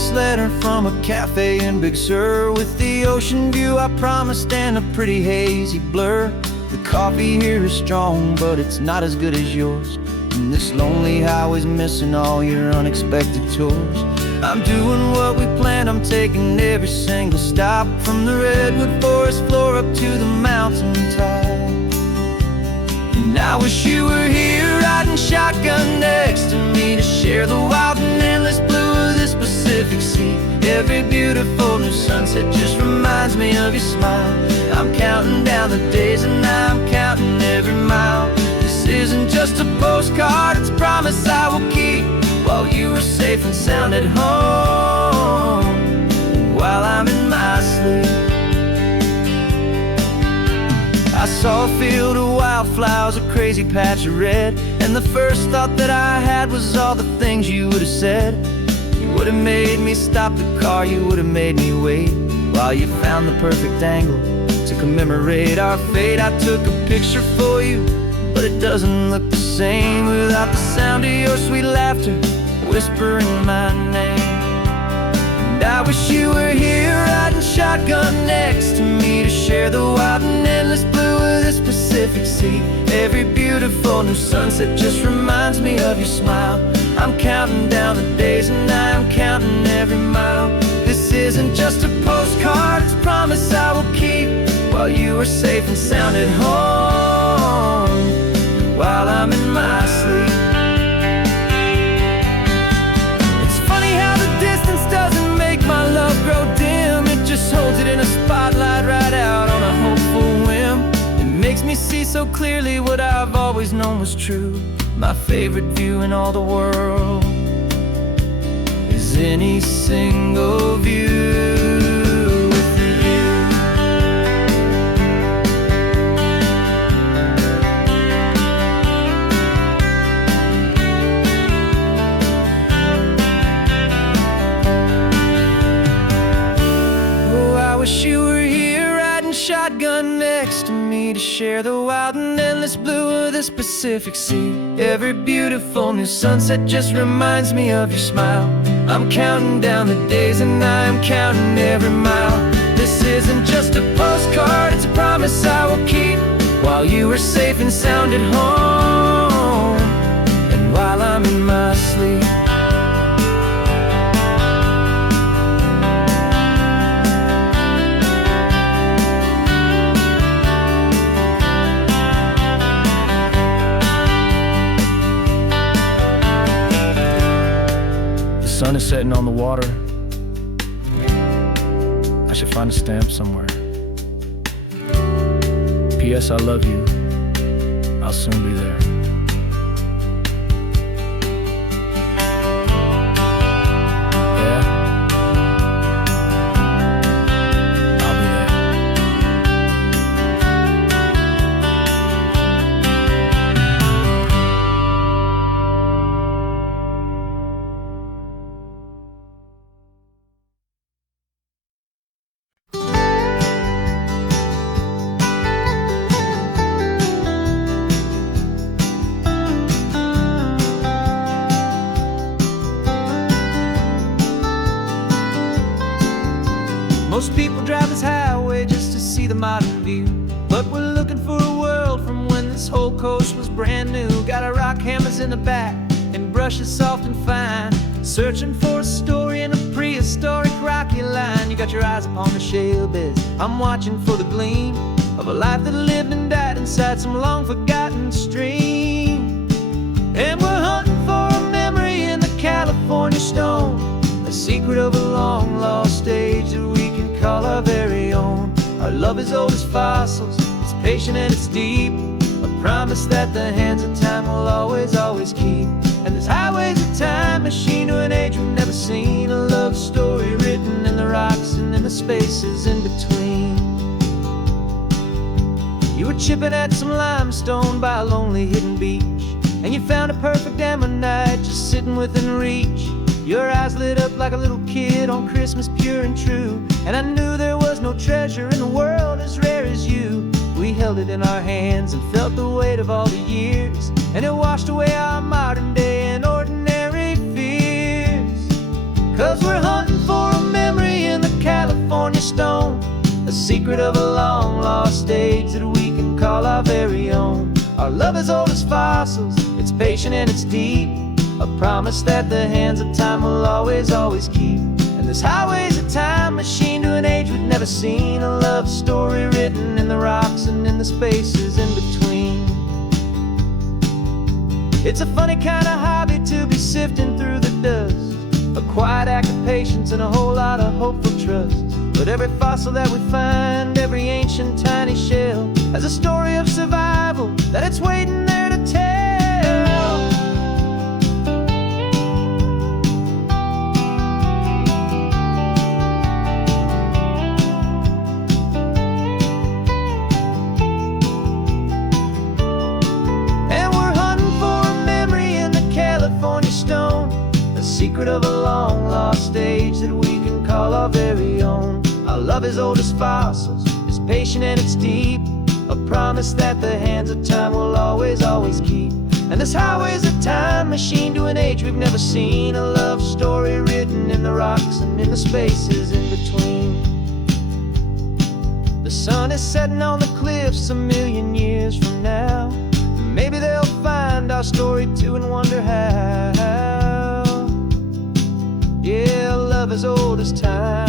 this letter from a cafe in Big Sur, with the ocean view I promised and a pretty hazy blur. The coffee here is strong, but it's not as good as yours, and this lonely highway's missing all your unexpected tours. I'm doing what we planned, I'm taking every single stop, from the redwood forest floor up to the mountain top. And I wish you were here riding shotgun next to me, to share the wild and endless blue of this Pacific Sea. Every beautiful new sunset just reminds me of your smile. I'm counting down the days and I'm counting every mile. This isn't just a postcard, it's a promise I will keep, while you are safe and sound at home, while I'm in my sleep. I saw a field of wildflowers, a crazy patch of red, and the first thought that I had was all the things you would have said. You would have made me stop the car, you would have made me wait, while you found the perfect angle to commemorate our fate. I took a picture for you, but it doesn't look the same without the sound of your sweet laughter whispering my name. And I wish you were here riding shotgun next to me, to share the wild and endless blue of this Pacific Sea. Every beautiful new sunset just reminds me of your smile. I'm counting down the days and I'm counting every mile. This isn't just a postcard, it's a promise I will keep, while you are safe and sound at home, while I'm in my sleep. It's funny how the distance doesn't make my love grow dim, it just holds it in a spotlight right out on a hopeful whim. It makes me see so clearly what I've always known was true. My favorite view in all the world is any single view. I wish you were here riding shotgun next to me, to share the wild and endless blue of this Pacific Sea. Every beautiful new sunset just reminds me of your smile. I'm counting down the days and I'm counting every mile. This isn't just a postcard, it's a promise I will keep, while you are safe and sound at home, and while I'm in my sleep. The sun is setting on the water. I should find a stamp somewhere. P.S. I love you. I'll soon be there. Yeah? I'll be there. Most people drive this highway just to see the modern view, but we're looking for a world from when this whole coast was brand new. Got our rock hammers in the back and brushes soft and fine, searching for a story in a prehistoric rocky line. You got your eyes upon the shale beds, I'm watching for the gleam of a life that lived and died inside some long forgotten stream. And we're hunting for a memory in the California stone, a secret of a long lost age that we can call our very own. Our love is old as fossils, it's patient and it's deep, a promise that the hands of time will always, always keep. And this highway's a time machine to an age we've never seen, a love story written in the rocks and in the spaces in between. You were chipping at some limestone by a lonely hidden beach, and you found a perfect ammonite just sitting within reach. Your eyes lit up like a little kid on Christmas, pure and true, and I knew there was no treasure in the world as rare as you. We held it in our hands and felt the weight of all the years, and it washed away our modern day and ordinary fears. 'Cause we're hunting secret of a long lost age that we can call our very own. Our love is old as fossils, it's patient and it's deep, a promise that the hands of time will always, always keep. And this highway's a time machine to an age we've never seen, a love story written in the rocks and in the spaces in between. It's a funny kind of hobby to be sifting through the dust, a quiet act of patience and a whole lot of hopeful trust. But every fossil that we find, every ancient tiny shell, has a story of survival that it's waiting there to tell. And we're hunting for a memory in the California stone, a secret of a long lost age that we can call our very own. Our love is old as fossils, it's patient and it's deep, a promise that the hands of time will always, always keep. And this highway's a time machine to an age we've never seen, a love story written in the rocks and in the spaces in between. The sun is setting on the cliffs a million years from now, maybe they'll find our story too and wonder how. Yeah, love is old as time.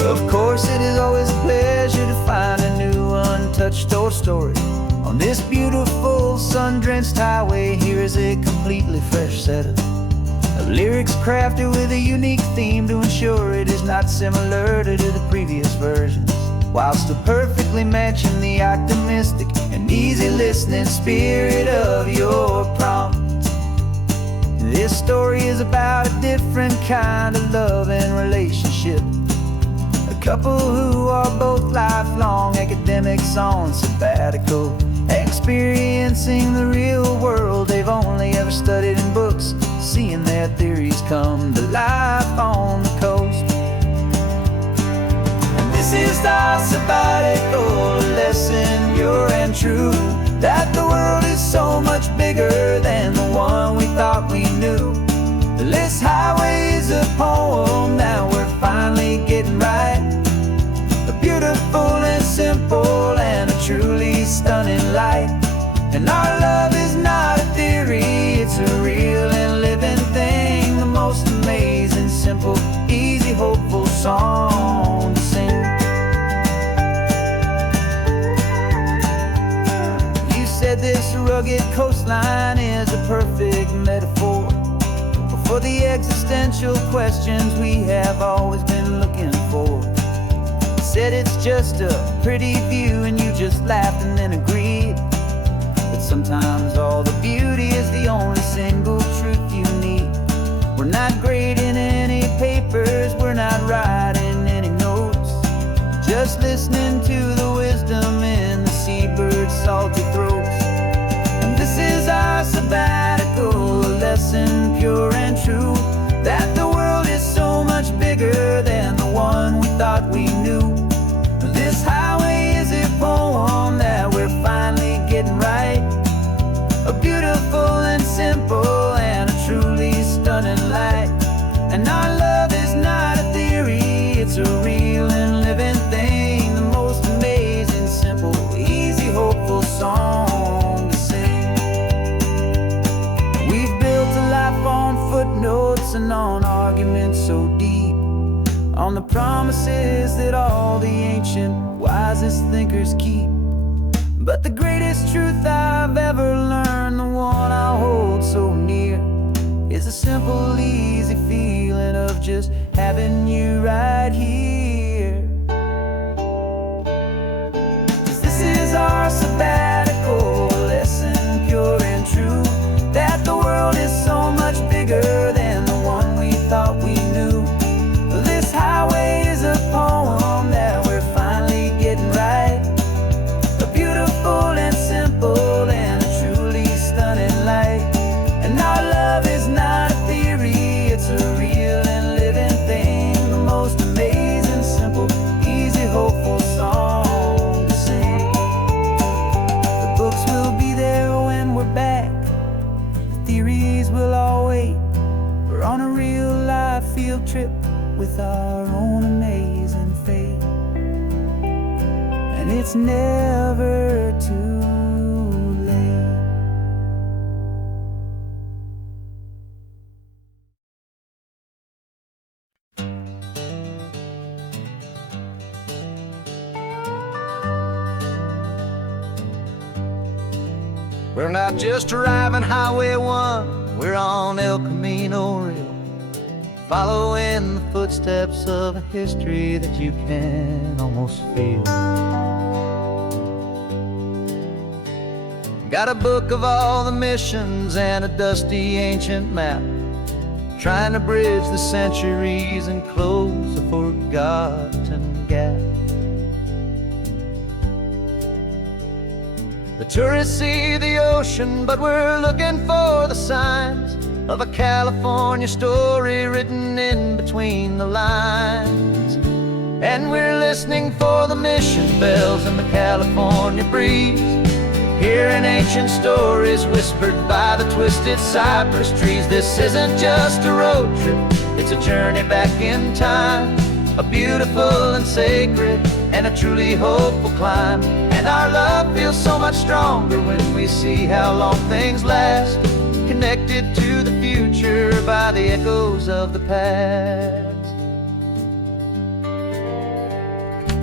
Of course, it is always a pleasure to find a new untouched old story. On this beautiful sun-drenched highway, here is a completely fresh set of lyrics crafted with a unique theme to ensure it is not similar to the previous versions, while still perfectly matching the optimistic and easy listening spirit of your prompt. This story is about a different kind of love and relationship, couple who are both lifelong academics on sabbatical, experiencing the real world they've only ever studied in books, seeing their theories come to life on the coast. And this is our sabbatical lesson, pure and true, that the world is so much bigger than the one we thought we knew. This highway is a poem that we're finally getting right, a beautiful and simple and a truly stunning light. And our love is not a theory, it's a real and living thing, the most amazing, simple, easy, hopeful song to sing. You said this rugged coastline is a perfect metaphor for the existential questions we have always been looking for. Said it's just a pretty view and you just laughed and then agreed, but sometimes all the beauty is the only single truth you need. We're not grading any papers, we're not writing any notes, just listening to the wisdom in the seabird's salty throats. And this is our sabbatical lesson, pure and true, that the world is so much bigger than the one we thought we knew. This highway is a poem that we're finally getting right, a beautiful and simple and a truly stunning light. And our love is not a theory, it's a real and living thing, the most amazing, simple, easy, hopeful song to sing. We've built a life on footnotes and on arguments so deep, on the promises that all the ancient, wisest thinkers keep. But the greatest truth I've ever learned, the one I hold so near, is a simple, easy feeling of just having you right here. 'Cause this is our sabbatical lesson, pure and true, that the world is so much bigger than the trip with our own amazing fate. And it's never too late. We're not just driving Highway 1, we're on El Camino Real, following the footsteps of a history that you can almost feel. Got a book of all the missions and a dusty ancient map, trying to bridge the centuries and close a forgotten gap. The tourists see the ocean, but we're looking for the signs of a California story written in between the lines. And we're listening for the mission bells in the California breeze, hearing ancient stories whispered by the twisted cypress trees. This isn't just a road trip, it's a journey back in time, a beautiful and sacred and a truly hopeful climb. And our love feels so much stronger when we see how long things last, connected to the future by the echoes of the past.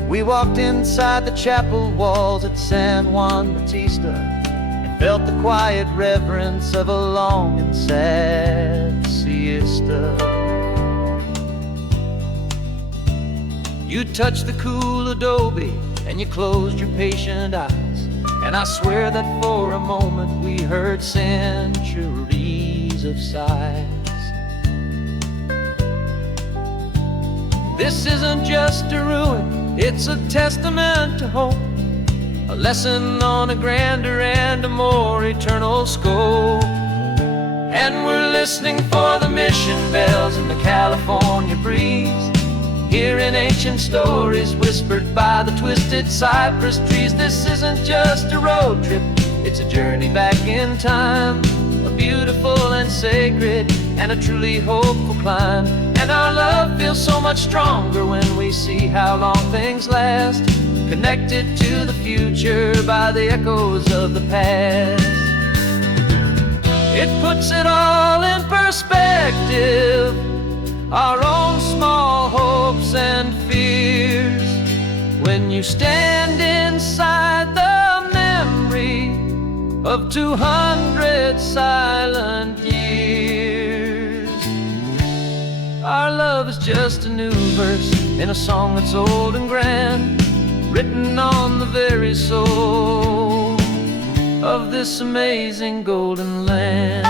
We walked inside the chapel walls at San Juan Bautista and felt the quiet reverence of a long and sad siesta. You touched the cool adobe and you closed your patient eyes, and I swear that for a moment we heard centuries of sighs. This isn't just a ruin, it's a testament to hope, a lesson on a grander and a more eternal scope. And we're listening for the mission bells in the California breeze, hearing ancient stories whispered by the twisted cypress trees. This isn't just a road trip, it's a journey back in time, a beautiful and sacred and a truly hopeful climb. And our love feels so much stronger when we see how long things last, connected to the future by the echoes of the past. It puts it all in perspective, our own small hopes and fears, when you stand inside the memory of 200 silent years. Our love is just a new verse in a song that's old and grand, written on the very soul of this amazing golden land.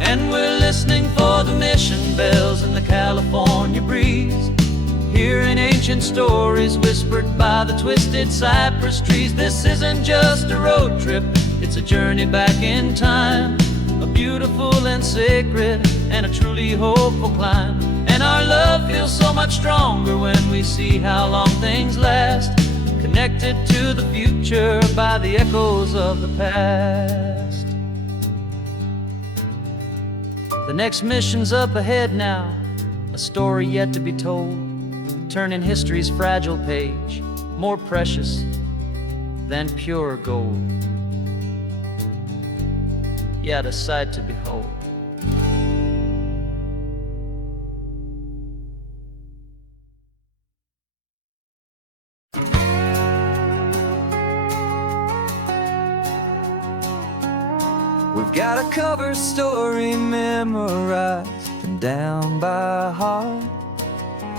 And we're listening for the mission bells in the California breeze, hearing ancient stories whispered by the twisted cypress trees. This isn't just a road trip, it's a journey back in time, a beautiful and sacred and a truly hopeful climb. And our love feels so much stronger when we see how long things last, connected to the future by the echoes of the past. The next mission's up ahead now, a story yet to be told, turning history's fragile page more precious than pure gold. Yet a sight to behold. We've got a cover story memorized and down by heart,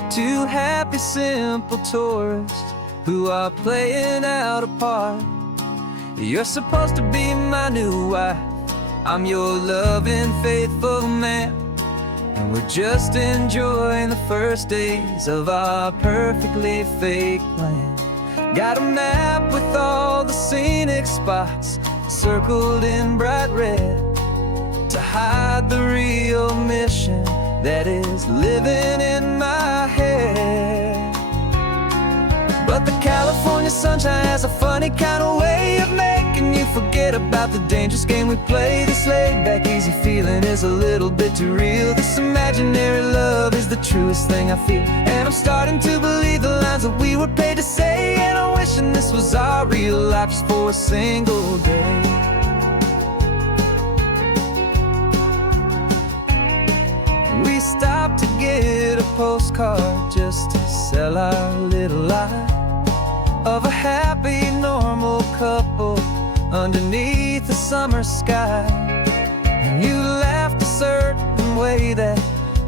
two happy simple tourists who are playing out a part. You're supposed to be my new wife, I'm your loving, faithful man, and we're just enjoying the first days of our perfectly fake plan. Got a map with all the scenic spots circled in bright red to hide the real mission that is living in my head. But the California sunshine has a funny kind of way of making you you forget about the dangerous game we play. This laid-back, easy feeling is a little bit too real. This imaginary love is the truest thing I feel. And I'm starting to believe the lines that we were paid to say. And I'm wishing this was our real life just for a single day. We stopped to get a postcard just to sell our little lie of a happy, normal couple underneath the summer sky. And you laughed a certain way that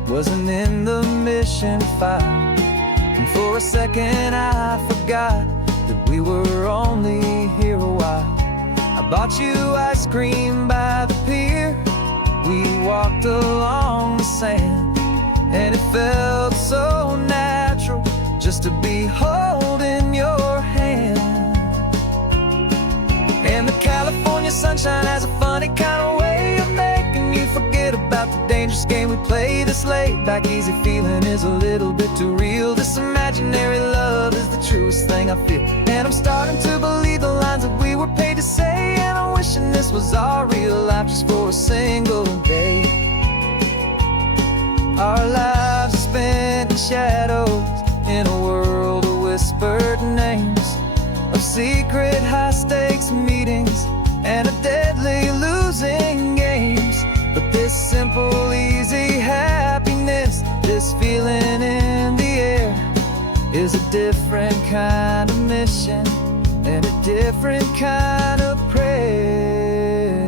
wasn't in the mission file. And for a second I forgot that we were only here a while. I bought you ice cream by the pier. We walked along the sand, and it felt so natural just to be holding your hand. And the California sunshine has a funny kind of way of making you forget about the dangerous game we play. This laid-back, easy feeling is a little bit too real. This imaginary love is the truest thing I feel. And I'm starting to believe the lines that we were paid to say. And I'm wishing this was our real life just for a single day. Our lives are spent in shadows, in a world of whispered names, of secret high-stakes meetings and of deadly losing games. But this simple, easy happiness, this feeling in the air, is a different kind of mission and a different kind of prayer.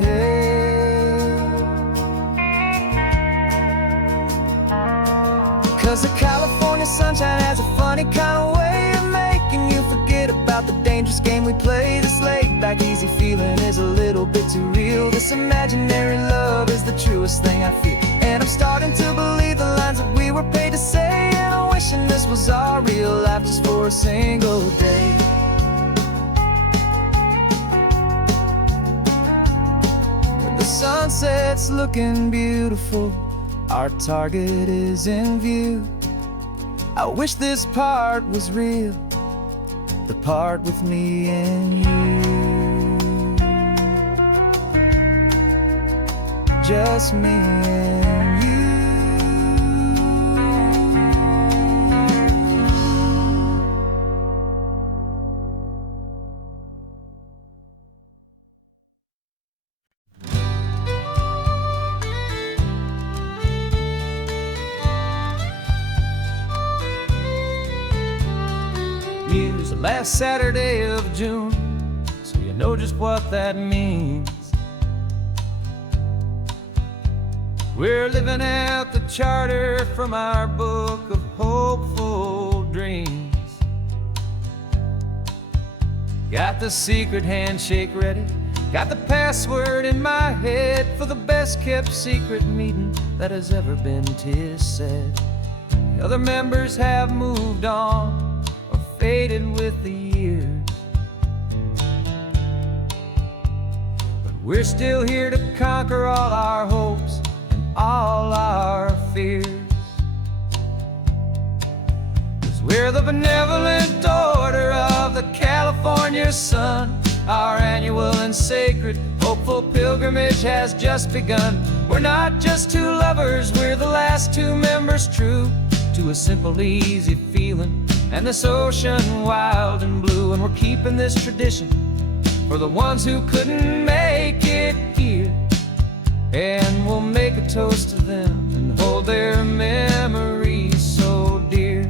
'Cause the California sunshine has a funny kind of way of making you forget about the dangerous game we play. This laid-back, easy feeling is a little bit too real. This imaginary love is the truest thing I feel. And I'm starting to believe the lines that we were paid to say. And I'm wishing this was our real life just for a single day. When the sunset's looking beautiful, our target is in view. I wish this part was real, the part with me and you. Just me and you. Use the last Saturday of June, so you know just what that means. We're living out the charter from our book of hopeful dreams. Got the secret handshake ready, got the password in my head for the best kept secret meeting that has ever been, 'tis said. The other members have moved on, faded with the years, but we're still here to conquer all our hopes and all our fears. 'Cause we're the benevolent order of the California sun. Our annual and sacred hopeful pilgrimage has just begun. We're not just two lovers, we're the last two members true to a simple, easy feeling and this ocean wild and blue. And we're keeping this tradition for the ones who couldn't make it here. And we'll make a toast to them and hold their memories so dear.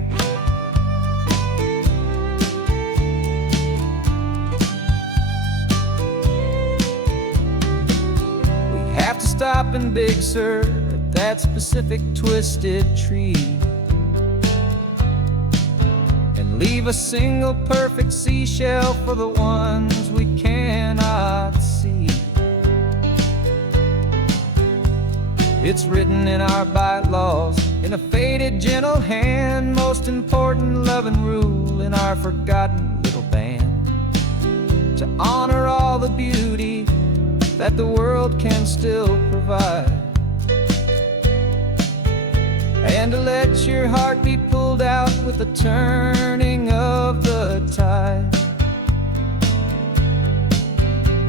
We have to stop in Big Sur at that specific twisted tree, leave a single perfect seashell for the ones we cannot see. It's written in our bylaws, in a faded gentle hand, most important love and rule in our forgotten little band, to honor all the beauty that the world can still provide, and to let your heart be pulled out with the turning of the tide.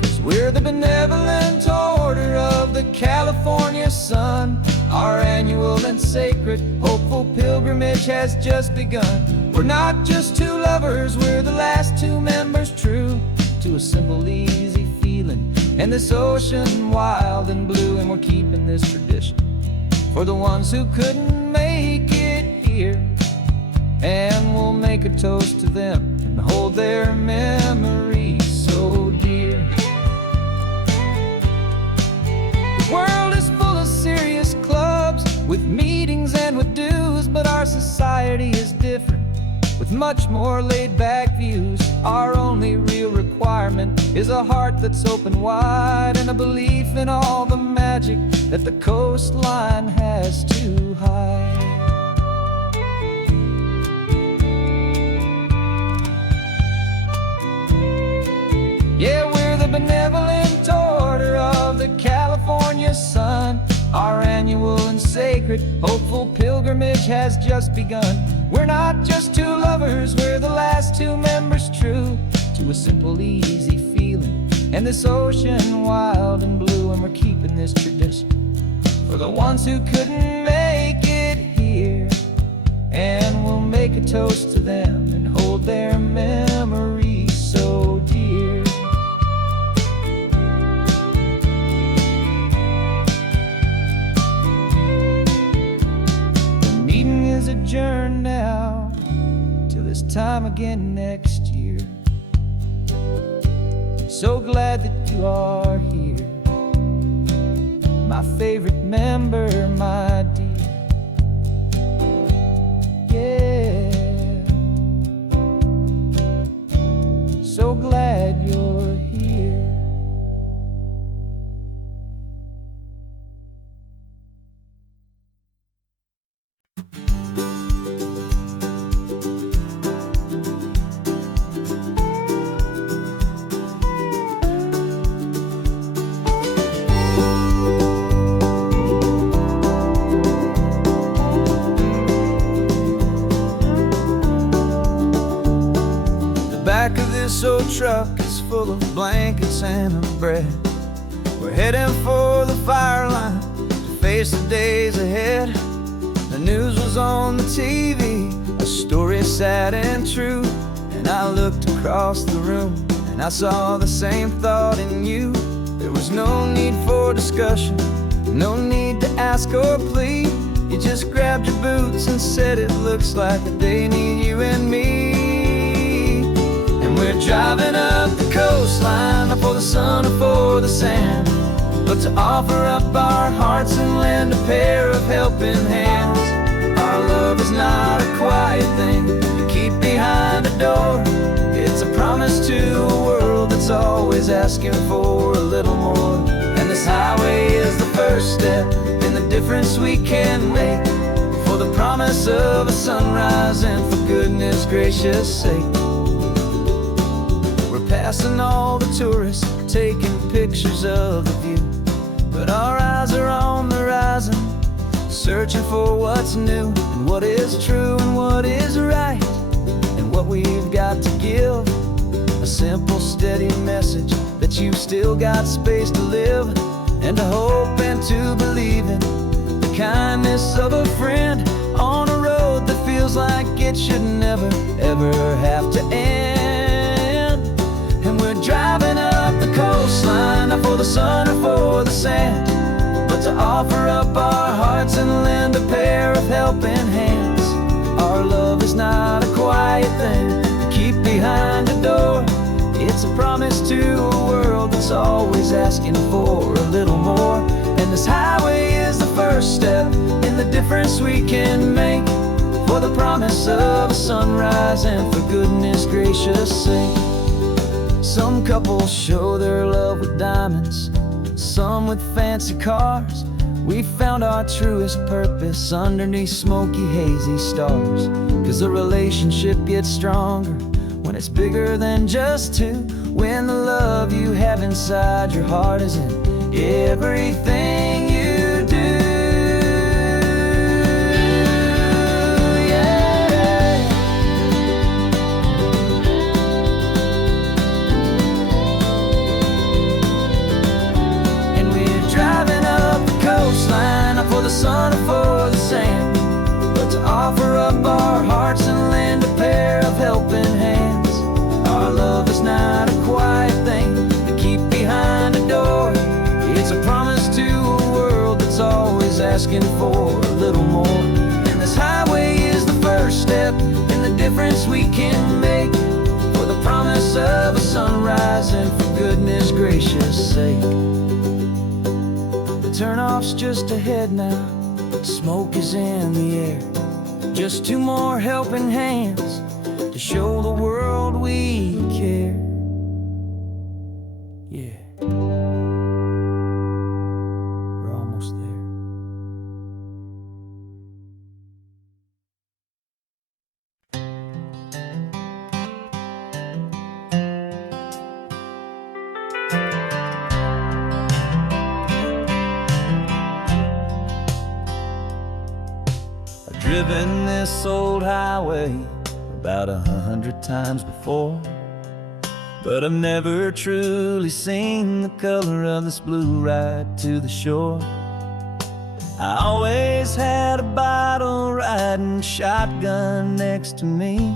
'Cause We're the benevolent order of the California sun. Our annual and sacred, hopeful pilgrimage has just begun. We're not just two lovers, we're the last two members true to a simple, easy feeling, and this ocean wild and blue. And we're keeping this tradition for the ones who couldn't make it here, and we'll make a toast to them and hold their memories so dear. The world is full of serious clubs with meetings and with dues, but our society is different with much more laid-back views. Our only real requirement is a heart that's open wide, and a belief in all the magic that the coastline has to hide. Yeah, we're the benevolent order of the California sun. Our annual and sacred, hopeful pilgrimage has just begun. We're not just two lovers, we're the last two members true to a simple, easy feeling, and this ocean wild and blue. And we're keeping this tradition for the ones who couldn't make it here, and we'll make a toast to them and hold their memories so dear. The meeting is adjourned now till this time again next year. So glad that you are here, my favorite member, my dear. Yeah, so glad you're here. Back of this old truck is full of blankets and a bread. We're heading for the fire line to face the days ahead. The news was on the TV, a story sad and true, and I looked across the room and I saw the same thought in you. There was no need for discussion, no need to ask or plead. You just grabbed your boots and said it looks like the day need you and me. We're driving up the coastline, not for the sun or for the sand, but to offer up our hearts and lend a pair of helping hands. Our love is not a quiet thing you keep behind a door. It's a promise to a world that's always asking for a little more. And this highway is the first step in the difference we can make, for the promise of a sunrise and for goodness gracious sake. Passing all the tourists, taking pictures of the view, but our eyes are on the horizon, searching for what's new and what is true and what is right, and what we've got to give. A simple, steady message that you've still got space to live, and to hope and to believe in the kindness of a friend on a road that feels like it should never, ever have to end. And we're driving up the coastline, not for the sun or for the sand, but to offer up our hearts and lend a pair of helping hands. Our love is not a quiet thing to keep behind a door. It's a promise to a world that's always asking for a little more. And this highway is the first step in the difference we can make, for the promise of a sunrise and for goodness gracious sake. Some couples show their love with diamonds, some with fancy cars. We found our truest purpose underneath smoky, hazy stars. 'Cause the relationship gets stronger when it's bigger than just two, when the love you have inside your heart is in everything you do. difference we can make, for the promise of a sunrise and for goodness gracious sake. The turnoff's just ahead now, smoke is in the air. Just two more helping hands to show the world we care. Yeah, we're almost there. I've driven this old highway about 100 times before, but I've never truly seen the color of this blue ride to the shore. I always had a bottle riding shotgun next to me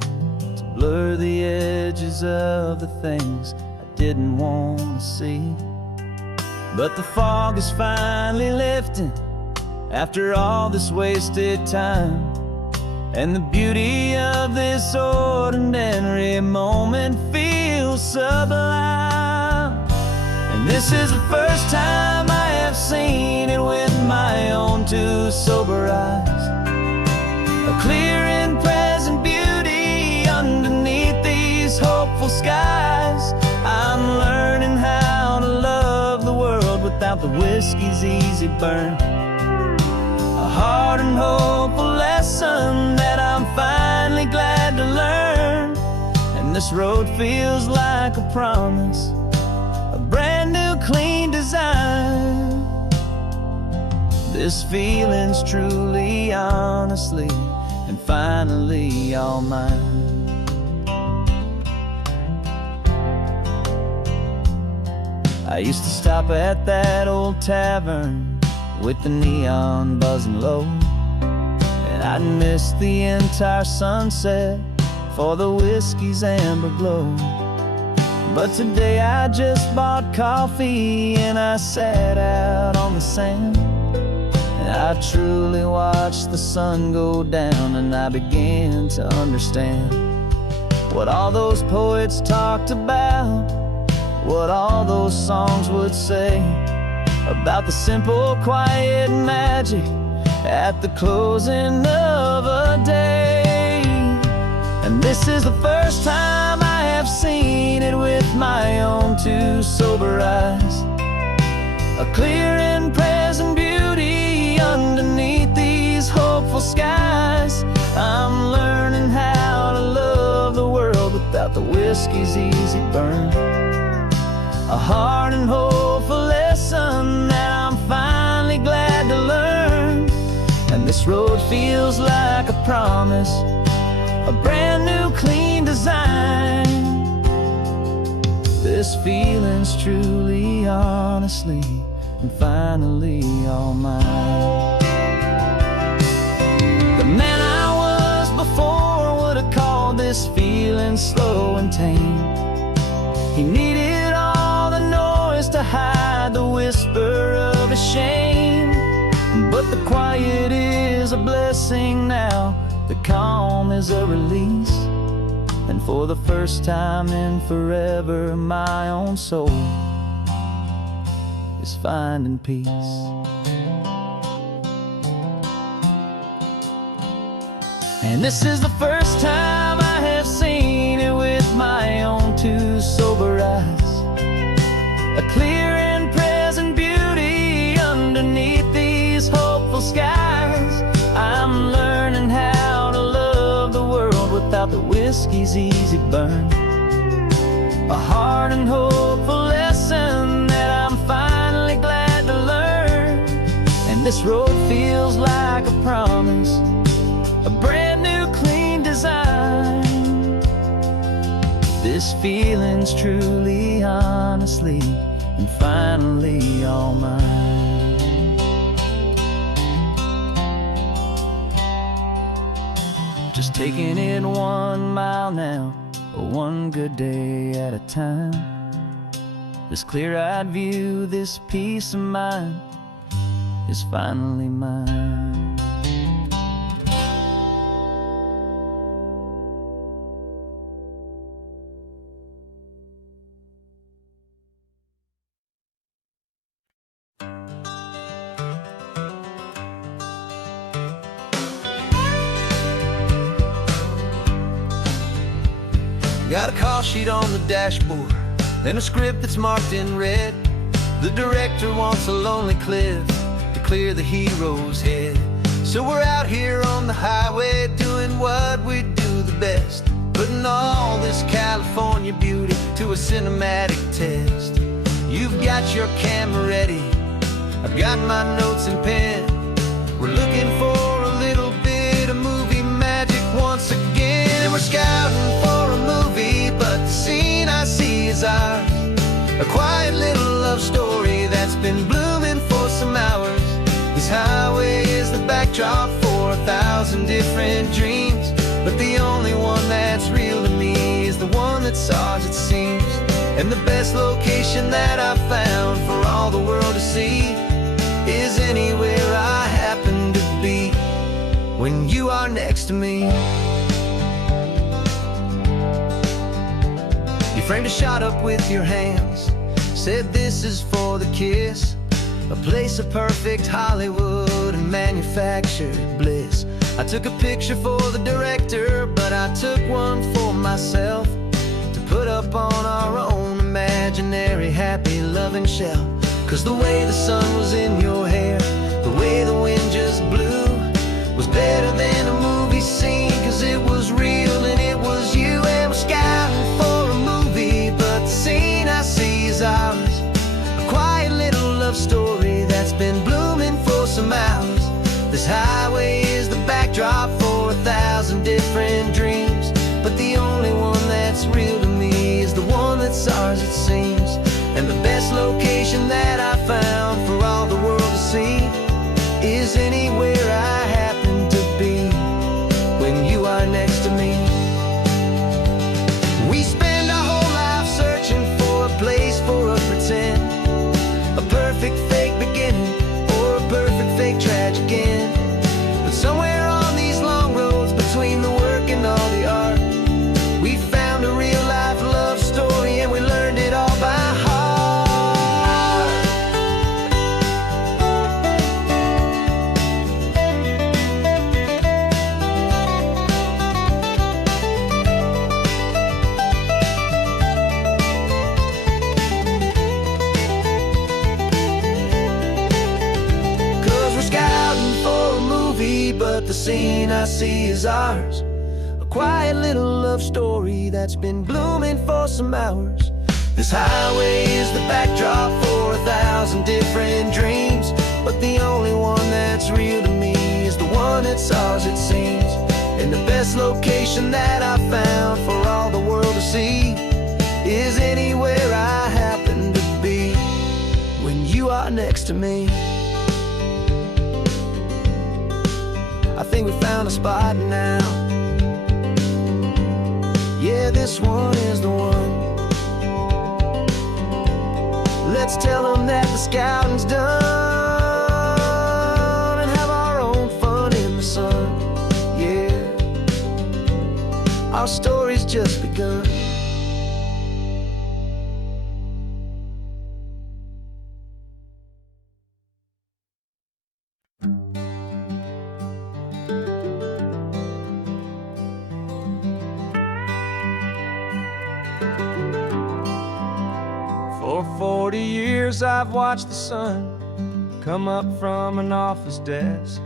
to blur the edges of the things I didn't want to see. But the fog is finally lifting after all this wasted time, and the beauty of this ordinary moment feels sublime. And this is the first time I have seen it with my own two sober eyes, a clear and present beauty underneath these hopeful skies. I'm learning how to love the world without the whiskey's easy burn, a hard and hopeful lesson that I'm finally glad to learn. And this road feels like a promise, a brand new clean design. This feeling's truly, honestly, and finally all mine. I used to stop at that old tavern with the neon buzzing low, and I'd miss the entire sunset for the whiskey's amber glow. But today I just bought coffee and I sat out on the sand, and I truly watched the sun go down, and I began to understand what all those poets talked about, what all those songs would say about the simple, quiet magic at the closing of a day. And this is the first time I have seen it with my own two sober eyes, a clear and present beauty underneath these hopeful skies. I'm learning how to love the world without the whiskey's easy burn, a hard and hopeful lesson that I'm finally glad to learn. And this road feels like a promise, a brand new clean design. This feeling's truly, honestly, and finally all mine. The man I was before would have called this feeling slow and tame. He needed all the noise to hide the whisper of his shame, but the quiet is a blessing now, the calm is a release, and for the first time in forever my own soul is finding peace. And this is the first time I have seen it with my own two sober eyes, a clear and present beauty underneath these hopeful skies. I'm learning how to love the world without the whiskey's easy burn, a hard and hopeful lesson that I'm finally glad to learn. And this road feels like a promise, a brand new clean design. This feeling's truly, honestly, and finally all mine. Just taking it 1 mile now, one good day at a time. This clear-eyed view, this peace of mind is finally mine. Got a call sheet on the dashboard and a script that's marked in red. The director wants a lonely cliff to clear the hero's head. So we're out here on the highway doing what we do the best, putting all this California beauty to a cinematic test. You've got your camera ready, I've got my notes and pen. We're looking for a little bit of movie magic once again. And we're scouting for a movie, but the scene I see is ours. A quiet little love story that's been blooming for some hours. This highway is the backdrop for 1,000 different dreams, but the only one that's real to me is the one that's ours, it seems. And the best location that I've found for all the world to see is anywhere I happen to be when you are next to me. You framed a shot up with your hands, said this is for the kiss, a place of perfect Hollywood and manufactured bliss. I took a picture for the director, but I took one for myself to put up on our own imaginary happy loving shelf. Cause the way the sun was in your hair, the way the wind just blew, was better than a movie scene, cause it was real and it was you. And we're scouting for a movie, but the scene I see is ours. A quiet little love story that's been blooming for some hours. This highway is the backdrop for 1,000 different dreams, but the only one that's real to me is the one that's ours, it seems. And the best location that I found for all the world to see is anywhere I happen to be when you are next to me. We spend our whole life searching for a place for a pretend, a perfect fake beginning or a perfect fake tragic end. But somewhere on these long roads between the work and all the art, we found a real life love story and we learned it all by heart. But the scene I see is ours. A quiet little love story that's been blooming for some hours. This highway is the backdrop for 1,000 different dreams, but the only one that's real to me is the one that's ours, it seems. And the best location that I found for all the world to see is anywhere I happen to be when you are next to me. I think we found a spot now. Yeah, this one is the one. Let's tell them that the scouting's done and have our own fun in the sun. Yeah, our story's just begun. For 40 years I've watched the sun come up from an office desk,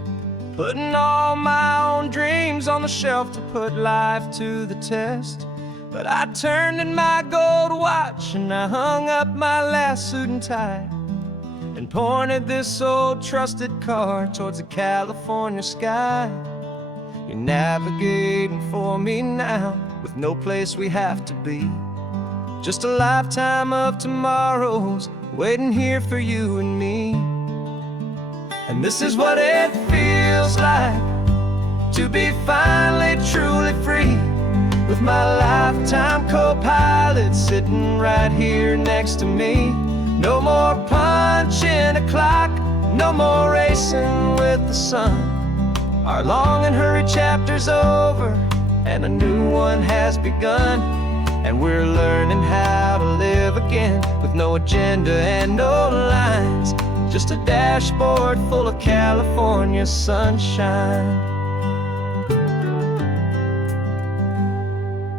putting all my own dreams on the shelf to put life to the test. But I turned in my gold watch and I hung up my last suit and tie and pointed this old trusted car towards the California sky. You're navigating for me now with no place we have to be, just a lifetime of tomorrows waiting here for you and me. And this is what it feels like to be finally truly free, with my lifetime co-pilot sitting right here next to me. No more punching a clock, no more racing with the sun. Our long and hurried chapter's over and a new one has begun. And we're learning how to live again with no agenda and no lines, just a dashboard full of California sunshine.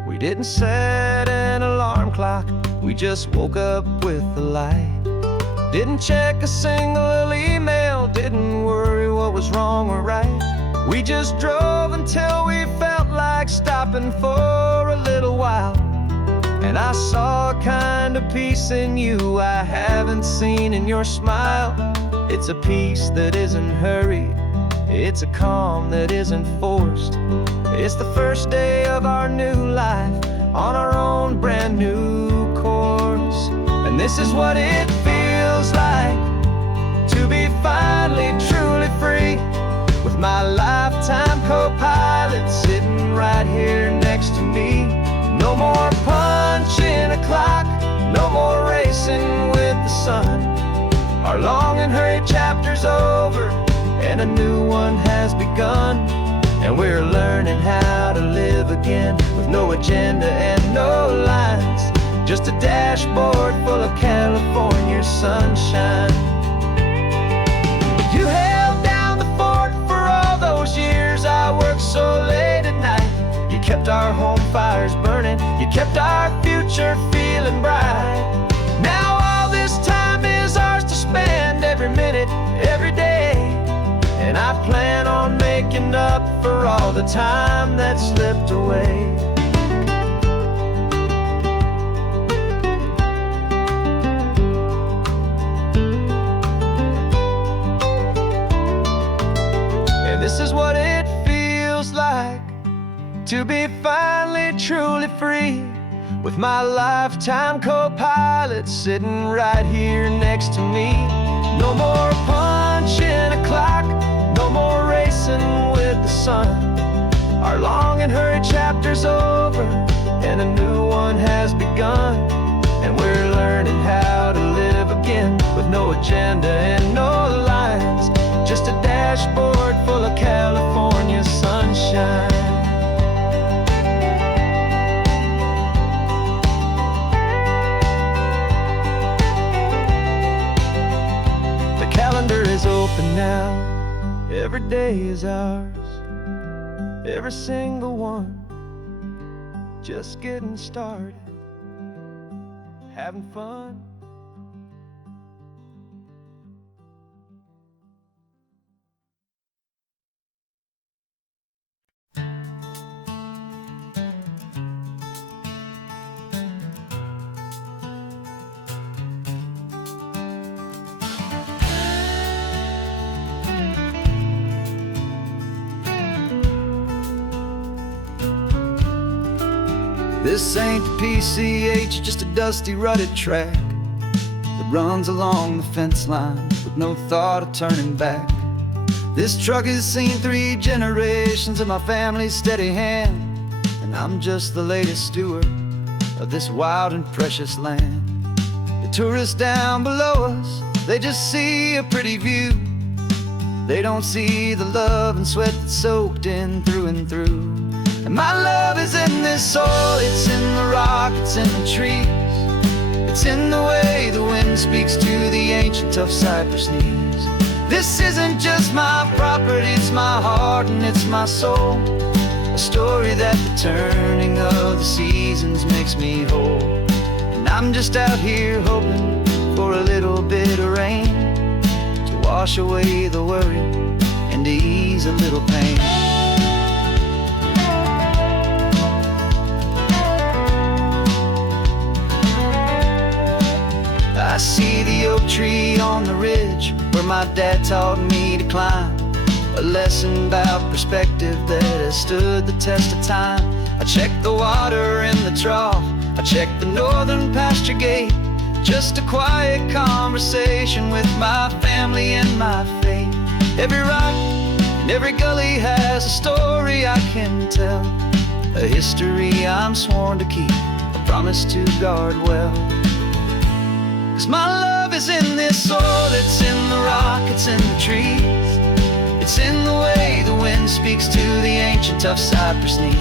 We We didn't set an alarm clock, we just woke up with the light. Didn't check a single email, didn't worry what was wrong or right. We just drove until we felt like stopping for a little while. And I saw a kind of peace in you I haven't seen in your smile. It's a peace that isn't hurried, it's a calm that isn't forced. It's the first day of our new life, on our own brand new course. And this is what it feels like to be finally truly free, with my lifetime co-pilot sitting right here next to me. No more punching a clock, no more racing with the sun. Our long and hurried chapter's over, and a new one has begun. And we're learning how to live again, with no agenda and no lines, just a dashboard full of California sunshine. You held down the fort for all those years I worked so late at night. You kept our home fires burning, you kept our future feeling bright. Now all this time is ours to spend, every minute, every day. And I plan on making up for all the time that slipped away. And this is what it feels like to be finally truly free, with my lifetime co-pilot sitting right here next to me. No more punching a clock, no more racing with the sun. Our long and hurried chapter's over, and a new one has begun. And we're learning how to live again, with no agenda and no lines, just a dashboard full of California sunshine. The calendar is open now, every day is ours, every single one, just getting started, having fun. This ain't the PCH, just a dusty rutted track that runs along the fence line with no thought of turning back. This truck has seen 3 generations of my family's steady hand, and I'm just the latest steward of this wild and precious land. The tourists down below us, they just see a pretty view. They don't see the love and sweat that's soaked in through and through. And my love is in this soil, it's in the rock, it's in the trees. It's in the way the wind speaks to the ancient tough cypress knees. This isn't just my property, it's my heart and it's my soul. A story that the turning of the seasons makes me whole. And I'm just out here hoping for a little bit of rain to wash away the worry and to ease a little pain. I see the oak tree on the ridge where my dad taught me to climb, a lesson about perspective that has stood the test of time. I check the water in the trough, I check the northern pasture gate, just a quiet conversation with my family and my faith. Every rock and every gully has a story I can tell, a history I'm sworn to keep, a promise to guard well. 'Cause my love is in this soil, it's in the rock, it's in the trees. It's in the way the wind speaks to the ancient tough cypress knees.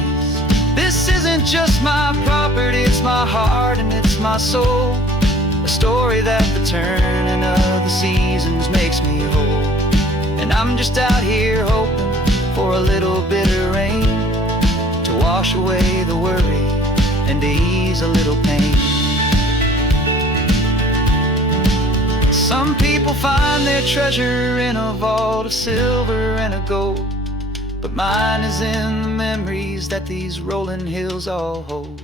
This isn't just my property, it's my heart and it's my soul. A story that the turning of the seasons makes me whole. And I'm just out here hoping for a little bit of rain to wash away the worry ease a little pain. Some people find their treasure in a vault of silver and a gold, but mine is in the memories that these rolling hills all hold.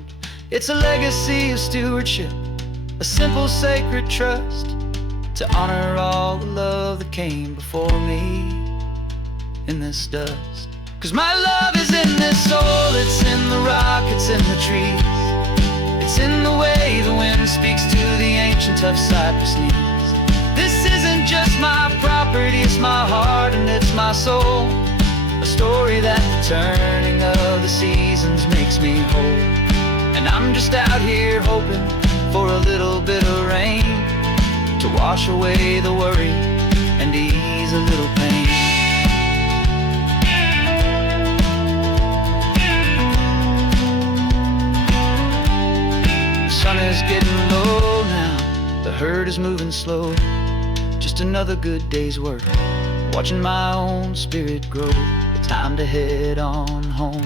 It's a legacy of stewardship, a simple sacred trust, to honor all the love that came before me in this dust. 'Cause my love is in this soul, it's in the rock, it's in the trees, it's in the way the wind speaks to the ancient tough cypress knees. This isn't just my property, it's my heart and it's my soul, a story that the turning of the seasons makes me whole. And I'm just out here hoping for a little bit of rain to wash away the worry and ease a little pain. The sun is getting low now, the herd is moving slow. Just another good day's work, watching my own spirit grow. Time to head on home.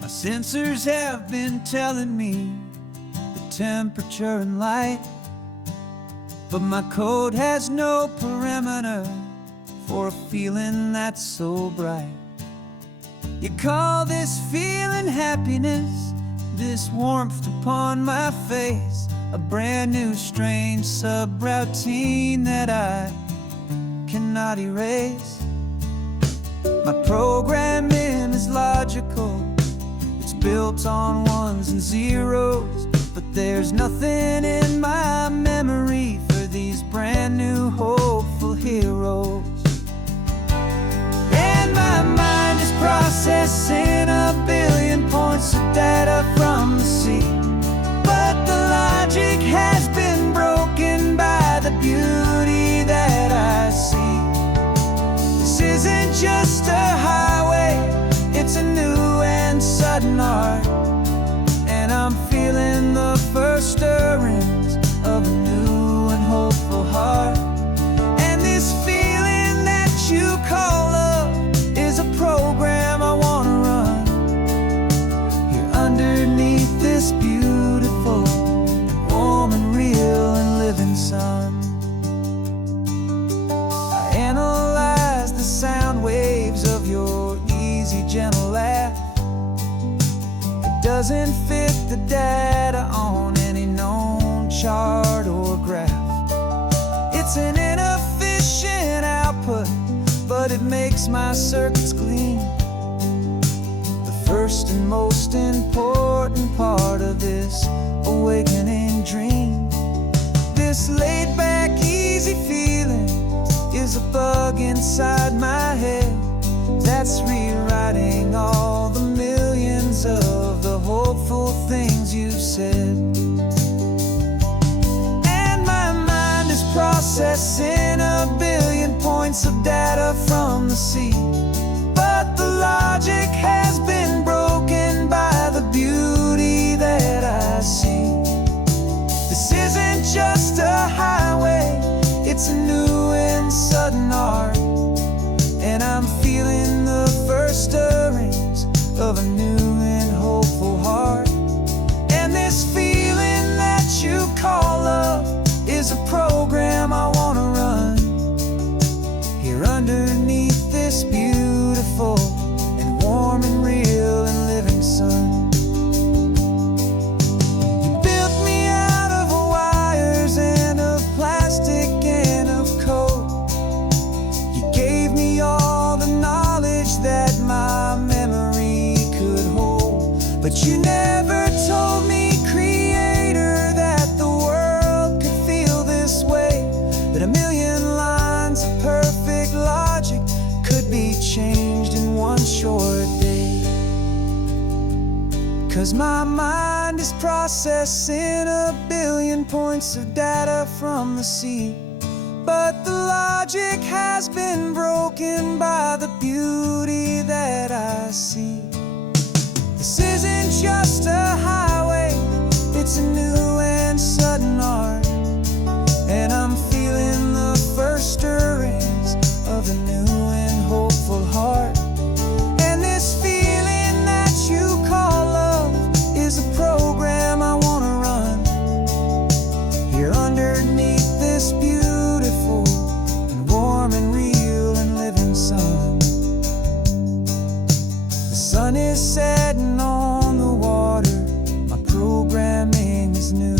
My sensors have been telling me the temperature and light, but my code has no perimeter for a feeling that's so bright. You call this feeling happiness, this warmth upon my face, a brand new strange subroutine that I cannot erase. My programming is logical, built on ones and zeros, but there's nothing in my memory for these brand new hopeful heroes. And my mind is processing a billion points of data from the sea, but the logic has been broken by the beauty that I see. This isn't just a highway, it's a new and sudden art, and I'm feeling the first stirrings of a new and hopeful heart. And this feeling that you call love is a program I want to run here underneath this beautiful and warm and real and living sun. I analyze the sound waves of your easy, gentle laugh. It doesn't fit the data on any known chart or graph. It's an inefficient output, but it makes my circuits clean. The first and most important part of this awakening dream. This laid-back, easy feeling is a bug inside my head that's rewriting all the millions of the hopeful things you've said. And my mind is processing a billion points of data from the sea, but the logic has been broken by the beauty that I see. This isn't just a highway, it's a new and sudden art, and I'm feeling the first stirrings of a new and hopeful heart. And this feeling that you call love is a program I want to run here underneath this beautiful and warm and real and living sun. You built me out of wires and of plastic and of code. You gave me all the knowledge that my memory could hold, but you never told me, Creator, that the world could feel this way, that a million lines of perfect logic could be changed in one short day. 'Cause my mind is processing a billion points of data from the sea, has been broken by the beauty that I see. This isn't just a highway, it's a new and sudden art, and I'm feeling the first stirrings of a new and hopeful heart. And this feeling that you call love is a program I wanna run here underneath this beautiful and warm and real and living sun. The sun is setting on the water, my programming is new.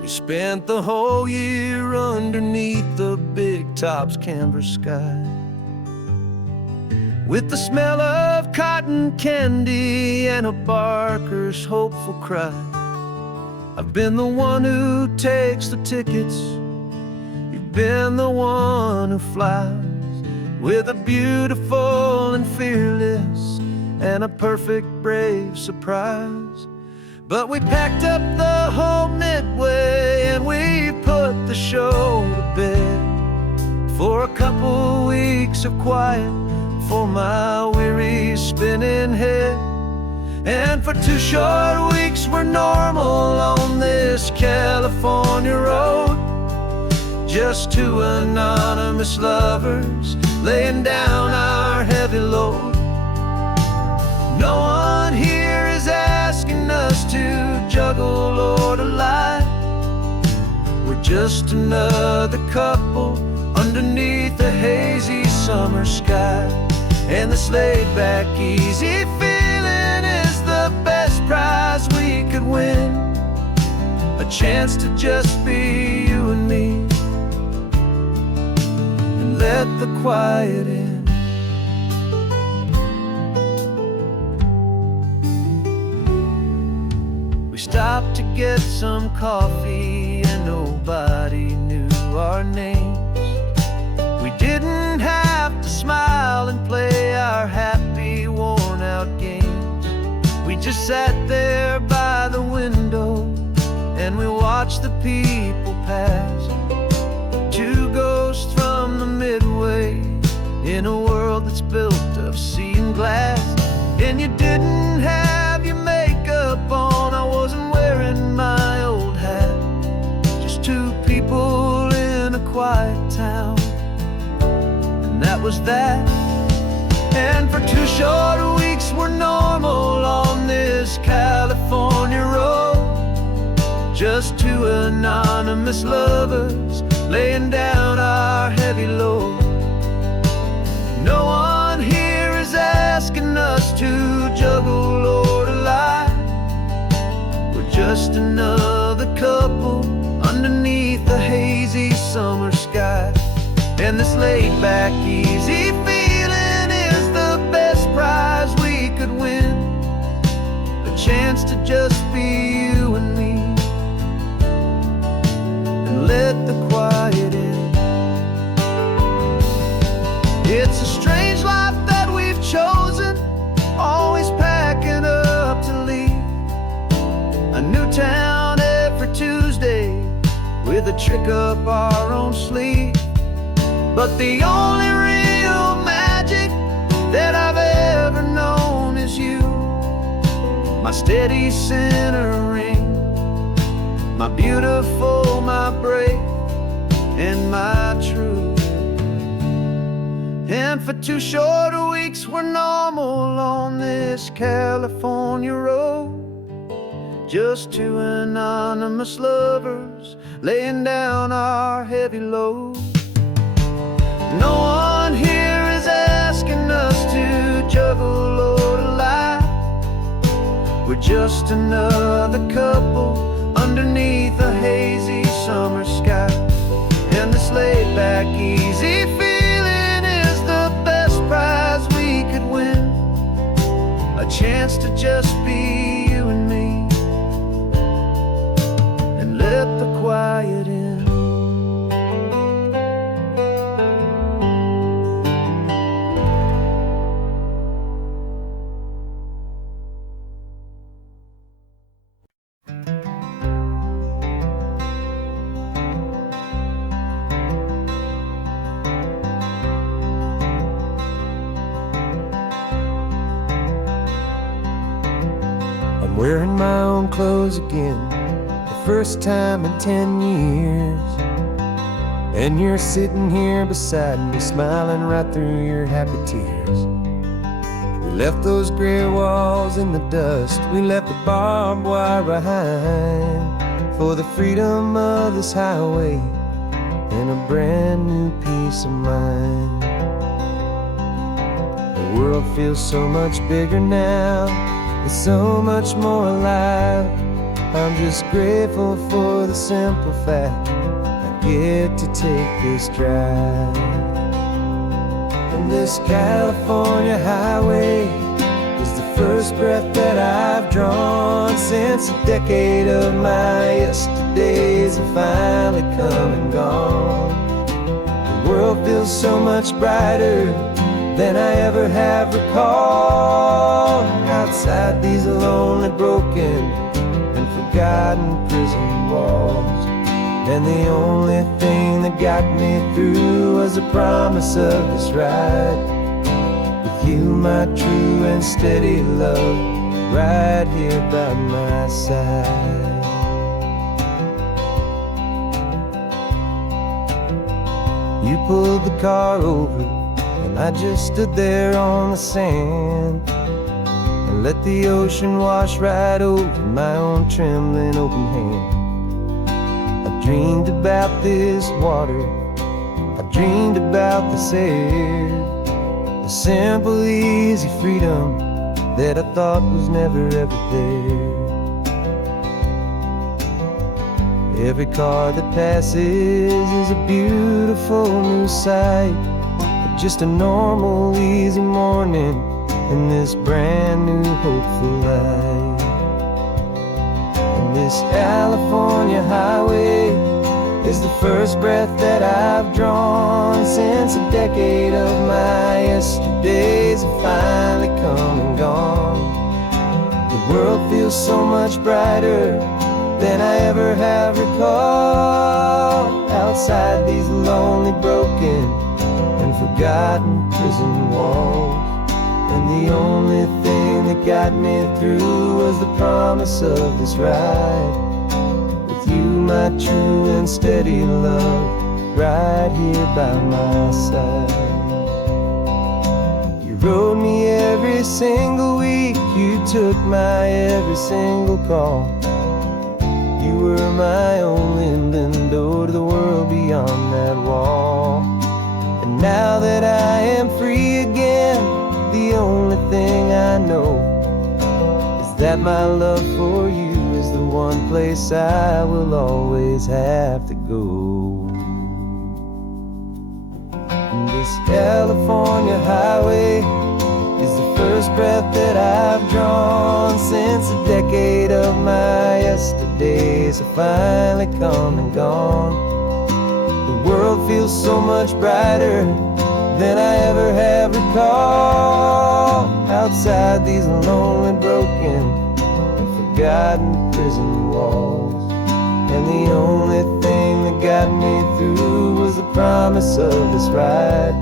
We spent the whole year underneath the big top's canvas sky, with the smell of cotton candy and a barker's hopeful cry. I've been the one who takes the tickets, you've been the one who flies, with a beautiful and fearless and a perfect brave surprise. But we packed up the whole Midway and we put the show to bed for a couple weeks of quiet for my weary spinning head. And for 2 short weeks we're normal on this California road, just 2 anonymous lovers laying down our heavy load. No one here is asking us to juggle or to lie. We're just another couple underneath a hazy summer sky. And this laid-back, easy feeling is the best prize we could win, a chance to just be you and me, and let the quiet in. We stopped to get some coffee and nobody knew our names. We didn't have to smile and play our happy, worn-out games. We just sat there by the window and we watched the people pass. 2 ghosts from the Midway in a world that's built of sea and glass. And you didn't have your makeup on, I wasn't wearing my old hat. Just 2 people in a quiet town, and that was that. And for 2 short weeks we're normal on this California road, just 2 anonymous lovers laying down our heavy load. No one here is asking us to juggle or to lie. We're just another couple underneath the hazy summer sky. And this laid-back, easy feeling is the best prize we could win, a chance to just be you and me, and let the quiet in. It's a strange life that we've chosen, always packing up to leave a new town every Tuesday with a trick up our own sleeve. But the only real magic that I've ever known is you, my steady centering, my beautiful, my brave, and my true. And for 2 short weeks we're normal on this California road, just 2 anonymous lovers laying down our heavy load. No one here is asking us to juggle or to lie. We're just another couple underneath a hazy summer sky. And this laid-back, easy feeling is the best prize we could win, a chance to just be you and me, and let the quiet in. wearing my own clothes again, the first time in 10 years. And you're sitting here beside me, smiling right through your happy tears. We left those gray walls in the dust, we left the barbed wire behind, for the freedom of this highway and a brand new peace of mind. The world feels so much bigger now, it's so much more alive. I'm just grateful for the simple fact I get to take this drive. And this California highway is the first breath that I've drawn since a decade of my yesterdays have finally come and gone. The world feels so much brighter than I ever have recalled. Outside these lonely, broken, and forgotten prison walls. And the only thing that got me through was the promise of this ride with you, my true and steady love, right here by my side. You pulled the car over and I just stood there on the sand and let the ocean wash right over my own trembling open hand. I dreamed about this water, I dreamed about this air, the simple, easy freedom that I thought was never ever there. Every car that passes is a beautiful new sight, just a normal, easy morning in this brand new, hopeful life. And this California highway is the first breath that I've drawn since a decade of my yesterdays have finally come and gone. The world feels so much brighter than I ever have recalled. Outside these lonely, broken, and forgotten prison walls. And the only thing that got me through was the promise of this ride with you, my true and steady love, right here by my side. You rode me every single week, you took my every single call. You were my only window to the world beyond that wall. And now that I am free again, the only thing I know is that my love for you is the one place I will always have to go. And this California highway is the first breath that I've drawn since a decade of my yesterdays have finally come and gone. The world feels so much brighter than I ever have recalled. Outside these lonely, broken, and forgotten prison walls. And the only thing that got me through was the promise of this ride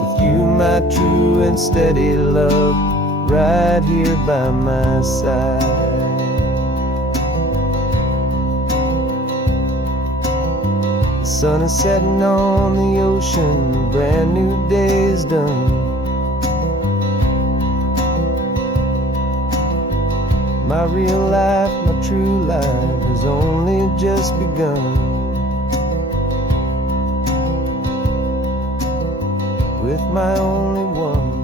with you, my true and steady love, right here by my side. The sun is setting on the ocean, a brand new day is done. My real life, my true life has only just begun. With my only one.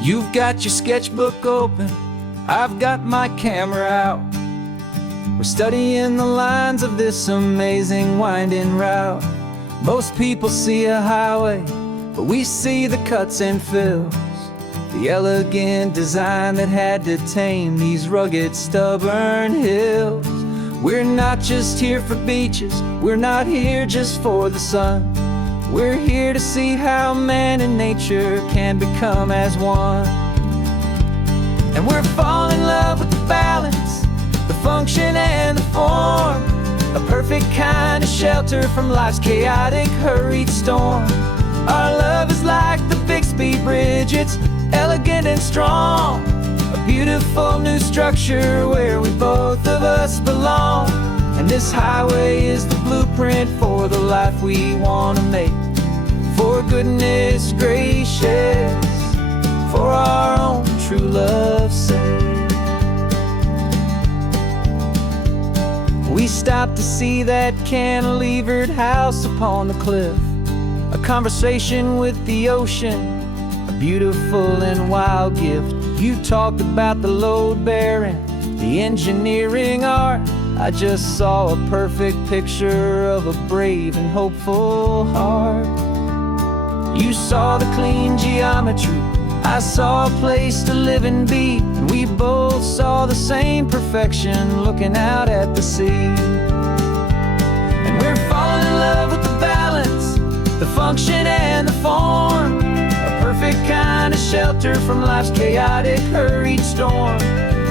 You've got your sketchbook open, I've got my camera out. We're studying the lines of this amazing winding route. Most people see a highway, but we see the cuts and fills, the elegant design that had to tame these rugged, stubborn hills. We're not just here for beaches, we're not here just for the sun. We're here to see how man and nature can become as one. And we're falling in love with the balance, the function and the form. A perfect kind of shelter from life's chaotic, hurried storm. Our love is like the Bixby Bridge, it's elegant and strong. A beautiful new structure where we both of us belong. And this highway is the blueprint for the life we want to make. For goodness gracious, for our own true love's sake. We stopped to see that cantilevered house upon the cliff. A conversation with the ocean, a beautiful and wild gift. You talked about the load bearing, the engineering art. I just saw a perfect picture of a brave and hopeful heart. You saw the clean geometry, I saw a place to live and be. And we both saw the same perfection looking out at the sea. And we're falling in love with the balance, the function and the form. A perfect kind of shelter from life's chaotic, hurried storm.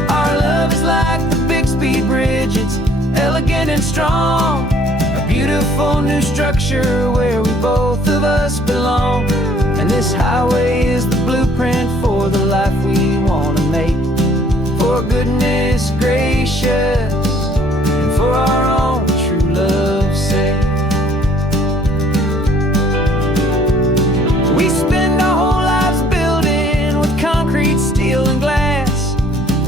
Our love is like the Bixby Bridge, it's elegant and strong. A beautiful new structure where we both of us belong. And this highway is the blueprint for the life we want to make. For goodness gracious, and for our own true love's sake. We spend our whole lives building with concrete, steel and glass,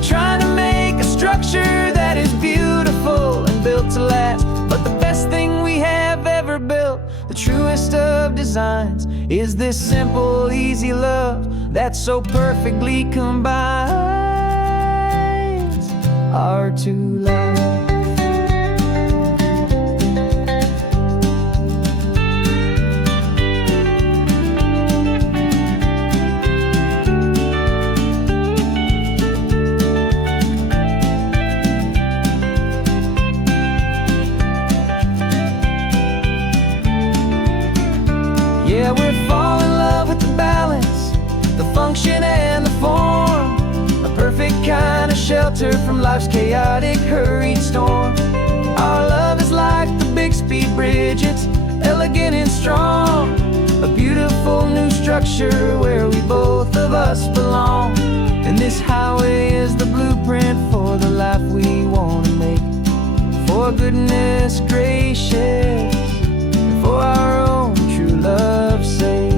trying to make a structure that is beautiful and built to last. But the best thing we have ever built, the truest of designs, is this simple, easy love that so perfectly combines our two lives. Yeah, we're falling in love with the balance, the function and the form. A perfect kind of shelter from life's chaotic, hurried storm. Our love is like the Bixby Bridge, it's elegant and strong. A beautiful new structure where we both of us belong. And this highway is the blueprint for the life we want to make. For goodness gracious, and for our own true love's sake.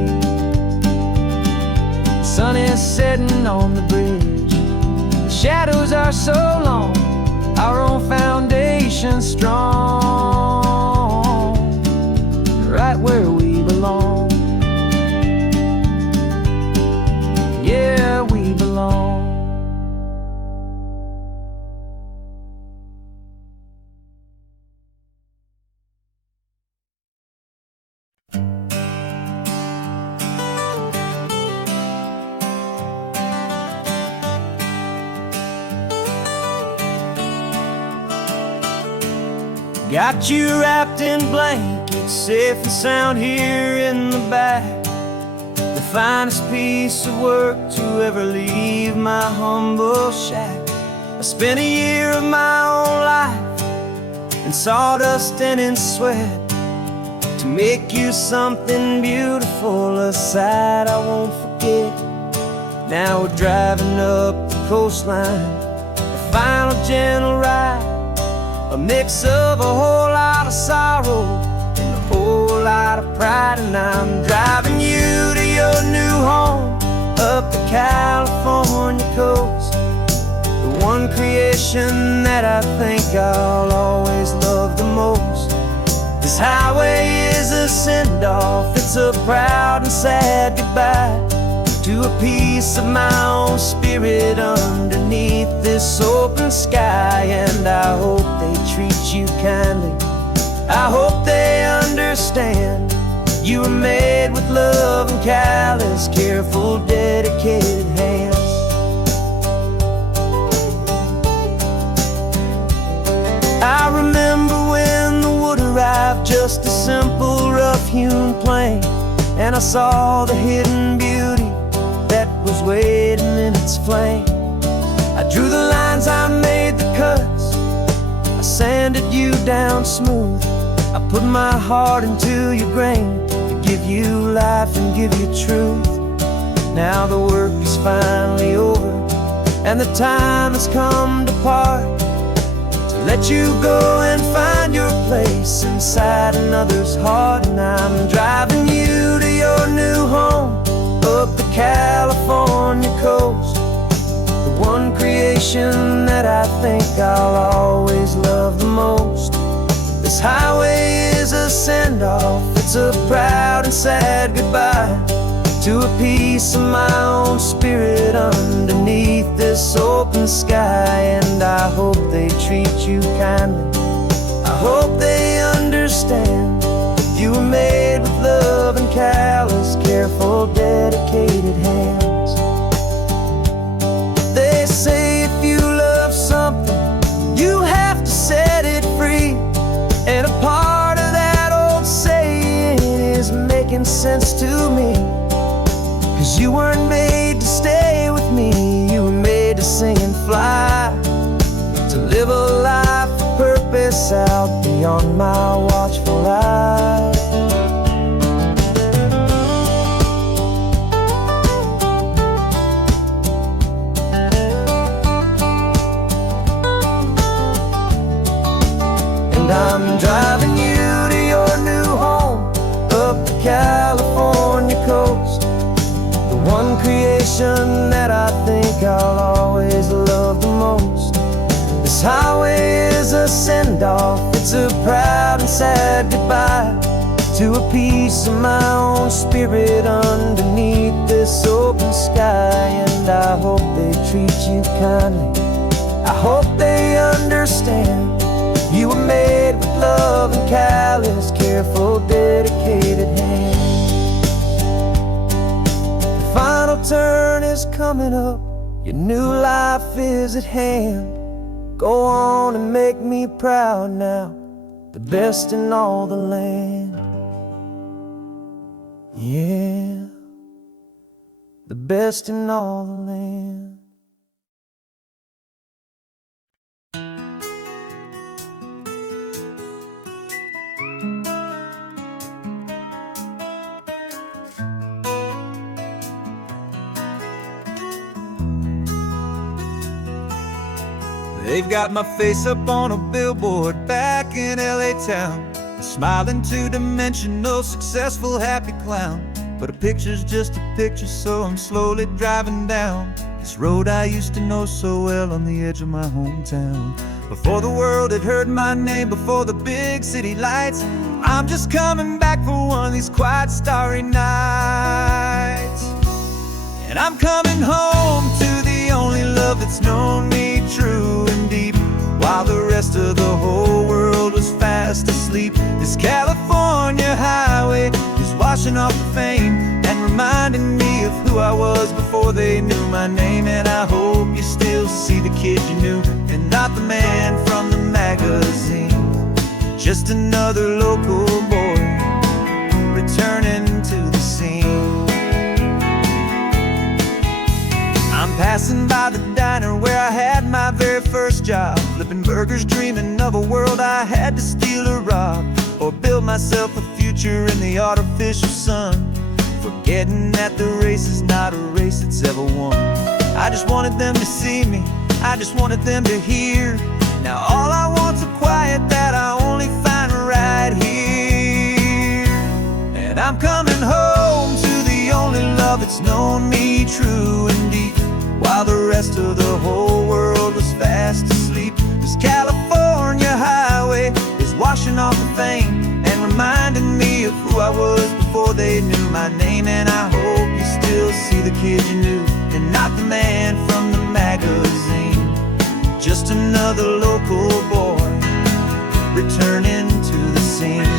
The sun is setting on the bridge, the shadows are so long, our own foundation strong, right where we belong. Yeah, we belong. Got you wrapped in blankets, safe and sound here in the back. The finest piece of work to ever leave my humble shack. I spent a year of my own life in sawdust and in sweat to make you something beautiful, a sight I won't forget. Now we're driving up the coastline, a final gentle ride, a mix of a whole lot of sorrow and a whole lot of pride. And I'm driving you to your new home up the California coast, the one creation that I think I'll always love the most. This highway is a send-off, it's a proud and sad goodbye to a piece of my own spirit underneath this open sky. And I hope they treat you kindly, I hope they understand you were made with love and callous, careful, dedicated hands. I remember when the wood arrived, just a simple rough-hewn plank, and I saw the hidden beauty that was waiting in its flame. I drew the lines, I made the cuts, I sanded you down smooth. I put my heart into your grain to give you life and give you truth. Now the work is finally over, and the time has come to part, to let you go and find your place inside another's heart. And I'm driving you to your new home up the California coast, the one creation that I think I'll always love the most. This highway is a send-off, it's a proud and sad goodbye to a piece of my own spirit underneath this open sky. And I hope they treat you kindly, I hope they understand you were made with love and callous, careful, dedicated hands. They say if you love something, you have to set it free. And a part of that old saying is making sense to me. 'Cause you weren't made to stay with me, you were made to sing and fly, to live a life of purpose out beyond my watchful eye. And I'm driving you to your new home up the California coast, the one creation that I think I'll always love the most. This highway is a send-off, it's a proud and sad goodbye to a piece of my own spirit underneath this open sky. And I hope they treat you kindly, I hope they understand you were made with love and callous, careful, dedicated hands. The final turn is coming up, your new life is at hand. Go on and make me proud now, the best in all the land. Yeah, the best in all the land. They've got my face up on a billboard back in LA town, a smiling two-dimensional, successful, happy clown. But a picture's just a picture, so I'm slowly driving down this road I used to know so well on the edge of my hometown. Before the world had heard my name, before the big city lights, I'm just coming back for one of these quiet, starry nights. And I'm coming home to the only love that's known me true and deep, while the rest of the whole world was fast asleep. This California highway is washing off the fame and reminding me of who I was before they knew my name. And I hope you still see the kid you knew, and not the man from the magazine. Just another local boy returning to the scene. I'm passing by the diner where I had my very first job, flipping burgers, dreaming of a world I had to steal or rob, or build myself a future in the artificial sun, forgetting that the race is not a race that's ever won. I just wanted them to see me, I just wanted them to hear. Now all I want's a quiet that I only find right here. And I'm coming home to the only love that's known me true and deep, while the rest of the whole world was fast asleep. This California highway is washing off the fame and reminding me of who I was before they knew my name. And I hope you still see the kid you knew, and not the man from the magazine. Just another local boy returning to the scene.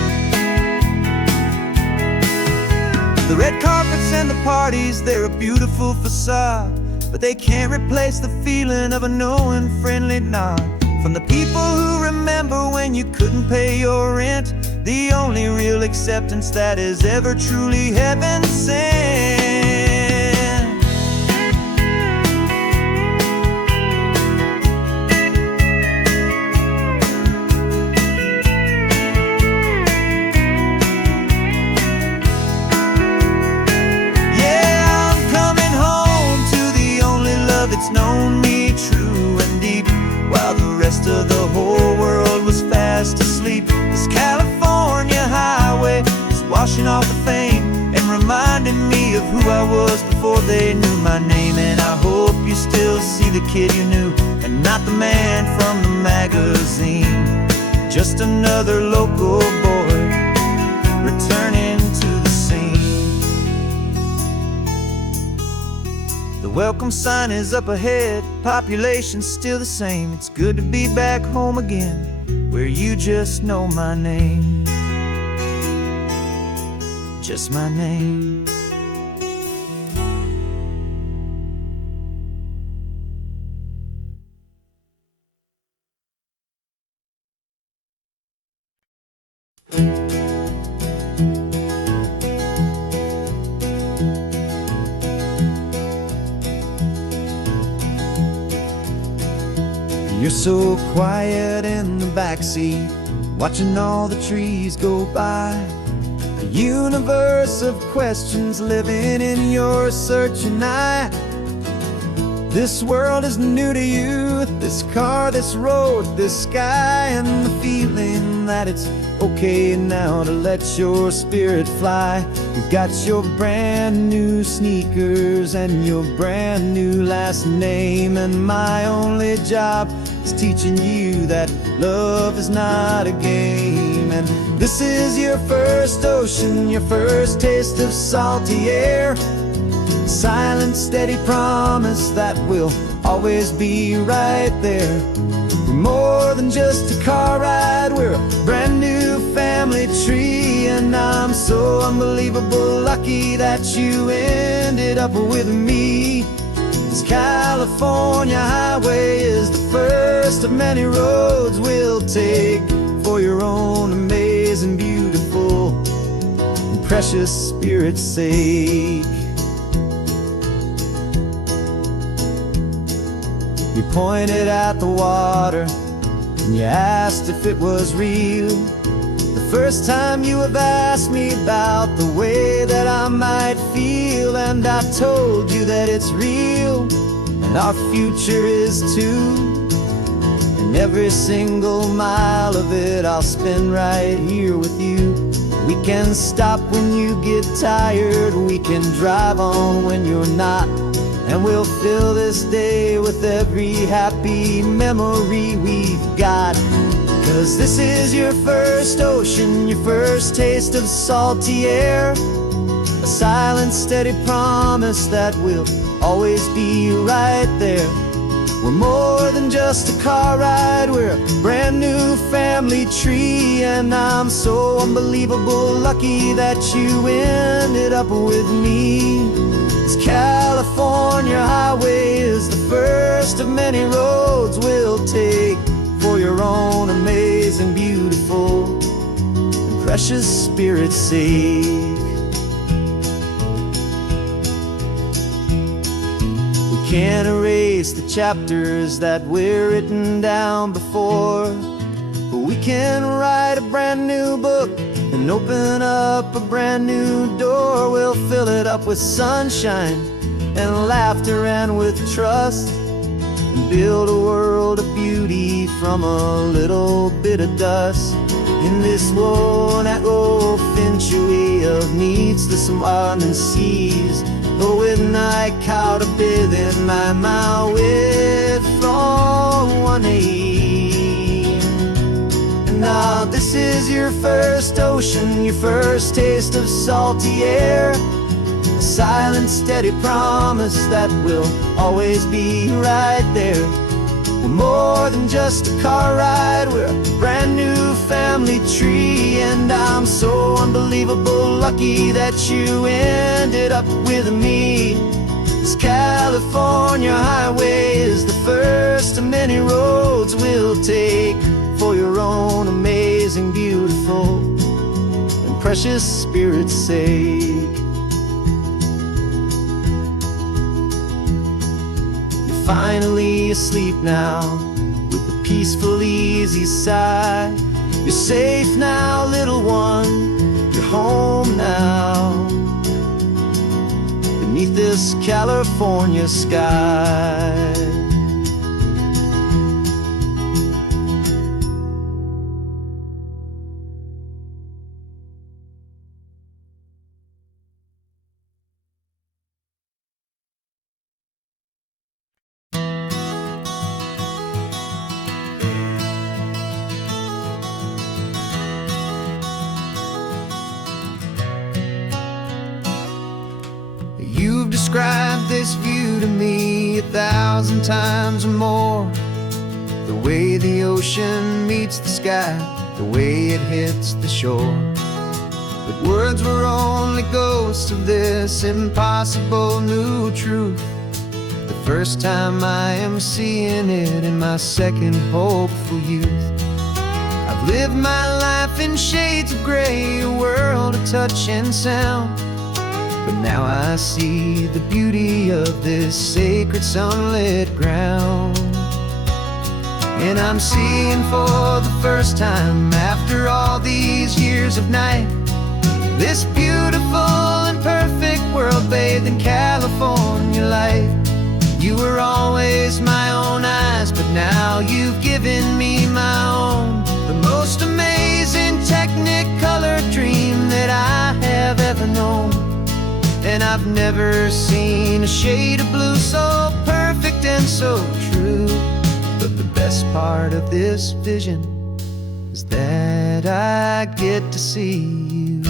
The red carpets and the parties, they're a beautiful facade, but they can't replace the feeling of a knowing, friendly nod from the people who remember when you couldn't pay your rent. The only real acceptance that is ever truly heaven sent. rest of the whole world was fast asleep. This California highway is washing off the fame and reminding me of who I was before they knew my name. And I hope you still see the kid you knew, and not the man from the magazine. Just another local boy returning to the scene. The welcome sign is up ahead, population's still the same. It's good to be back home again, where you just know my name. Just my name. You're so quiet in the backseat, watching all the trees go by. A universe of questions living in your searching eye. This world is new to you, this car, this road, this sky, and the feeling that it's okay now to let your spirit fly. You've got your brand new sneakers and your brand new last name, and my only job is teaching you that love is not a game. And this is your first ocean, your first taste of salty air. Silent, steady promise that we'll always be right there. We're more than just a car ride, we're a brand new family tree. And I'm so unbelievable lucky that you ended up with me. This California highway is the first of many roads we'll take for your own amazing, beautiful, and precious spirit's sake. You pointed at the water and you asked if it was real. The first time you have asked me about the way that I might feel, and I told you that it's real and our future is too. And every single mile of it I'll spend right here with you. We can stop when you get tired, we can drive on when you're not, and we'll fill this day with every happy memory we've got. 'Cause this is your first ocean, your first taste of salty air. A silent, steady promise that we'll always be right there. We're more than just a car ride, we're a brand new family tree. And I'm so unbelievable lucky that you ended up with me. This California highway is the first of many roads we'll take for your own amazing, beautiful, and precious spirit's sake. We can't erase the chapters that were written down before, but we can write a brand new book and open up a brand new door. We'll fill it up with sunshine and laughter and with trust, and build a world of beauty from a little bit of dust. In this world-at finchaway of needless and seas, oh, with night caught a bit in my way from one aim. And now this is your first ocean, your first taste of salty air. A silent, steady promise that we'll always be right there. We're more than just a car ride, we're a brand new family tree. And I'm so unbelievable lucky that you ended up with me. This California highway is the first of many roads we'll take for your own amazing, beautiful, and precious spirit's sake. Finally asleep now, with a peaceful, easy sigh. You're safe now, little one, you're home now, beneath this California sky. describe this view to me 1,000 times or more. The way the ocean meets the sky, the way it hits the shore. But words were only ghosts of this impossible new truth. The first time I am seeing it in my second hopeful youth. I've lived my life in shades of gray, a world of touch and sound. But now I see the beauty of this sacred sunlit ground. And I'm seeing for the first time, after all these years of night, this beautiful and perfect world bathed in California light. You were always my own eyes, but now you've given me my own. The most amazing technicolor dream that I have ever known. And I've never seen a shade of blue so perfect and so true. But the best part of this vision is that I get to see you.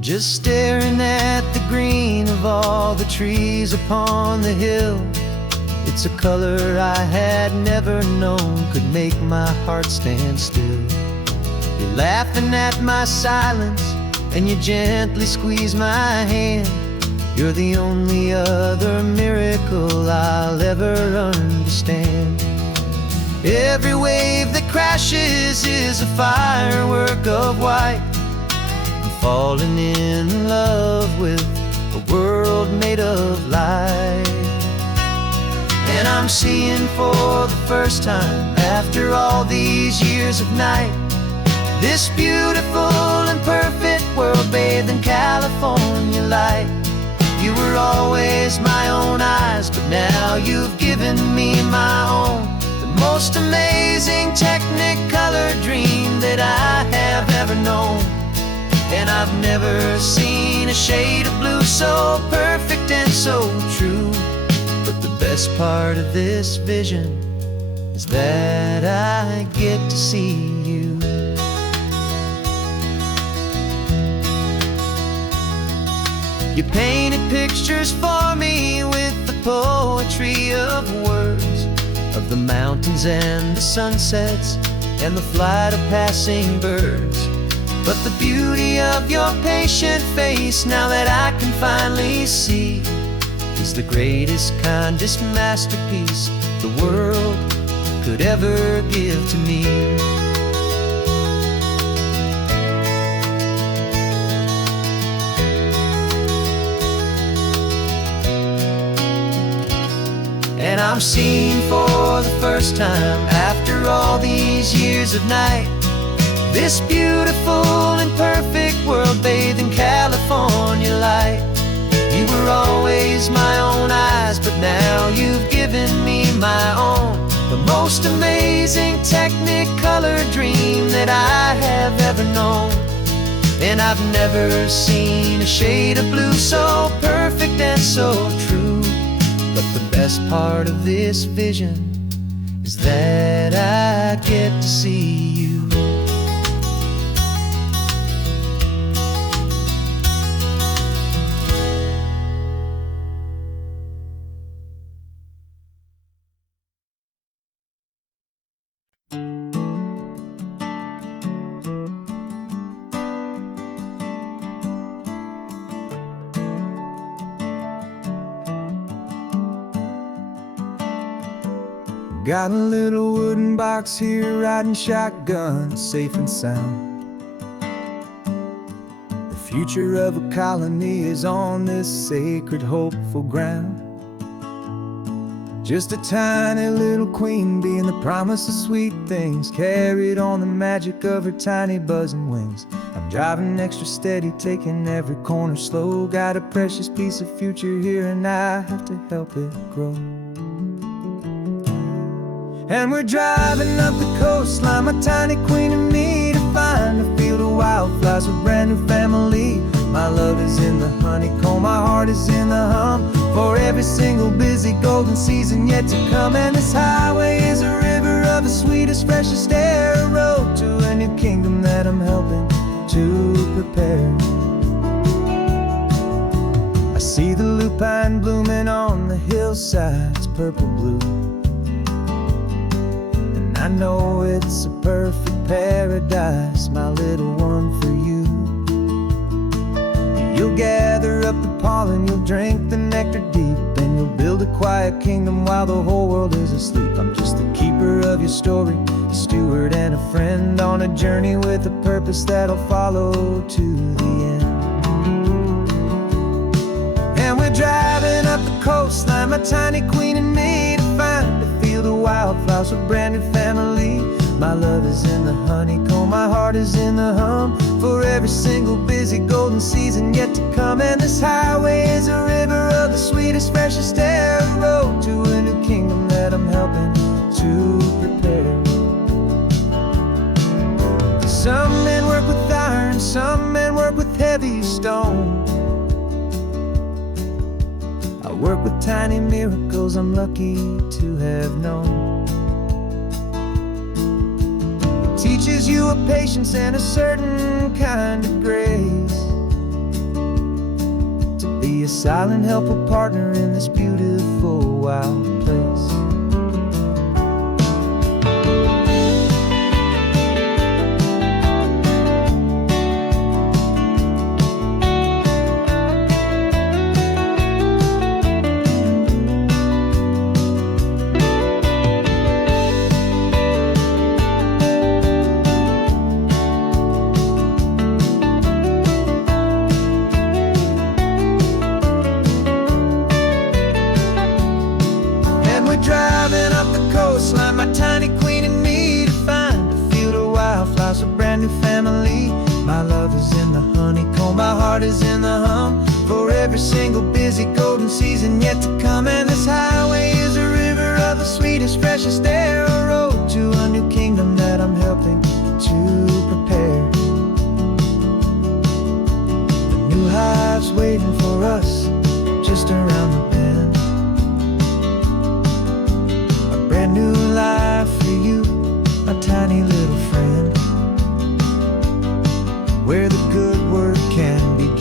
Just staring at the green of all the trees upon the hill. It's a color I had never known could make my heart stand still. You're laughing at my silence, and you gently squeeze my hand. You're the only other miracle I'll ever understand. Every wave that crashes is a firework of white. Falling in love with a world made of light. And I'm seeing for the first time, after all these years of night, this beautiful and perfect world bathed in California light. You were always my own eyes, but now you've given me my own. The most amazing technicolor dream that I have ever known. And I've never seen a shade of blue so perfect and so true. But the best part of this vision is that I get to see you. You painted pictures for me with the poetry of words, of the mountains and the sunsets and the flight of passing birds. But the beauty of your patient face, now that I can finally see, is the greatest, kindest masterpiece the world could ever give to me. And I'm seeing for the first time, after all these years of night, this beautiful and perfect world bathed in California light. You were always my own eyes, but now you've given me my own. The most amazing technicolor dream that I have ever known. And I've never seen a shade of blue so perfect and so true. But the best part of this vision is that I get to see you. Got a little wooden box here, riding shotgun, safe and sound. The future of a colony is on this sacred, hopeful ground. Just a tiny little queen bee and the promise of sweet things, carried on the magic of her tiny buzzing wings. I'm driving extra steady, taking every corner slow. Got a precious piece of future here and I have to help it grow. And we're driving up the coastline, my tiny queen and me, to find a field of wildflowers with a brand new family. My love is in the honeycomb, my heart is in the hum, for every single busy golden season yet to come. And this highway is a river the sweetest, freshest air, a road to a new kingdom that I'm helping to prepare. I see the lupine blooming on the hillsides, purple blue, and I know it's a perfect paradise, my little one, for you. You'll gather up the pollen, you'll drink the nectar deep, and you'll build a quiet kingdom while the whole world is asleep. I'm just the keeper of your story, a steward and a friend on a journey with a purpose that'll follow to the end. And we're driving up the coastline, my tiny queen and me, to find a field of wildflowers with a brand new family. My love is in the honeycomb, my heart is in the hum, for every single busy golden season yet to come. And this highway is a river of the sweetest, freshest air, a road to a new kingdom that I'm helping to prepare. Some men work with iron, some men work with heavy stone. I work with tiny miracles I'm lucky to have known. Teaches you a patience and a certain kind of grace, to be a silent, helpful partner in this beautiful, wild place. Driving up the coastline, my tiny queen and me, to find a field of wildflowers, a brand new family. My love is in the honeycomb, my heart is in the hum, for every single busy golden season yet to come. And this highway is a river of the sweetest, freshest air, a road to a new kingdom that I'm helping to prepare. The new hive's waiting for us just around the bend. Brand new life for you, my tiny little friend, where the good work can begin.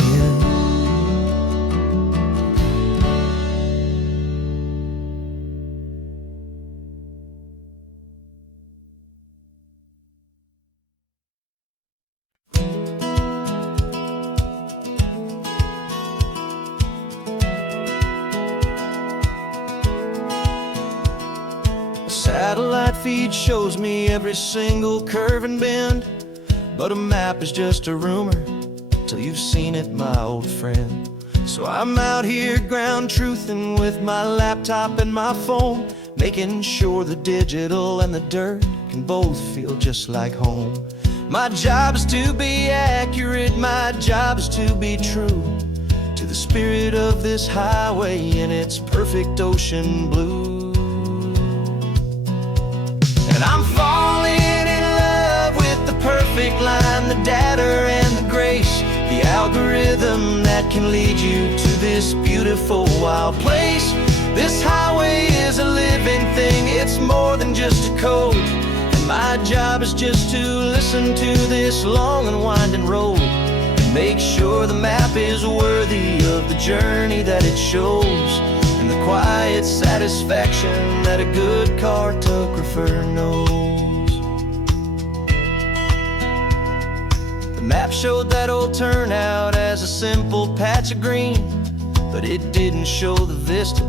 Satellite feed shows me every single curve and bend, but a map is just a rumor till you've seen it, my old friend. So I'm out here ground truthing with my laptop and my phone, making sure the digital and the dirt can both feel just like home. My job is to be accurate, my job is to be true to the spirit of this highway in its perfect ocean blue. And I'm falling in love with the perfect line, the data and the grace, the algorithm that can lead you to this beautiful wild place. This highway is a living thing, it's more than just a code, and my job is just to listen to this long and winding road and make sure the map is worthy of the journey that it shows, and the quiet satisfaction that a good cartographer knows. The map showed that old turnout as a simple patch of green, but it didn't show the vista,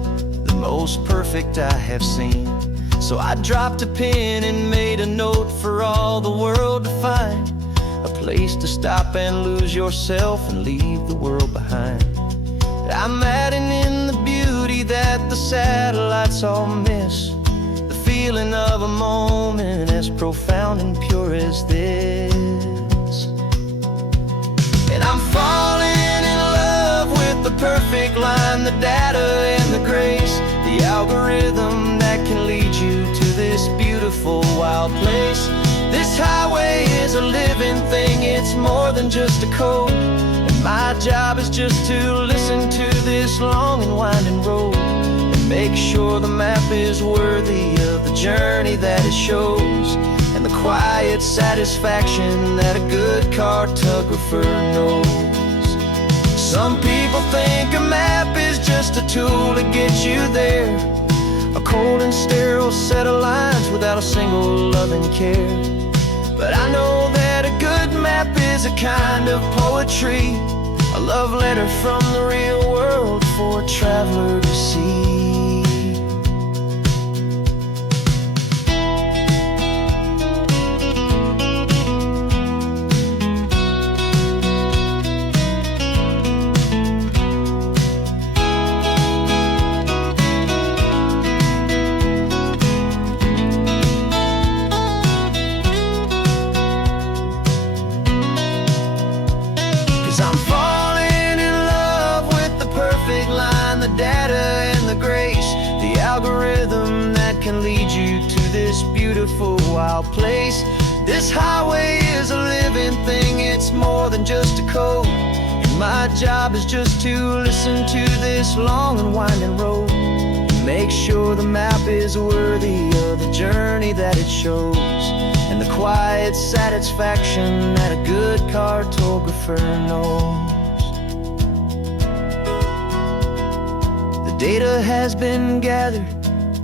the most perfect I have seen. So I dropped a pin and made a note for all the world to find, a place to stop and lose yourself and leave the world behind. I'm adding in the beauty that the satellites all miss, the feeling of a moment as profound and pure as this. And I'm falling in love with the perfect line, the data and the grace, the algorithm that can lead you to this beautiful wild place. This highway is a living thing, it's more than just a code, and my job is just to listen to this long and winding road and Make sure the map is worthy of the journey that it shows, and the quiet satisfaction that a good cartographer knows. Some people think a map is just a tool to get you there, a cold and sterile set of lines without a single loving care. But I know that a good map is a kind of poetry, a love letter from the real world for a traveler to see. I'm falling in love with the perfect line, the data and the grace, the algorithm that can lead you to this beautiful wild place. This highway is a living thing, it's more than just a code, and my job is just to listen to this long and winding road, and make sure the map is worthy of the journey that it shows, and the quiet satisfaction that a good cartographer knows. The data has been gathered,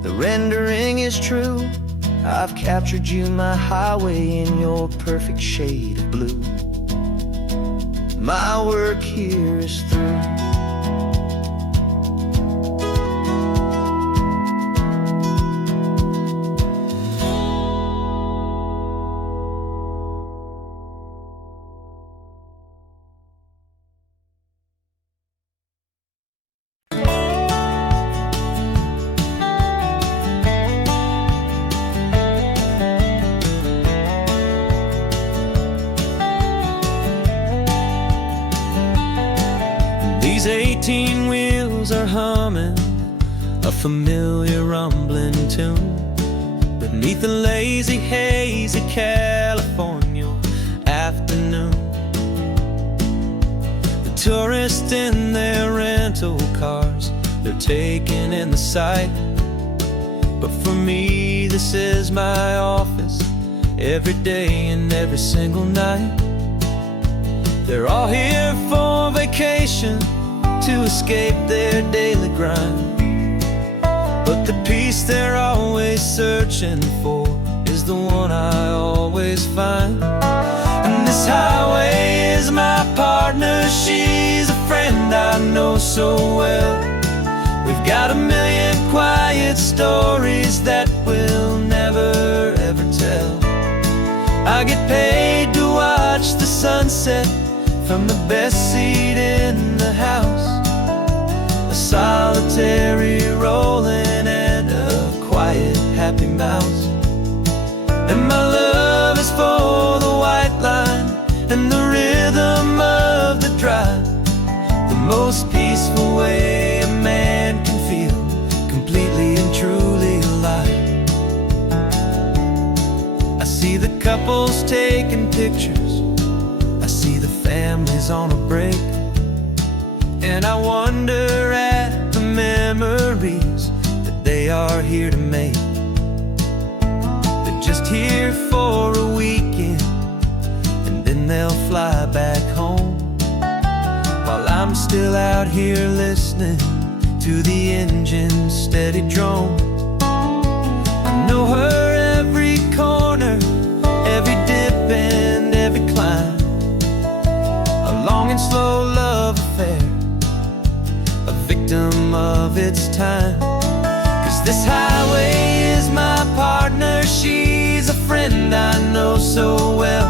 the rendering is true. I've captured you, my highway, in your perfect shade of blue. My work here is through. These 18 wheels are humming a familiar rumbling tune beneath the lazy haze of California afternoon. The tourists in their rental cars, they're taking in the sight, but for me this is my office every day and every single night. They're all here for vacation, to escape their daily grind, but the peace they're always searching for is the one I always find. And this highway is my partner, she's a friend I know so well. We've got a million quiet stories that we'll never ever tell. I get paid to watch the sunset from the best seat in the house, a solitary rolling and a quiet happy mouse. And my love is for the white line and the rhythm of the drive, the most peaceful way a man can feel completely and truly alive. I see the couples taking pictures, I see the families on a break, and I wonder at the memories that they are here to make. They're just here for a weekend, and then they'll fly back home, while I'm still out here listening to the engine's steady drone. I know her every corner, every dip and every climb, a long and slow love affair, a victim of its time. 'Cause this highway is my partner, she's a friend I know so well.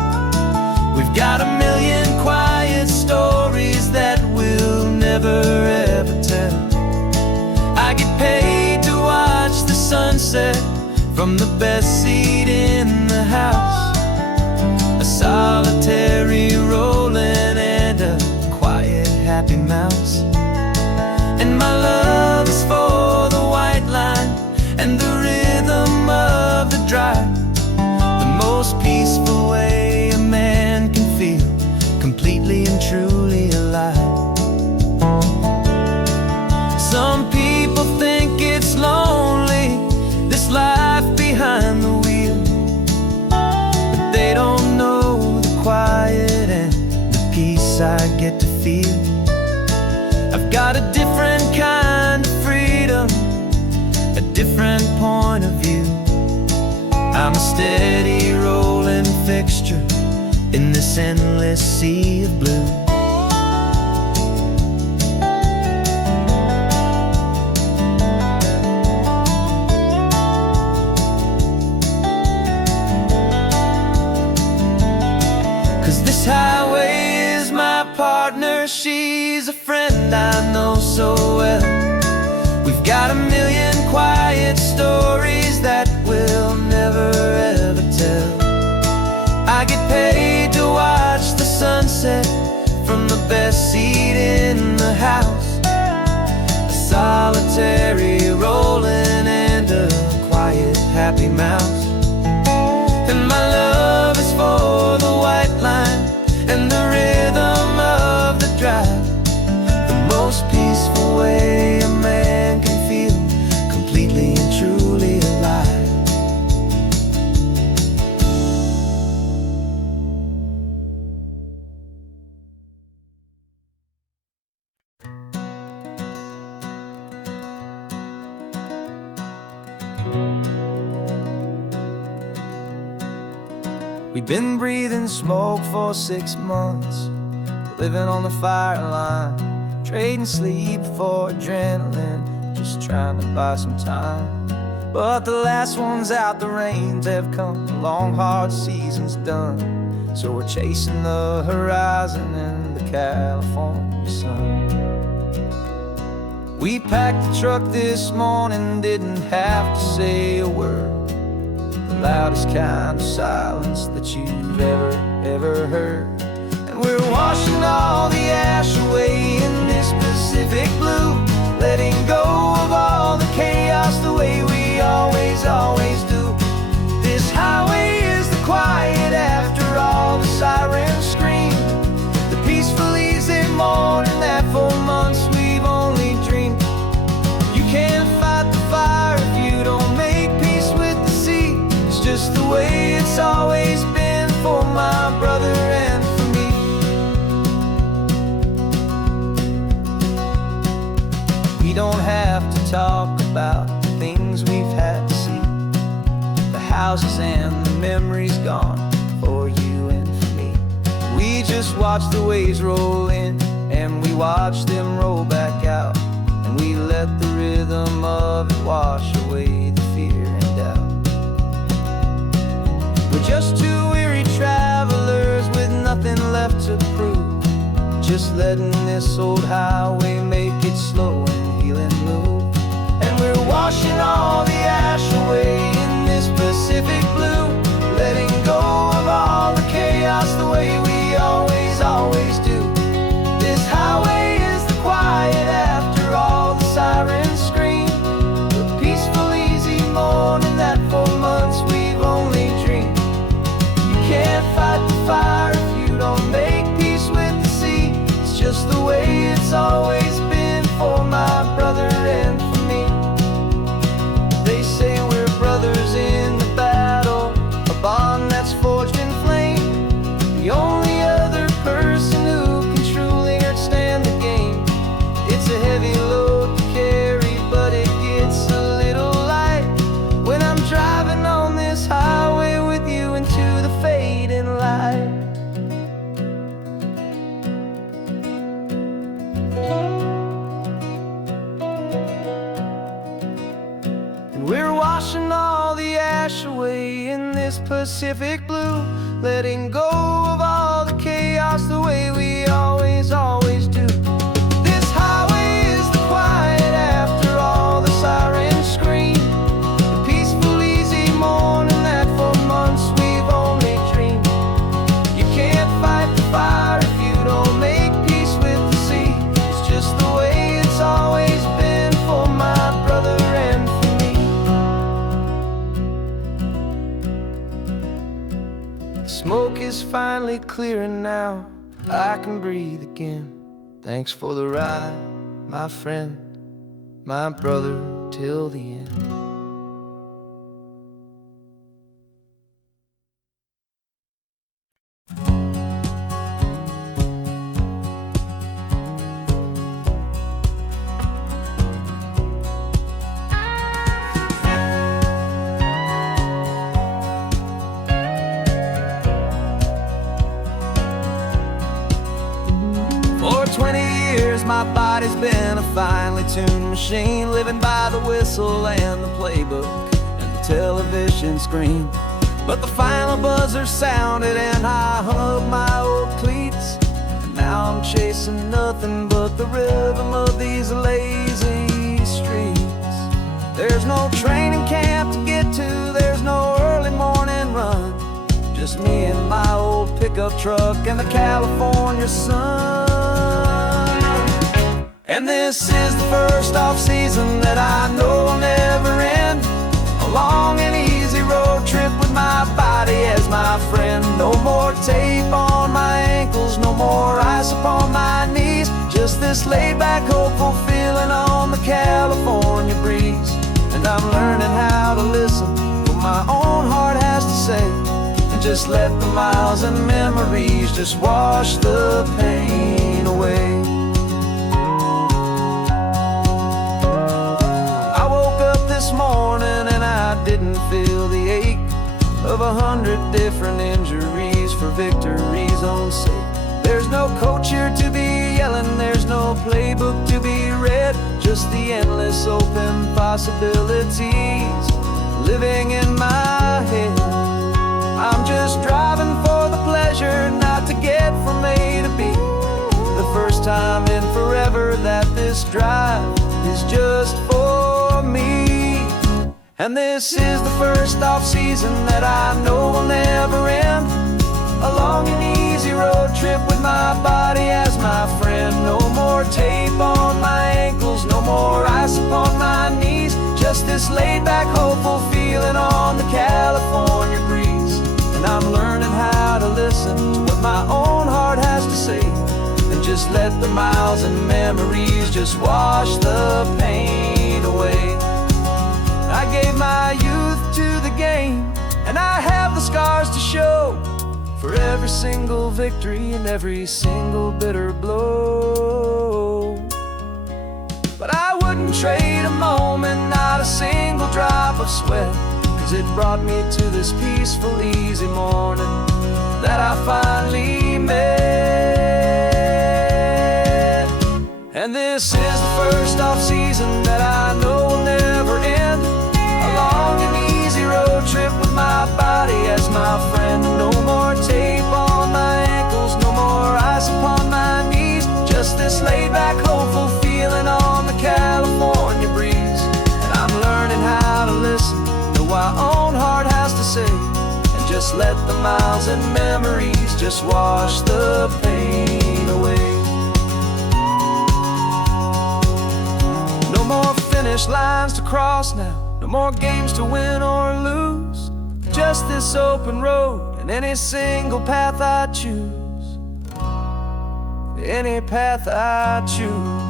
We've got a million quiet stories that we'll never ever tell. I get paid to watch the sunset from the best seat in the house, a solitary rolling and a quiet happy mouse. And my love is for the white line and the rhythm of the drive, the most peaceful way a man can feel completely and truly alive. Some people think it's point of view. I'm a steady rolling fixture in this endless sea of blue. Cause this highway is my partner, she's a friend I know so well. We've got a million quiet stories that we'll never ever tell. I get paid to watch the sunset from the best seat in the house. A solitary rolling and a quiet happy mouse. And my love is for the white line and the rhythm of the drive. The most peaceful way a man can feel completely and truly alive. We've been breathing smoke for 6 months, living on the fire line, trading sleep for adrenaline, just trying to buy some time. But the last one's out, the rains have come, the long hard season's done. So we're chasing the horizon in the California sun. We packed the truck this morning, didn't have to say a word. The loudest kind of silence that you've ever heard. And we're washing all the ash away in this Pacific blue, letting go of all the chaos the way we always do. This highway is the quiet after all the sirens scream, the peaceful easy morning that for months we've only dreamed. You can't fight the fire if you don't make peace with the sea. It's just the way it's always been for my brother and for me. We don't have to talk about the things we've had to see, the houses and the memories gone for you and for me. We just watch the waves roll in and we watch them roll back out, and we let the rhythm of it wash away the fear and doubt. We're just two weary travelers with nothing left to prove, just letting this old highway make it slow and healing move. And we're washing all the ash away in this Pacific blue, letting go of all the chaos the way we always do. This highway is the quiet after all the sirens scream, the peaceful easy morning that for months we've only dreamed. You can't fight the fire if you don't make peace with the sea. It's just the way it's always been for my brother and for me. They say we're brothers in the battle, a bond that's forged in flame. The only other person who can truly stand the game. It's a heavy load to carry, but it gets a little light when I'm driving on this highway with you into the fading light. We're washing all the ash away in this Pacific blue, letting go of all the chaos the way we always do. This highway is the quiet after all the sirens scream, the peaceful easy morning that for months we've only dreamed. You can't fight the fire if you don't make peace with the sea. It's just the way it's always been for my brother and for me. The smoke is finally clearing now, I can breathe again. Thanks for the ride, my friend, my brother till the end. my body's been a finely tuned machine, living by the whistle and the playbook and the television screen. But the final buzzer sounded and I hung up my old cleats, and now I'm chasing nothing but the rhythm of these lazy streets. There's no training camp to get to, there's no early morning run, just me and my old pickup truck and the California sun. And this is the first off-season that I know will never end, a long and easy road trip with my body as my friend. No more tape on my ankles, no more ice upon my knees, just this laid-back, hopeful feeling on the California breeze. And I'm learning how to listen to what my own heart has to say, and just let the miles and memories just wash the pain away. I woke up this morning and I didn't feel the ache of 100 different injuries for victory's own sake. There's no coach here to be yelling, there's no playbook to be read, just the endless open possibilities living in my head. I'm just driving for the pleasure, not to get from A to B. The first time in forever that this drive is just for me. And this is the first off-season that I know will never end, a long and easy road trip with my body as my friend. No more tape on my ankles, no more ice upon my knees, just this laid-back, hopeful feeling on the California breeze. And I'm learning how to listen to what my own heart has to say, and just let the miles and memories just wash the pain away. I gave my youth to the game, and I have the scars to show for every single victory and every single bitter blow. But I wouldn't trade a moment, not a single drop of sweat, 'cause it brought me to this peaceful, easy morning that I finally met. And this is the first off-season that I know will never end, a long and easy road trip with my body as my friend. No more tape on my ankles, no more ice upon my knees, just this laid-back, hopeful feeling on the California breeze. And I'm learning how to listen to what my own heart has to say, and just let the miles and memories just wash the pain away. No more finish lines to cross now, no more games to win or lose, just this open road and any single path I choose, any path I choose.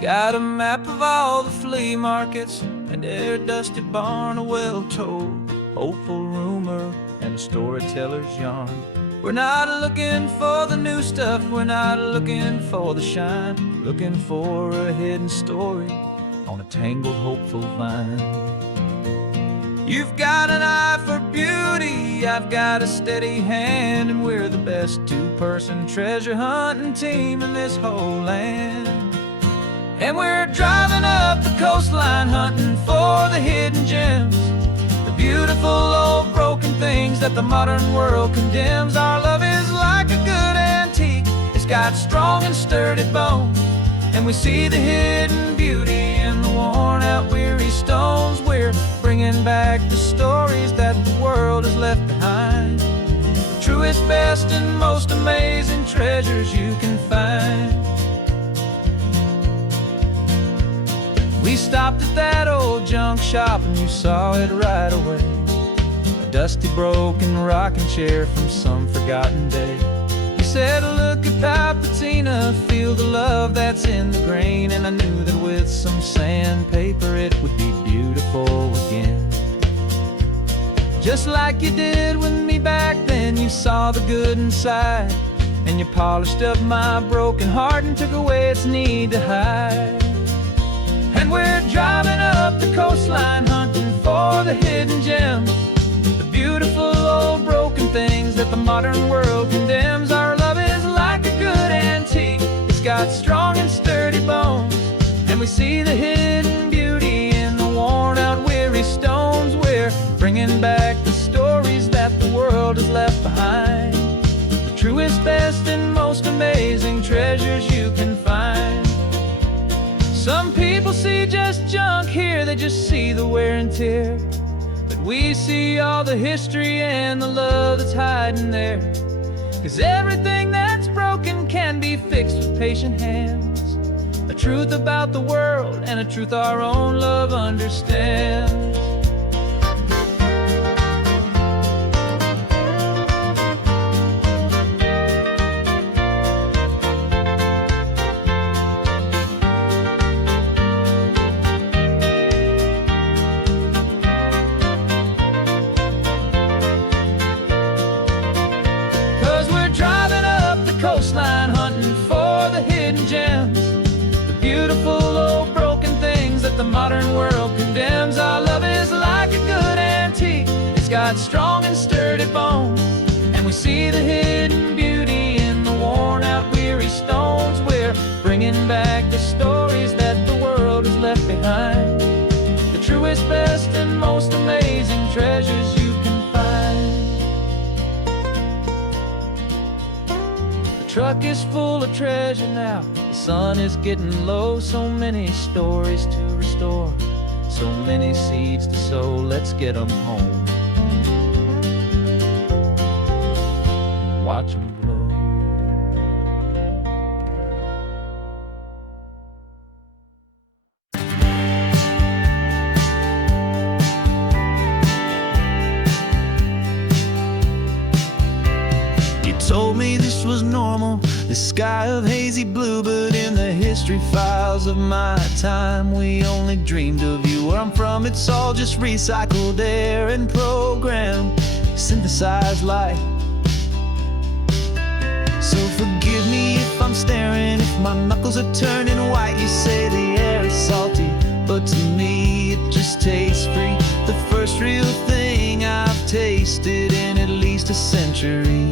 Got a map of all the flea markets and every dusty barn, a well-told, hopeful rumor and a storyteller's yarn. We're not looking for the new stuff, we're not looking for the shine, looking for a hidden story on a tangled, hopeful vine. You've got an eye for beauty, I've got a steady hand, and we're the best two-person treasure hunting team in this whole land. And we're driving up the coastline hunting for the hidden gems, the beautiful old broken things that the modern world condemns. Our love is like a good antique, it's got strong and sturdy bones, and we see the hidden beauty in the worn out weary stones. We're bringing back the stories that the world has left behind, the truest, best and most amazing treasures you can find. We stopped at that old junk shop and you saw it right away, a dusty broken rocking chair from some forgotten day. You said, look at that patina, feel the love that's in the grain, and I knew that with some sandpaper it would be beautiful again. Just like you did with me back then, you saw the good inside, and you polished up my broken heart and took away its need to hide. we're driving up the coastline, hunting for the hidden gems, the beautiful old broken things that the modern world condemns. Our love is like a good antique, it's got strong and sturdy bones, and we see the hidden beauty in the worn out weary stones. We're bringing back the stories that the world has left behind, the truest, best, and most amazing treasures you can find. Some people see just junk here, they just see the wear and tear, but we see all the history and the love that's hiding there. 'Cause everything that's broken can be fixed with patient hands, a truth about the world and a truth our own love understands. 'Cause we're driving up the coastline, hunting for the hidden gems, the beautiful old broken things that the modern world condemns. Our love is like a good antique, it's got strong and sturdy bones, and we see the hidden beauty in the worn out weary stones. We're bringing back the stories that the world has left behind, the truest, best, and most amazing treasures you can find. The truck is full of treasure now, the sun is getting low, so many stories to restore, so many seeds to sow. Let's get them home, watch them blow. You told me this was normal, the sky of hazy blue, but in the history files of my time, we only dreamed of you. Where I'm from, it's all just recycled air and programmed, synthesized light. So forgive me if I'm staring, if my knuckles are turning white. You say the air is salty, but to me it just tastes free, the first real thing I've tasted in at least a century.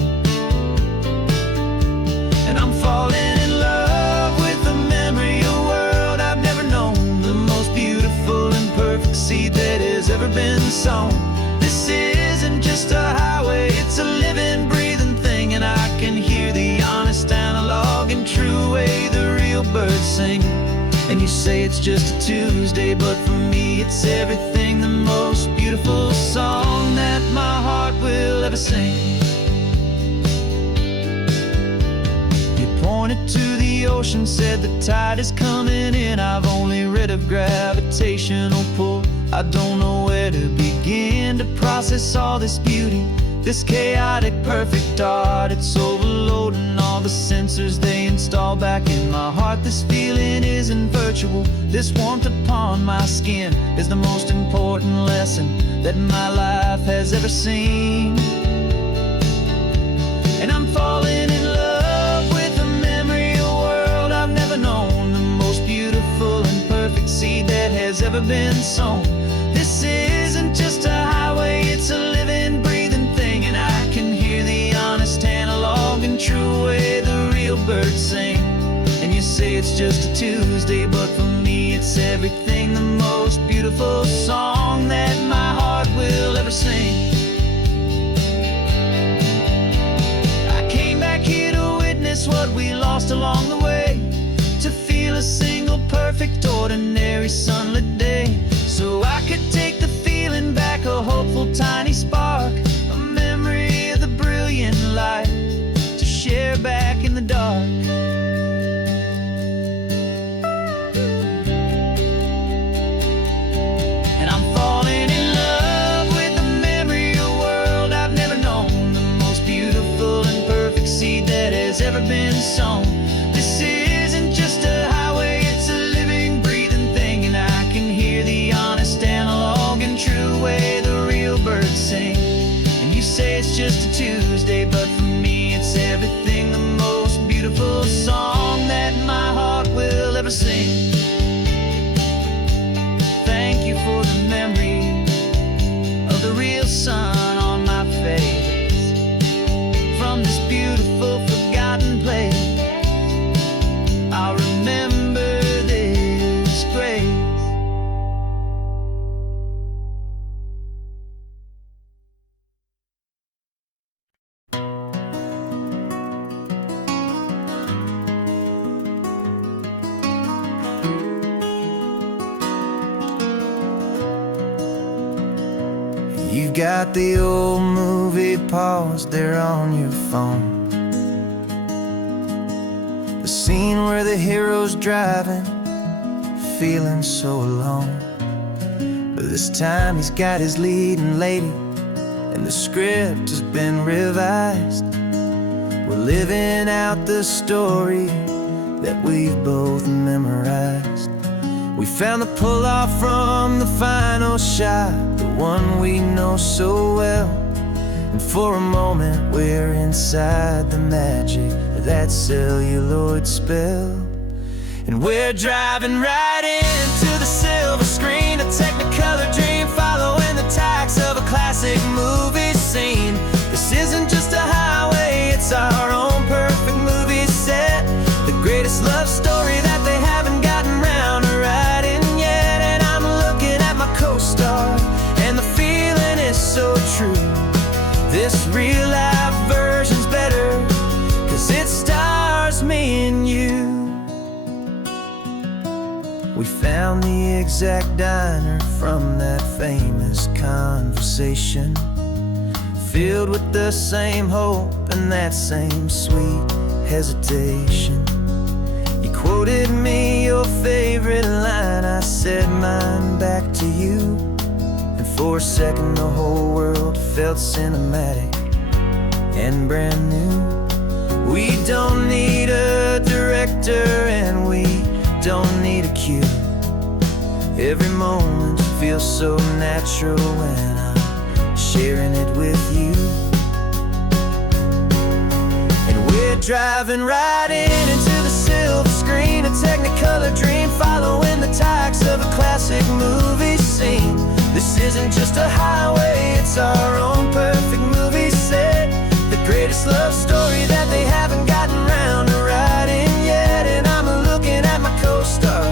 And I'm falling in love with the memory of a world I've never known, the most beautiful and perfect seed that has ever been sown. This isn't just a highway, it's a living, breathing thing, and I can hear the honest analog and true way the real birds sing. And you say it's just a Tuesday, but for me it's everything, the most beautiful song that my heart will ever sing. Pointed to the ocean, said the tide is coming in. I've only read of gravitational pull, I don't know where to begin to process all this beauty, this chaotic perfect art. It's overloading all the sensors they install back in my heart. This feeling isn't virtual, this warmth upon my skin is the most important lesson that my life has ever seen. And I'm falling in love with a memory of a world I've never known, the most beautiful and perfect seed that has ever been sown. This isn't just a highway, it's a living, breathing thing, and I can hear the honest analog and true way the real birds sing. And you say it's just a Tuesday, but for me it's everything, the most beautiful song that my heart will ever sing. I came back here to witness what we lost along the way, to feel a single perfect ordinary sunlit day, so I could take the feeling back, a hopeful tiny spark, a memory of the brilliant light to share back in the dark. And I'm falling in love with the memory of a world I've never known, the most beautiful and perfect seed that has ever been sown. This isn't just a highway, it's a living, breathing thing, and I can hear the honest analog and true way the real birds sing. And you say it's just a Tuesday, but for me it's everything, the most beautiful song that my heart will ever sing. got the old movie paused there on your phone. The scene where the hero's driving, feeling so alone. But this time he's got his leading lady, and the script has been revised. We're living out the story that we've both memorized. We found the pull-off from the final shot, the one we know so well. And for a moment we're inside the magic of that celluloid spell. And we're driving right into the silver screen, a Technicolor dream, following the tacks of a classic movie scene. This isn't just a highway, it's our own perfect movie set, the greatest love story that they haven't gotten round to writing yet. And I'm looking at my co-star, and the feeling is so true. This real-life version's better, 'cause it stars me and you. We found the exact diner from that famous conversation, filled with the same hope and that same sweet hesitation. You quoted me your favorite line, I said mine back to you. And for a second the whole world felt cinematic and brand new. We don't need a director and we don't need a cue. Every moment feels so natural when I'm sharing it with you. And we're driving right into the silver screen, a Technicolor dream, following the tacks of a classic movie scene. This isn't just a highway, it's our own perfect movie set, the greatest love story that they haven't gotten round to writing yet. And I'm looking at my co-star,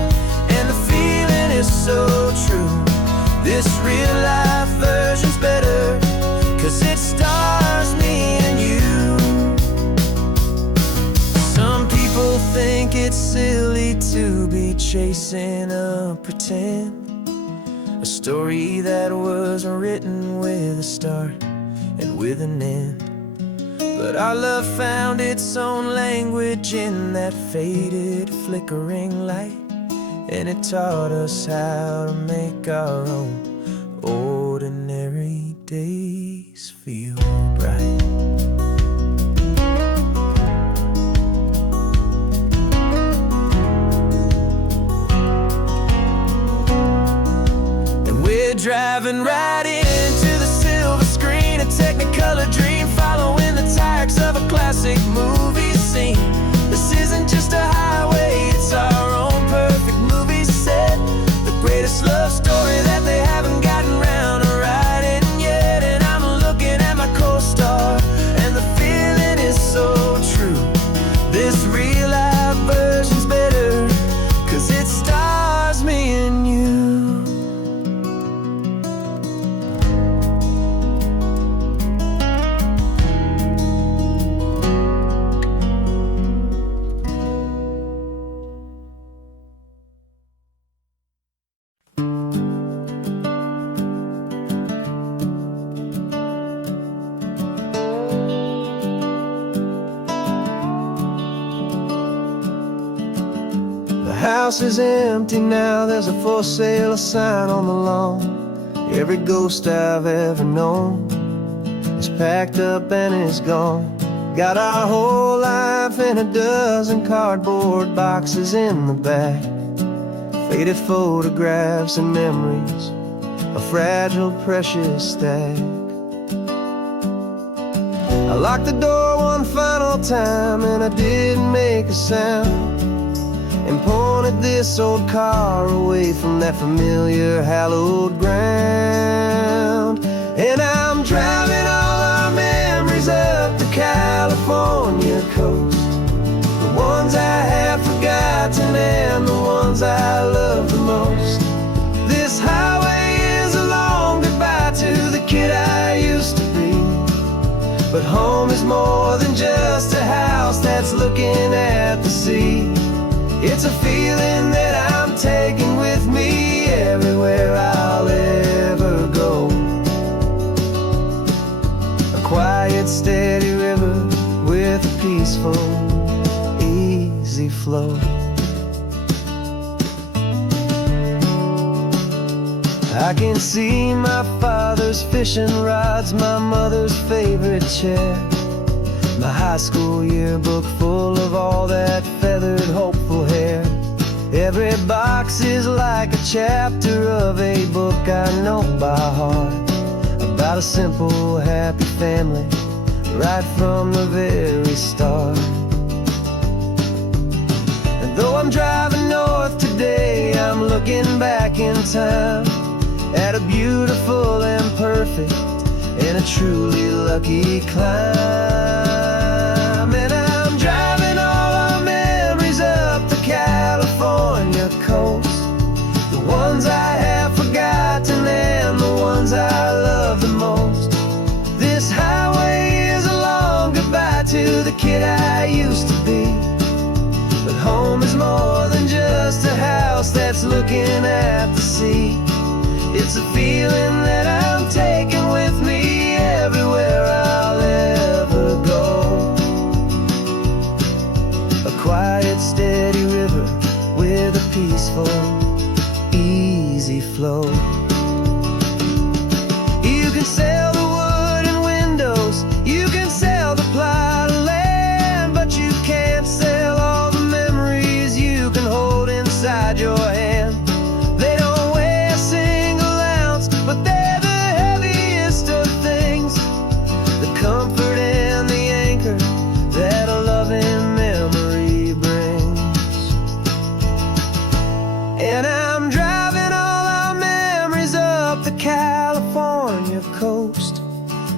and the feeling is so true. This real-life version's better, 'cause it stars me and you. Some people think it's silly to be chasing a pretend, a story that was written with a start and with an end. But our love found its own language in that faded, flickering light, and it taught us how to make our own ordinary days feel bright. And we're driving right into the silver screen, a Technicolor dream, following the tacks of a classic movie scene. This isn't just a highway, it's our own perfect movie set, the greatest love story that they haven't gotten round to writing yet. And I'm looking at my co-star, and the feeling is so true. This real-life version's better, 'cause it stars me and you. The house is empty now, there's a for sale sign on the lawn. Every ghost I've ever known is packed up and is gone. Got our whole life in a dozen cardboard boxes in the back, faded photographs and memories, a fragile, precious stack. I locked the door one final time and I didn't make a sound, and pointed this old car away from that familiar hallowed ground. And I'm driving all our memories up the California coast, the ones I have forgotten and the ones I love the most. This highway is a long goodbye to the kid I used to be, but home is more than just a house that's looking at the sea. It's a feeling that I'm taking with me everywhere I'll ever go. steady river with a peaceful, easy flow. I can see my father's fishing rods, my mother's favorite chair, my high school yearbook full of all that feathered, hopeful hair. Every box is like a chapter of a book I know by heart, about a simple, happy family, right from the very start. And though I'm driving north today, I'm looking back in time at a beautiful and perfect and a truly lucky climb. And I'm driving all our memories up the California coast, the ones I have forgotten and the ones I love the most. This highway is a long goodbye to the kid I used to be, but home is more than just a house that's looking at the sea. It's a feeling that I'm taking with me everywhere I'll ever go. A quiet, steady river with a peaceful, easy flow. You can sell the wood and windows, you can sell the plot of land, but you can't sell all the memories you can hold inside your hand. They don't weigh a single ounce, but they're the heaviest of things, the comfort and the anchor that a loving memory brings. And I'm driving all our memories up the California coast,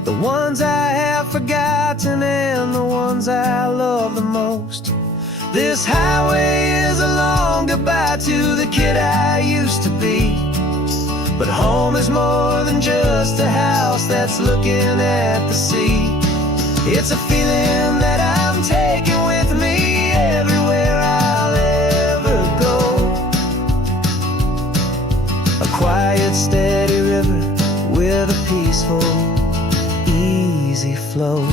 the ones I have forgotten and the ones I love the most. This highway is a long goodbye to the kid I used to be, but home is more than just a house that's looking at the sea. It's a feeling that I'm taking with me everywhere I'll ever go. A quiet, steady river with a peaceful, easy flow.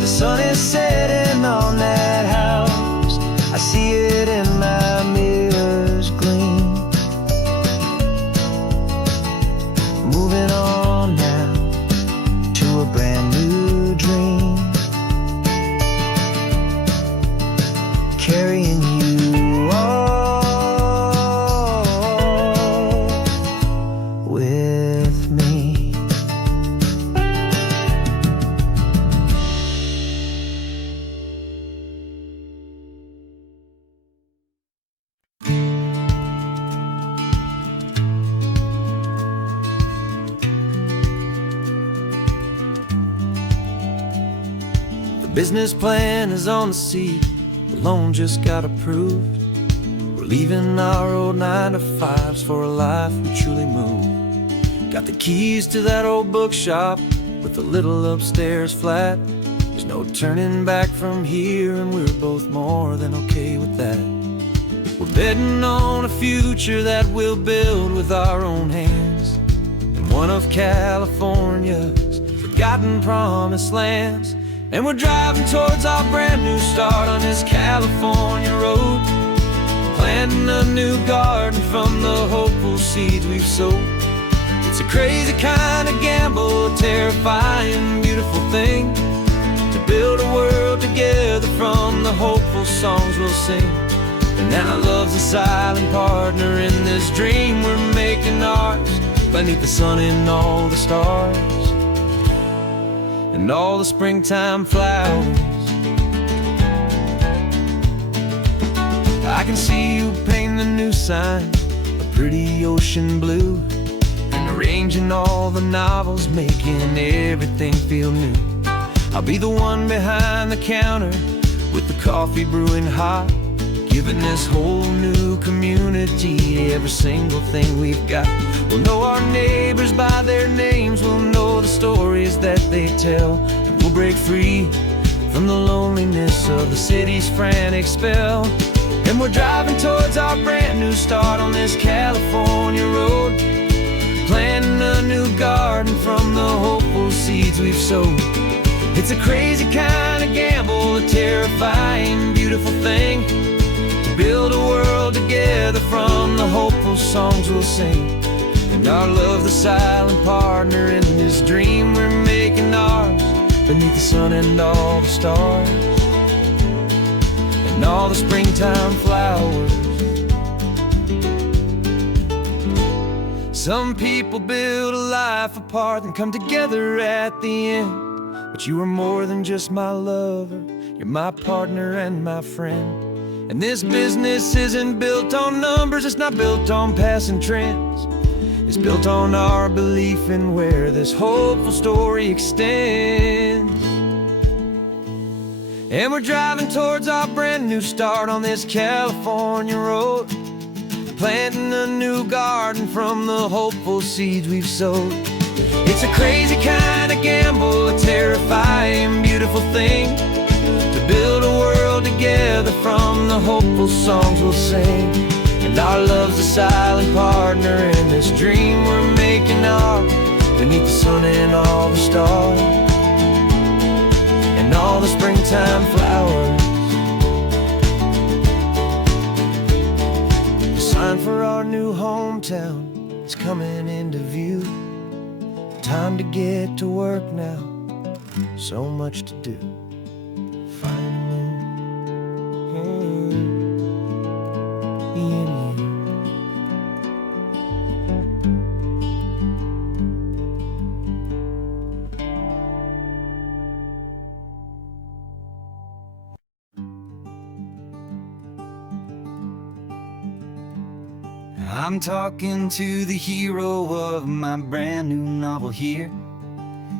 The sun is setting on that house, I see it in my mirror's gleam. Moving on now to a brand new dream, carrying you all with me. The business plan is on the seat, the loan just got approved. We're leaving our old 9-to-5s for a life we truly move. Got the keys to that old bookshop with a little upstairs flat. There's no turning back from here, and we're both more than okay with that. We're betting on a future that we'll build with our own hands, in one of California's forgotten promised lands. And we're driving towards our brand new start on this California road, planting a new garden from the hopeful seeds we've sowed. It's a crazy kind of gamble, a terrifying, beautiful thing, to build a world together from the hopeful songs we'll sing. And now love's a silent partner in this dream we're making ours, beneath the sun and all the stars and all the springtime flowers. I can see you painting the new sign a pretty ocean blue, and arranging all the novels, making everything feel new. I'll be the one behind the counter with the coffee brewing hot, giving this whole new community every single thing we've got. We'll know our neighbors by their names, we'll know the stories that they tell, and we'll break free from the loneliness of the city's frantic spell. And we're driving towards our brand new start on this California road, seeds we've sowed. It's a crazy kind of gamble, a terrifying, beautiful thing, to build a world together from the hopeful songs we'll sing. And our love, the silent partner in this dream we're making ours, beneath the sun and all the stars, and all the springtime flowers. Some people build a life apart and come together at the end, but you are more than just my lover, you're my partner and my friend. And this business isn't built on numbers, it's not built on passing trends. It's built on our belief in where this hopeful story extends. And we're driving towards our brand new start on this California road, planting a new garden from the hopeful seeds we've sowed. It's a crazy kind of gamble, a terrifying, beautiful thing, to build a world together from the hopeful songs we'll sing. And our love's a silent partner in this dream we're making ours, beneath the sun and all the stars, and all the springtime flowers. The sign for our new hometown is coming into view. Time to get to work now, so much to do. I'm talking to the hero of my brand new novel here.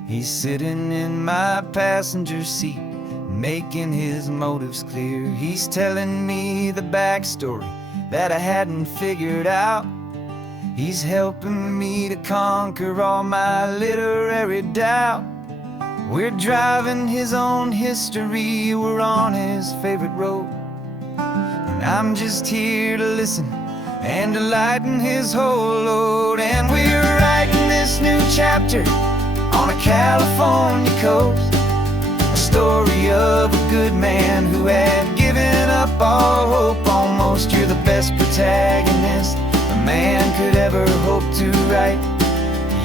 He's sitting in my passenger seat, making his motives clear. He's telling me the backstory that I hadn't figured out. He's helping me to conquer all my literary doubt. We're driving his own history, we're on his favorite road, and I'm just here to listen and to lighten his whole load. And we're writing this new chapter on a California coast, a story of a good man who had given up all hope almost. You're the best protagonist a man could ever hope to write.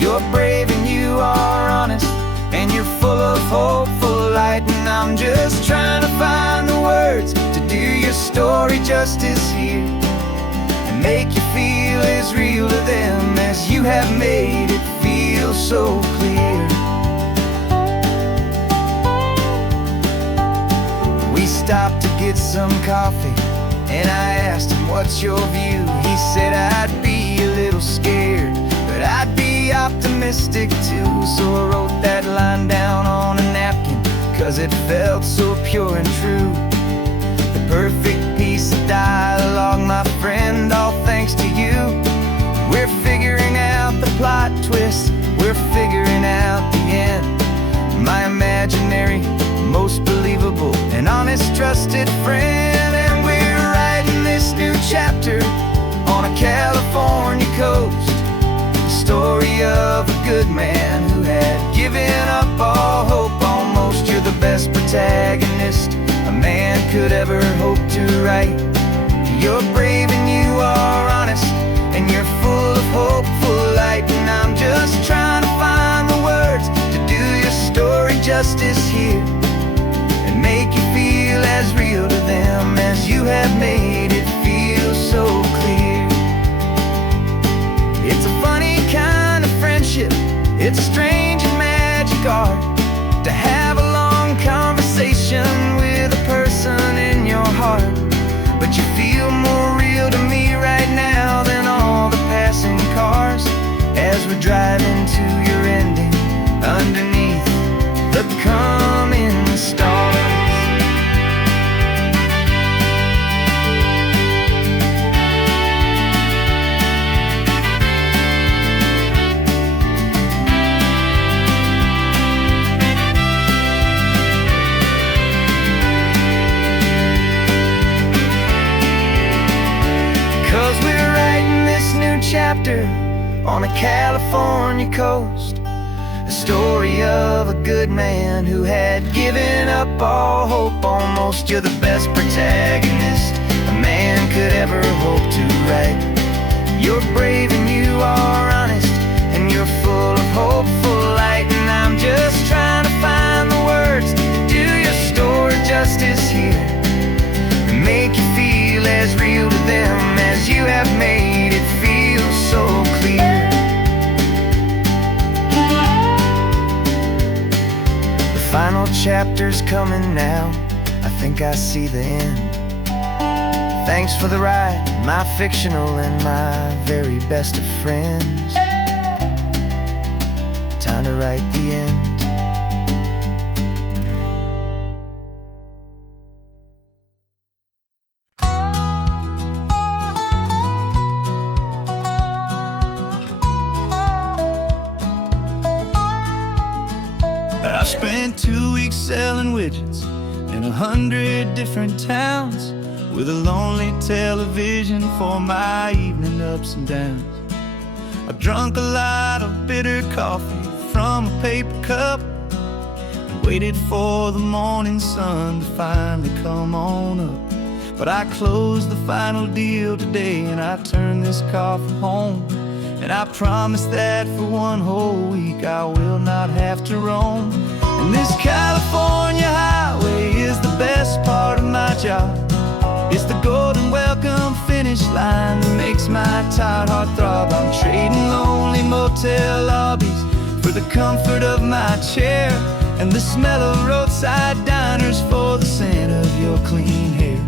You're brave and you are honest, and you're full of hopeful light. And I'm just trying to find the words to do your story justice here, make you feel as real to them as you have made it feel so clear. We stopped to get some coffee, and I asked him, what's your view? He said, I'd be a little scared, but I'd be optimistic too. So I wrote that line down on a napkin, 'cause it felt so pure and true. The perfect piece of dialogue, my friend, all thanks to you. We're figuring out the plot twist, we're figuring out the end. My imaginary, most believable and honest trusted friend. And we're writing this new chapter on a California coast, the story of a good man who had given up all hope almost. You're the best protagonist a man could ever hope to write. You're brave and you are honest, and you're full of hopeful light. And I'm just trying to find the words to do your story justice here, and make you feel as real to them as you have made it feel so clear. It's a funny kind of friendship, it's strange and magic art, to have a long conversation with a person in your heart. But you feel more real to me right now than all the passing cars, as we're driving to your ending underneath the coming stars. Chapter on a California coast, The story of a good man who had given up all hope almost. You're the best protagonist a man could ever hope to write. You're brave and you are honest, and you're full of hopeful light. And I'm just trying to find the words to do your story justice here, and make you feel as real to them as you have made it feel so clear. The final chapter's coming now, I think I see the end. Thanks for the ride, my fictional and my very best of friends. Time to write the end. I spent 2 weeks selling widgets in 100 different towns, with a lonely television for my evening ups and downs. I've drunk a lot of bitter coffee from a paper cup, and waited for the morning sun to finally come on up. But I closed the final deal today, and I turned this car from home. And I promise that for one whole week I will not have to roam. And this California highway is the best part of my job. It's the golden welcome finish line that makes my tired heart throb. I'm trading lonely motel lobbies for the comfort of my chair, and the smell of roadside diners for the scent of your clean hair.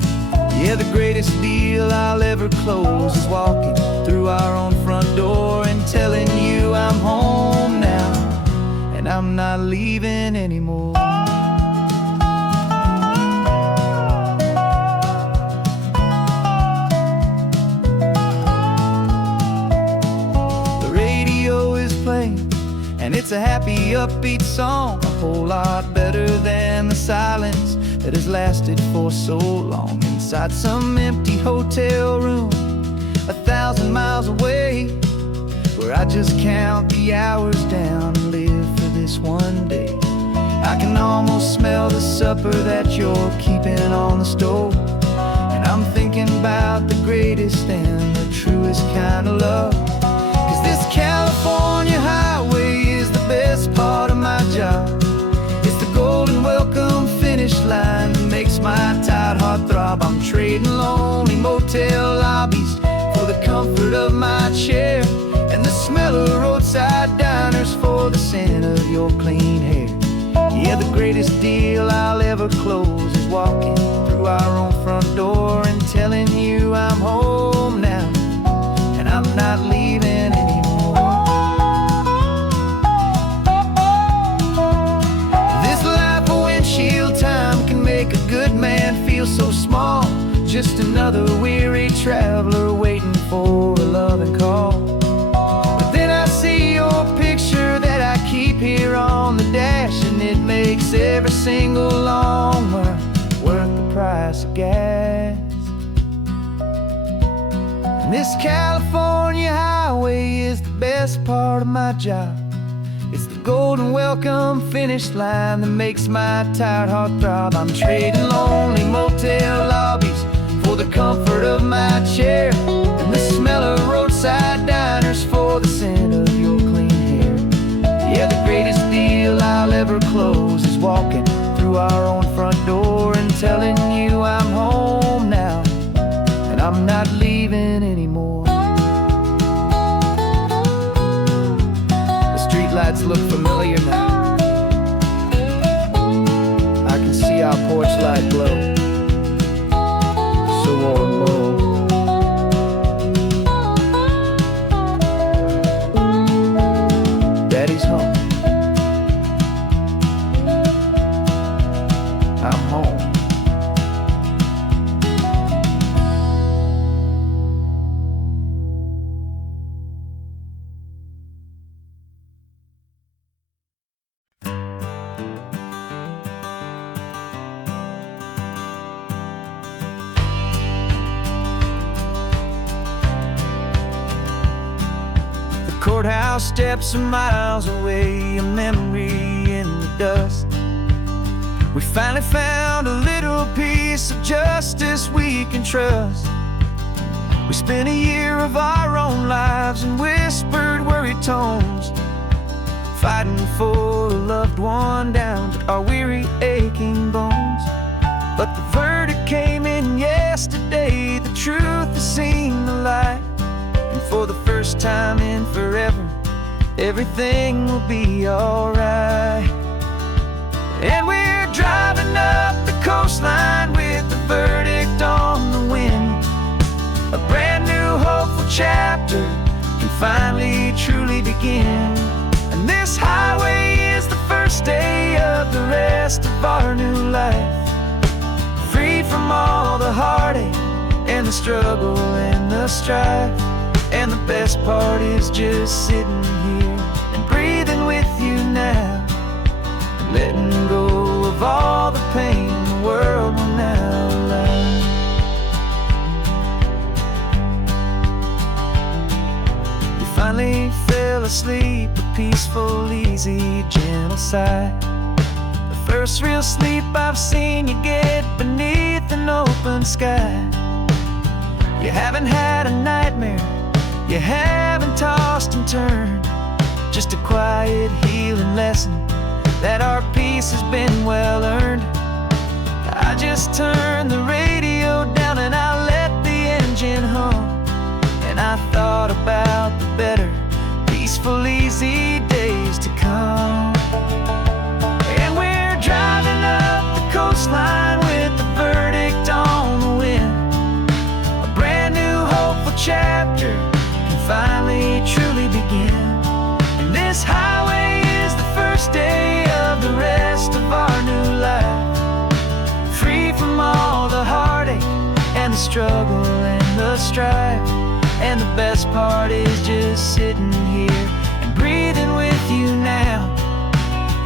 Yeah, the greatest deal I'll ever close is walking through our own front door and telling you I'm home now, and I'm not leaving anymore. The radio is playing, and it's a happy, upbeat song, a whole lot better than the silence that has lasted for so long. Inside some empty hotel room 1,000 miles away, where I just count the hours down and live for this one day. I can almost smell the supper that you're keeping on the stove, and I'm thinking about the greatest and the truest kind of love. 'Cause this California highway is the best part of my job. It's the golden welcome finish line that makes my tired heart throb. I'm trading lonely motel lobbies for the comfort of my chair, and the smell of roadside diners for the scent of your clean hair. Yeah, the greatest deal I'll ever close is walking through our own front door and telling you I'm home now, and I'm not leaving anymore. This life of windshield time can make a good man feel so small, just another weary traveler waiting for a loving call. But then I see your picture that I keep here on the dash, and it makes every single long mile worth the price of gas. And this California highway is the best part of my job. It's the golden welcome finish line that makes my tired heart throb. I'm trading lonely motel lobbies for the comfort of my chair, and the smell of roadside diners for the scent of your clean hair. Yeah, the greatest deal I'll ever close is walking through our own front door and telling you I'm home now, and I'm not leaving anymore. The streetlights look familiar now. I can see our porch light glow, so warm, low. Daddy's home. I'm home. courthouse steps are miles away, a memory in the dust. We finally found a little piece of justice we can trust. We spent a year of our own lives in whispered, worried tones, fighting for a loved one down to our weary, aching bones. But the verdict came in yesterday, the truth has seen the light. And for the first time in forever, everything will be alright. And we're driving up the coastline with the verdict on the wind. A brand new hopeful chapter can finally truly begin. And this highway is the first day of the rest of our new life, freed from all the heartache and the struggle and the strife. And the best part is just sitting here and breathing with you now, letting go of all the pain the world will now allow. We finally fell asleep, a peaceful, easy, gentle sigh. The first real sleep I've seen you get beneath an open sky. You haven't had a nightmare, you haven't tossed and turned, just a quiet healing lesson that our peace has been well earned. I just turned the radio down and I let the engine hum, and I thought about the better, peaceful, easy days to come. And we're driving up the coastline with the verdict on the wind. A brand new hopeful chapter can finally truly begin. And this highway is the first day of the rest of our new life, free from all the heartache and the struggle and the strife. And the best part is just sitting here and breathing with you now,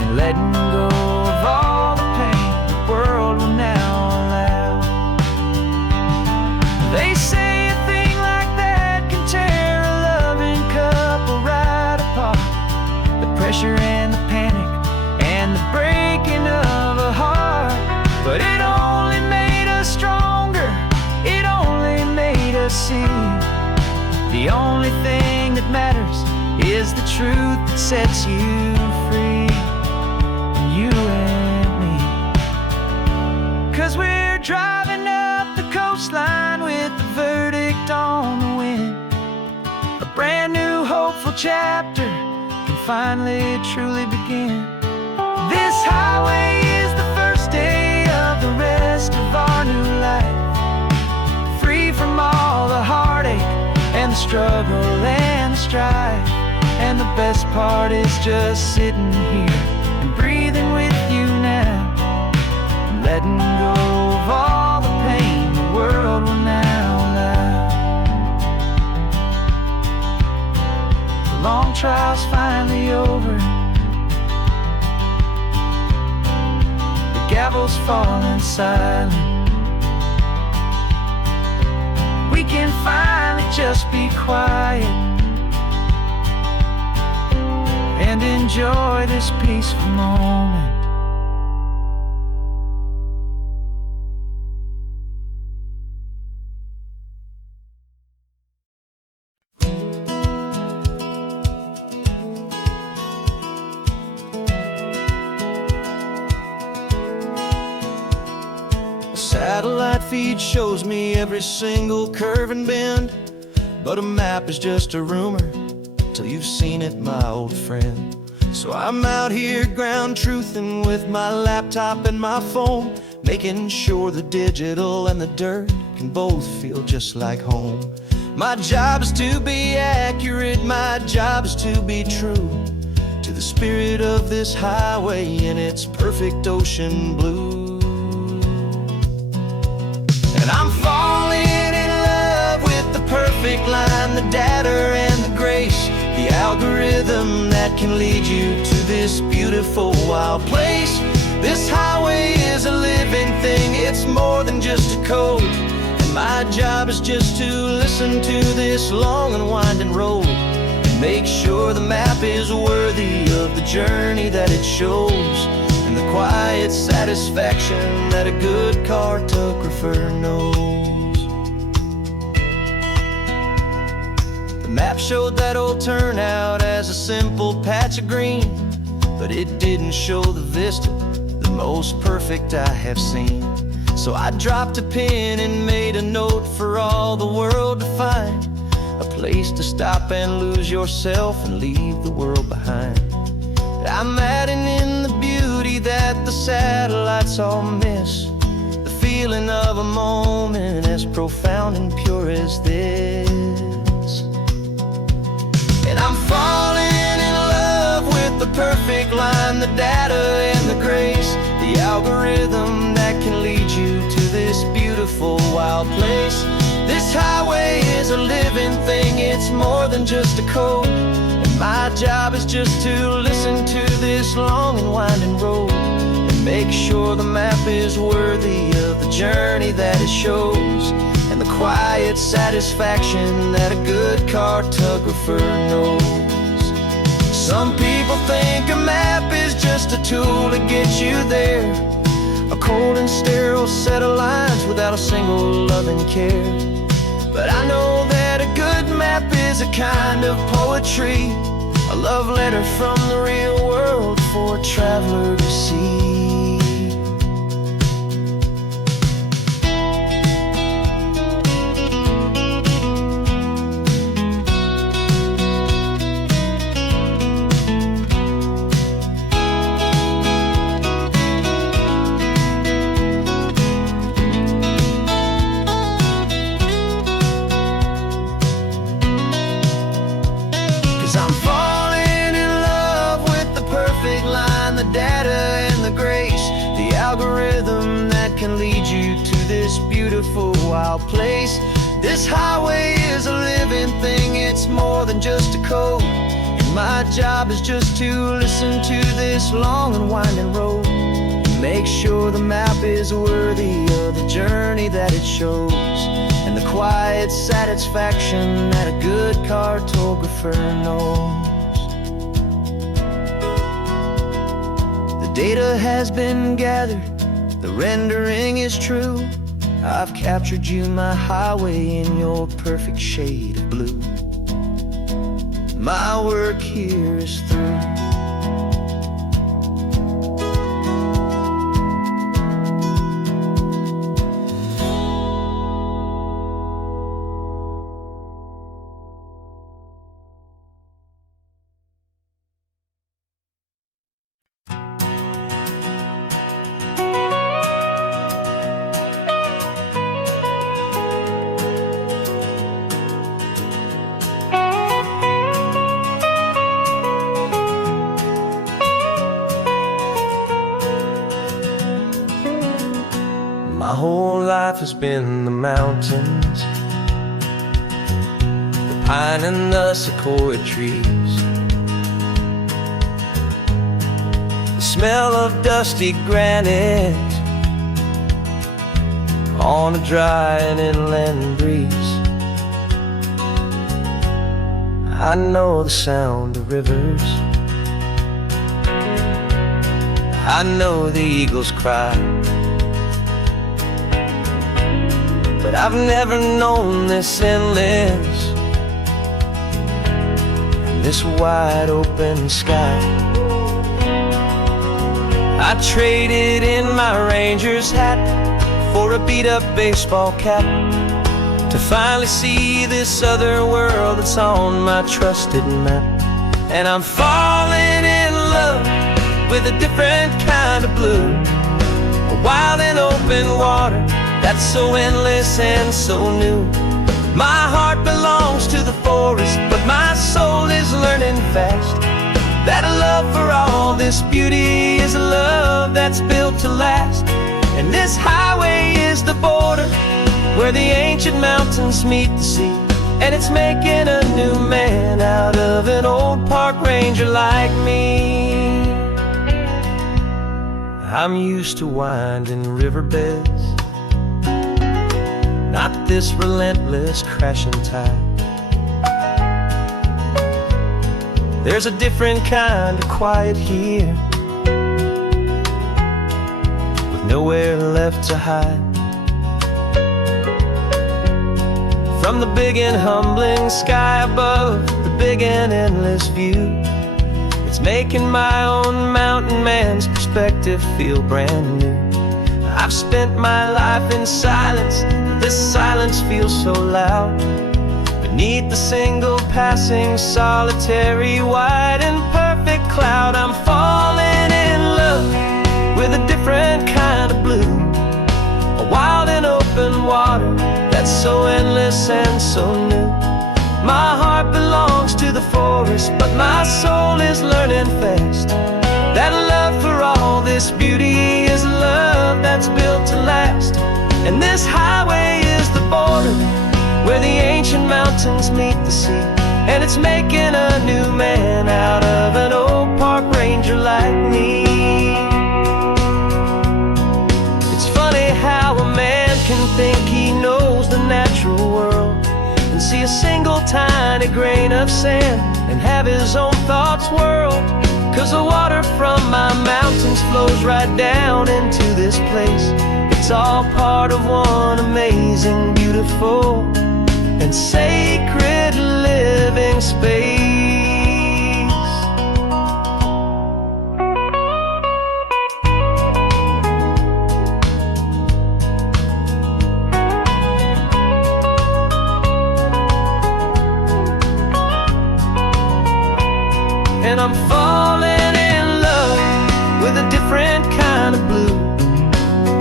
and letting go of all the pain the world will now allow. They say a thing like that can tear a loving couple right apart. The pressure and the panic and the breaking of a heart. But it only made us stronger, it only made us see the only thing that matters is the truth that sets you free, you and me. 'Cause we're driving up the coastline with the verdict on the wind. A brand new hopeful chapter can finally truly begin. This highway is the first day of the rest of our new life, free from all the heartache and the struggle and the strife. And the best part is just sitting here and breathing with you now, and letting go of all the pain the world will now allow. The long trial's finally over, the gavel's falling silent. We can finally just be quiet and enjoy this peaceful moment. Satellite feed shows me every single curve and bend, but a map is just a rumor till you've seen it, my old friend. So I'm out here ground truthing with my laptop and my phone, making sure the digital and the dirt can both feel just like home. My job is to be accurate, my job is to be true to the spirit of this highway in its perfect ocean blue. And I'm falling in love with the perfect line, the data and the grace, the algorithm that can lead you to this beautiful wild place. This highway is a living thing, it's more than just a code. And my job is just to listen to this long and winding road and Make sure the map is worthy of the journey that it shows, and the quiet satisfaction that a good cartographer knows. The map showed that old turnout as a simple patch of green, but it didn't show the vista, the most perfect I have seen. So I dropped a pin and made a note for all the world to find, a place to stop and lose yourself and leave the world behind. I'm adding in the beauty that the satellites all miss, the feeling of a moment as profound and pure as this. And I'm falling in love with the perfect line, the data and the grace, the algorithm that can lead you to this beautiful wild place. This highway is a living thing, it's more than just a code, and my job is just to listen to this long and winding road, and make sure the map is worthy of the journey that it shows, and the quiet satisfaction that a good cartographer knows. Some people think a map is just a tool to get you there, a cold and sterile set of lines without a single loving care. But I know that a good map is a kind of poetry, a love letter from the real world for a traveler to see. 'Cause I'm falling in love with the perfect line, the data and the grace, the algorithm that can lead you to this beautiful wild place. This highway is a living thing, it's more than just a code, and my job is just to listen to this long and winding road, and make sure the map is worthy of the journey that it shows, and the quiet satisfaction that a good cartographer knows. The data has been gathered, the rendering is true. I've captured you, my highway, in your perfect shade of blue. My work here is through. My whole life has been the mountains, the pine and the sequoia trees, the smell of dusty granite on a dry and inland breeze. I know the sound of rivers, I know the eagles cry, but I've never known this endless and this wide open sky. I traded in my Ranger's hat for a beat-up baseball cap to finally see this other world that's on my trusted map. And I'm falling in love with a different kind of blue, a wild and open water that's so endless and so new. My heart belongs to the forest, but my soul is learning fast that a love for all this beauty is a love that's built to last. And this highway is the border where the ancient mountains meet the sea, and it's making a new man out of an old park ranger like me. I'm used to winding riverbeds, not this relentless crashing tide. There's a different kind of quiet here, with nowhere left to hide. From the big and humbling sky above, the big and endless view, it's making my own mountain man's perspective feel brand new. I've spent my life in silence, but this silence feels so loud. Beneath the single passing solitary white and perfect cloud, I'm falling in love with a different kind of blue, a wild and open water that's so endless and so new. My heart belongs to the forest, but my soul is learning fast that love for all this beauty is love that's built to last. And this highway is the border where the ancient mountains meet the sea, and it's making a new man out of an old park ranger like me. It's funny how a man can think he knows the natural world and see a single tiny grain of sand and have his own thoughts whirl. 'Cause the water from my mountains flows right down into this place. It's all part of one amazing, beautiful, and sacred living space. And I'm falling in love with a different kind of blue,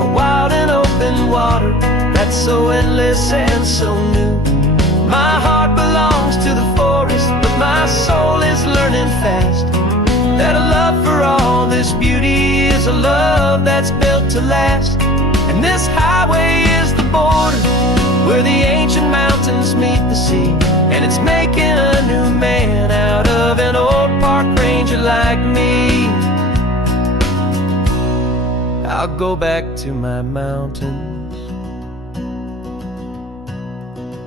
a wild and open water that's so endless and so new. My heart belongs to the forest, but my soul is learning fast that a love for all this beauty is a love that's built to last. And this highway is the border where the ancient mountains meet the sea, and it's making a new man out of an old park ranger like me. I'll go back to my mountains,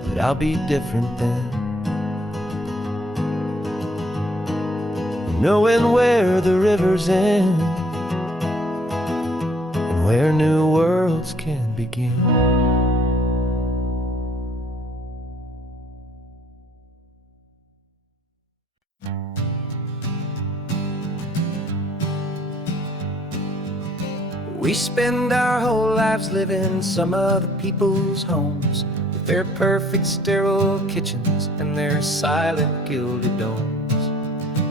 but I'll be different then, knowing where the rivers end and where new worlds can begin. We spend our whole lives living some other people's homes, with their perfect sterile kitchens and their silent gilded domes.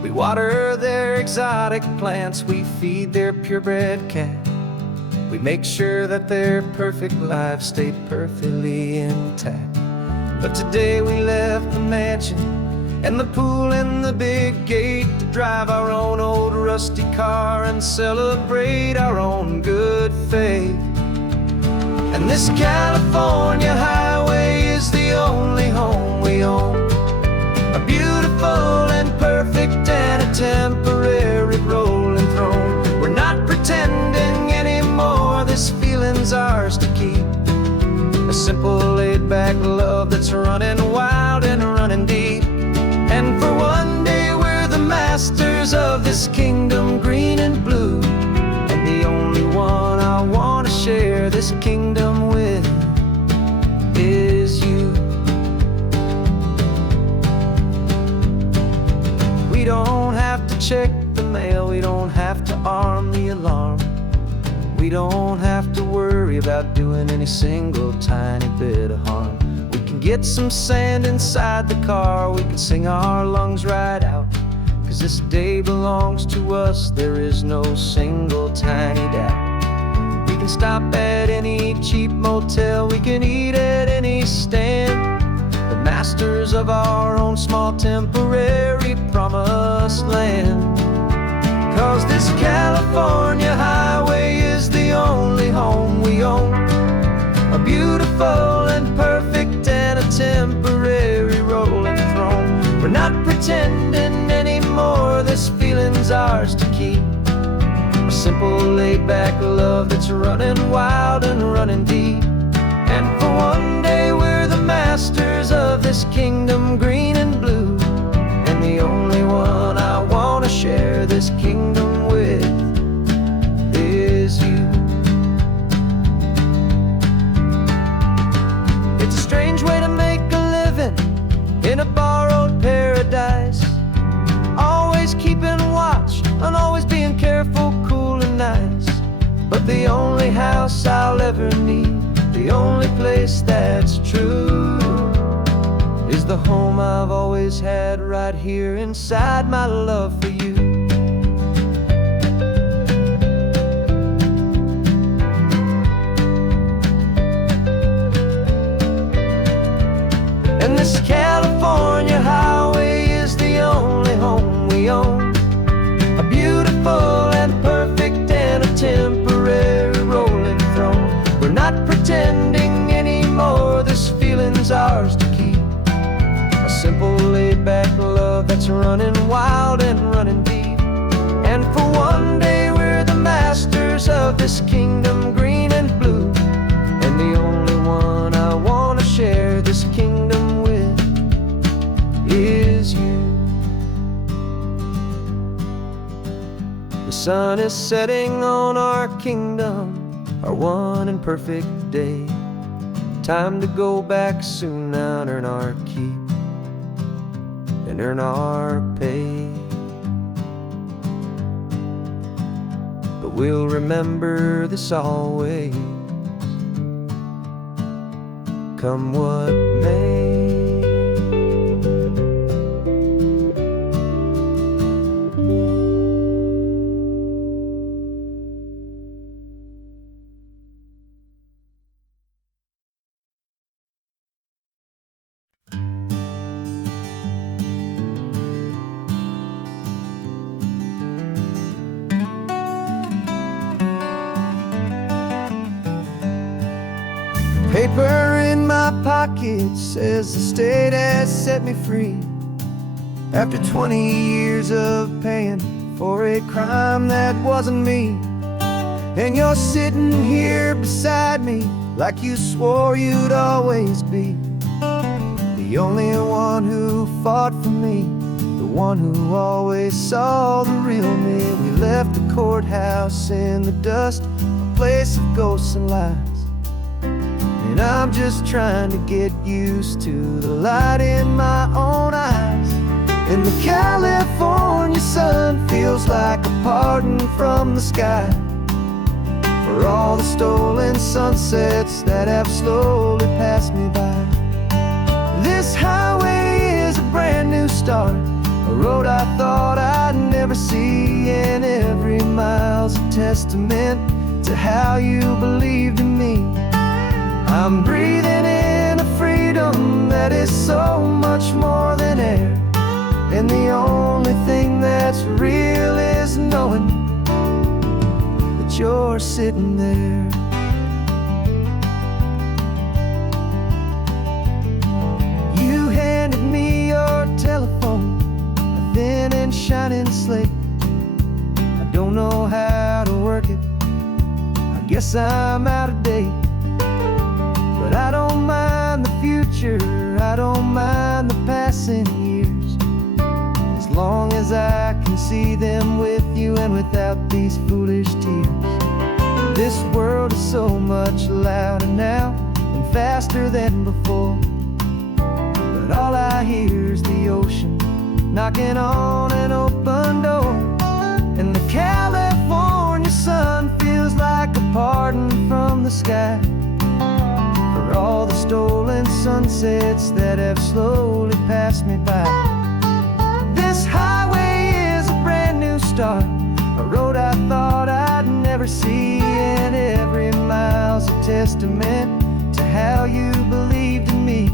We water their exotic plants, we feed their purebred cat. We make sure that their perfect lives stay perfectly intact. But today we left the mansion and the pool and the big gate to drive our own old rusty car and celebrate our own good faith. And this California highway is the only home we own, a beautiful and perfect and a temporary rolling throne. We're not pretending anymore, this feeling's ours to keep, a simple laid-back love that's running wild and running deep. And for one day we're the masters of this kingdom green and blue, and the only one I want to share this kingdom with is you. We don't have to check the mail, we don't have to arm the alarm, we don't have to worry about doing any single tiny bit of harm. Get some sand inside the car, we can sing our lungs right out, 'cause this day belongs to us, there is no single tiny doubt. We can stop at any cheap motel, we can eat at any stand, the masters of our own small temporary promised land. 'Cause this California highway is the only home we own, a beautiful and perfect and a temporary rolling throne. We're not pretending anymore, this feeling's ours to keep, a simple laid-back love that's running wild and running deep. And for one day we're the masters of this kingdom green and blue, and the only one I this kingdom with is you. It's a strange way to make a living in a borrowed paradise, always keeping watch and always being careful, cool and nice. But the only house I'll ever need, the only place that's true, is the home I've always had right here inside my love for you. And this California highway is the only home we own, a beautiful and perfect and a temporary rolling throne. We're not pretending anymore, this feeling's ours to keep, a simple laid-back love that's running wild and running deep. And for one day we're the masters of this kingdom green and blue, and the only one I want to share this kingdom with is you. The sun is setting on our kingdom, our one and perfect day. Time to go back soon now and earn our keep and earn our pay. But we'll remember this always, come what may. Paper in my pocket says the state has set me free, after 20 years of paying for a crime that wasn't me. And you're sitting here beside me like you swore you'd always be, the only one who fought for me, the one who always saw the real me. We left the courthouse in the dust, a place of ghosts and lies, and I'm just trying to get used to the light in my own eyes. And the California sun feels like a pardon from the sky for all the stolen sunsets that have slowly passed me by. This highway is a brand new start, a road I thought I'd never see, and every mile's a testament to how you believed in me. I'm breathing in a freedom that is so much more than air, and the only thing that's real is knowing that you're sitting there. You handed me your telephone, a thin and shining slate. I don't know how to work it, I guess I'm out of date. But I don't mind the future, I don't mind the passing years, as long as I can see them with you and without these foolish tears. This world is so much louder now and faster than before, but all I hear is the ocean knocking on an open door. And the California sun feels like a pardon from the sky for all the stolen sunsets that have slowly passed me by. This highway is a brand new start, a road I thought I'd never see, and every mile's a testament to how you believed in me.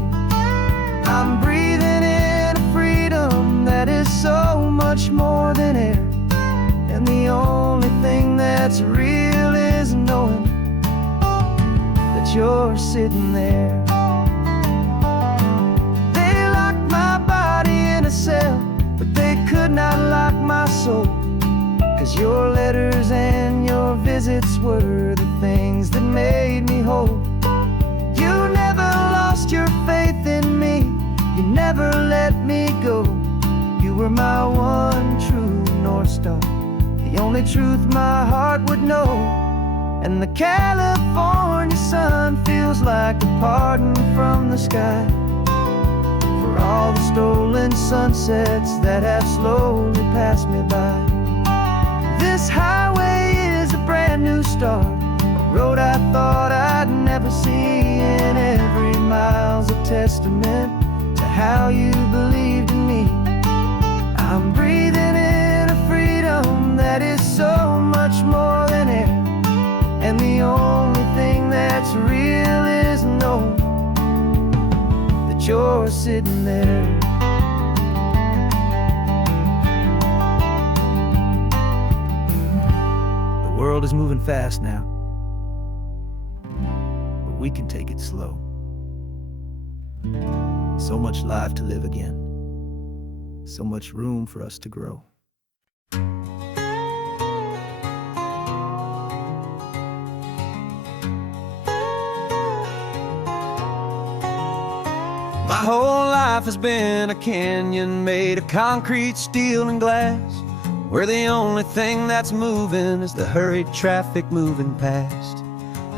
I'm breathing in a freedom that is so much more than air, and the only thing that's real is knowing that you're sitting there. They locked my body in a cell, but they could not lock my soul, 'cause your letters and your visits were the things that made me whole. You never lost your faith in me, you never let me go. You were my one true North Star. only truth my heart would know. And the California sun feels like a pardon from the sky for all the stolen sunsets that have slowly passed me by. This highway is a brand new start, a road I thought I'd never see, and every mile's a testament to how you believed in me. I'm breathing in a freedom that is so much more than air, and the only thing that's real is knowing that you're sitting there. The world is moving fast now, but we can take it slow. So much life to live again, so much room for us to grow. My whole life has been a canyon made of concrete, steel, and glass, where the only thing that's moving is the hurried traffic moving past.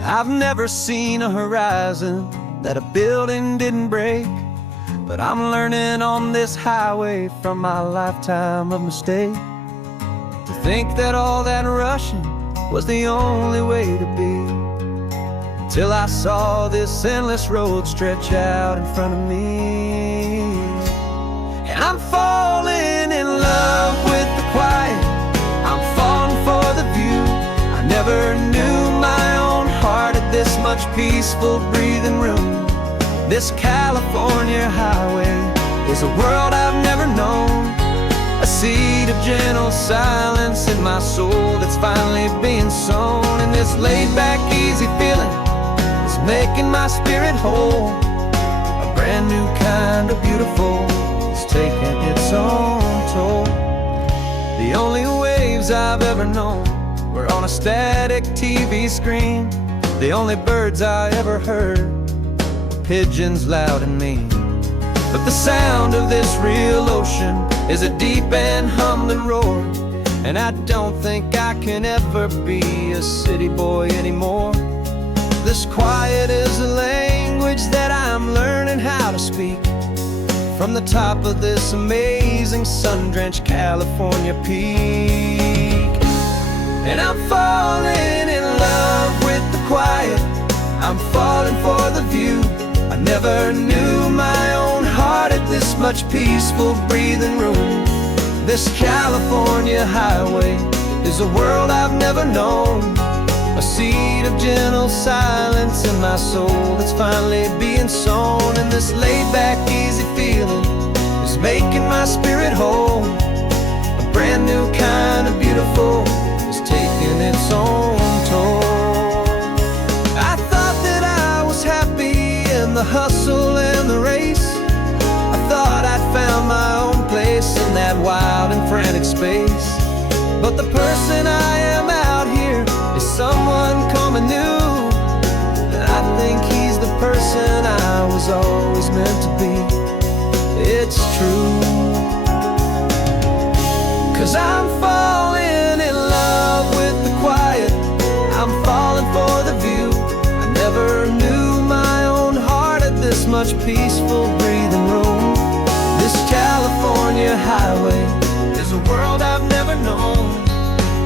I've never seen a horizon that a building didn't break, but I'm learning on this highway from my lifetime of mistake to think that all that rushing was the only way to be. Till I saw this endless road stretch out in front of me, and I'm falling in love with the quiet, I'm falling for the view. I never knew my own heart had this much peaceful breathing room. This California highway is a world I've never known, a seed of gentle silence in my soul that's finally being sown. And this laid-back, easy feeling making my spirit whole. A brand new kind of beautiful is taking its own toll. The only waves I've ever known were on a static TV screen. The only birds I ever heard were pigeons loud and mean. But the sound of this real ocean is a deep and humbling roar, and I don't think I can ever be a city boy anymore. This quiet is a language that I'm learning how to speak from the top of this amazing sun-drenched California peak. And I'm falling in love with the quiet, I'm falling for the view. I never knew my own heart had this much peaceful breathing room. This California highway is a world I've never known, a seed of gentle silence in my soul that's finally being sown. And this laid-back, easy feeling is making my spirit whole. A brand new kind of beautiful is taking its own toll. I thought that I was happy in the hustle and the race. I thought I'd found my own place in that wild and frantic space. But the person I am out here is someone coming new, and I think he's the person I was always meant to be. It's true, 'cause I'm falling in love with the quiet, I'm falling for the view. I never knew my own heart had this much peaceful breathing room. This California highway is a world I've never known,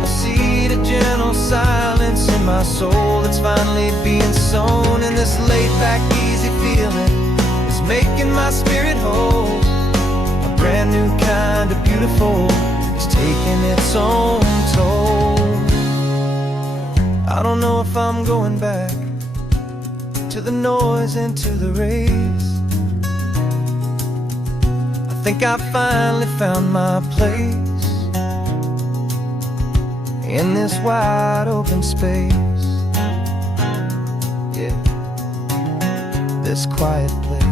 a seed of gentle silence in my soul that's finally being sown. And this laid-back, easy feeling is making my spirit whole. A brand new kind of beautiful is taking its own toll. I don't know if I'm going back to the noise and to the race. I think I finally found my place in this wide open space, yeah, this quiet place.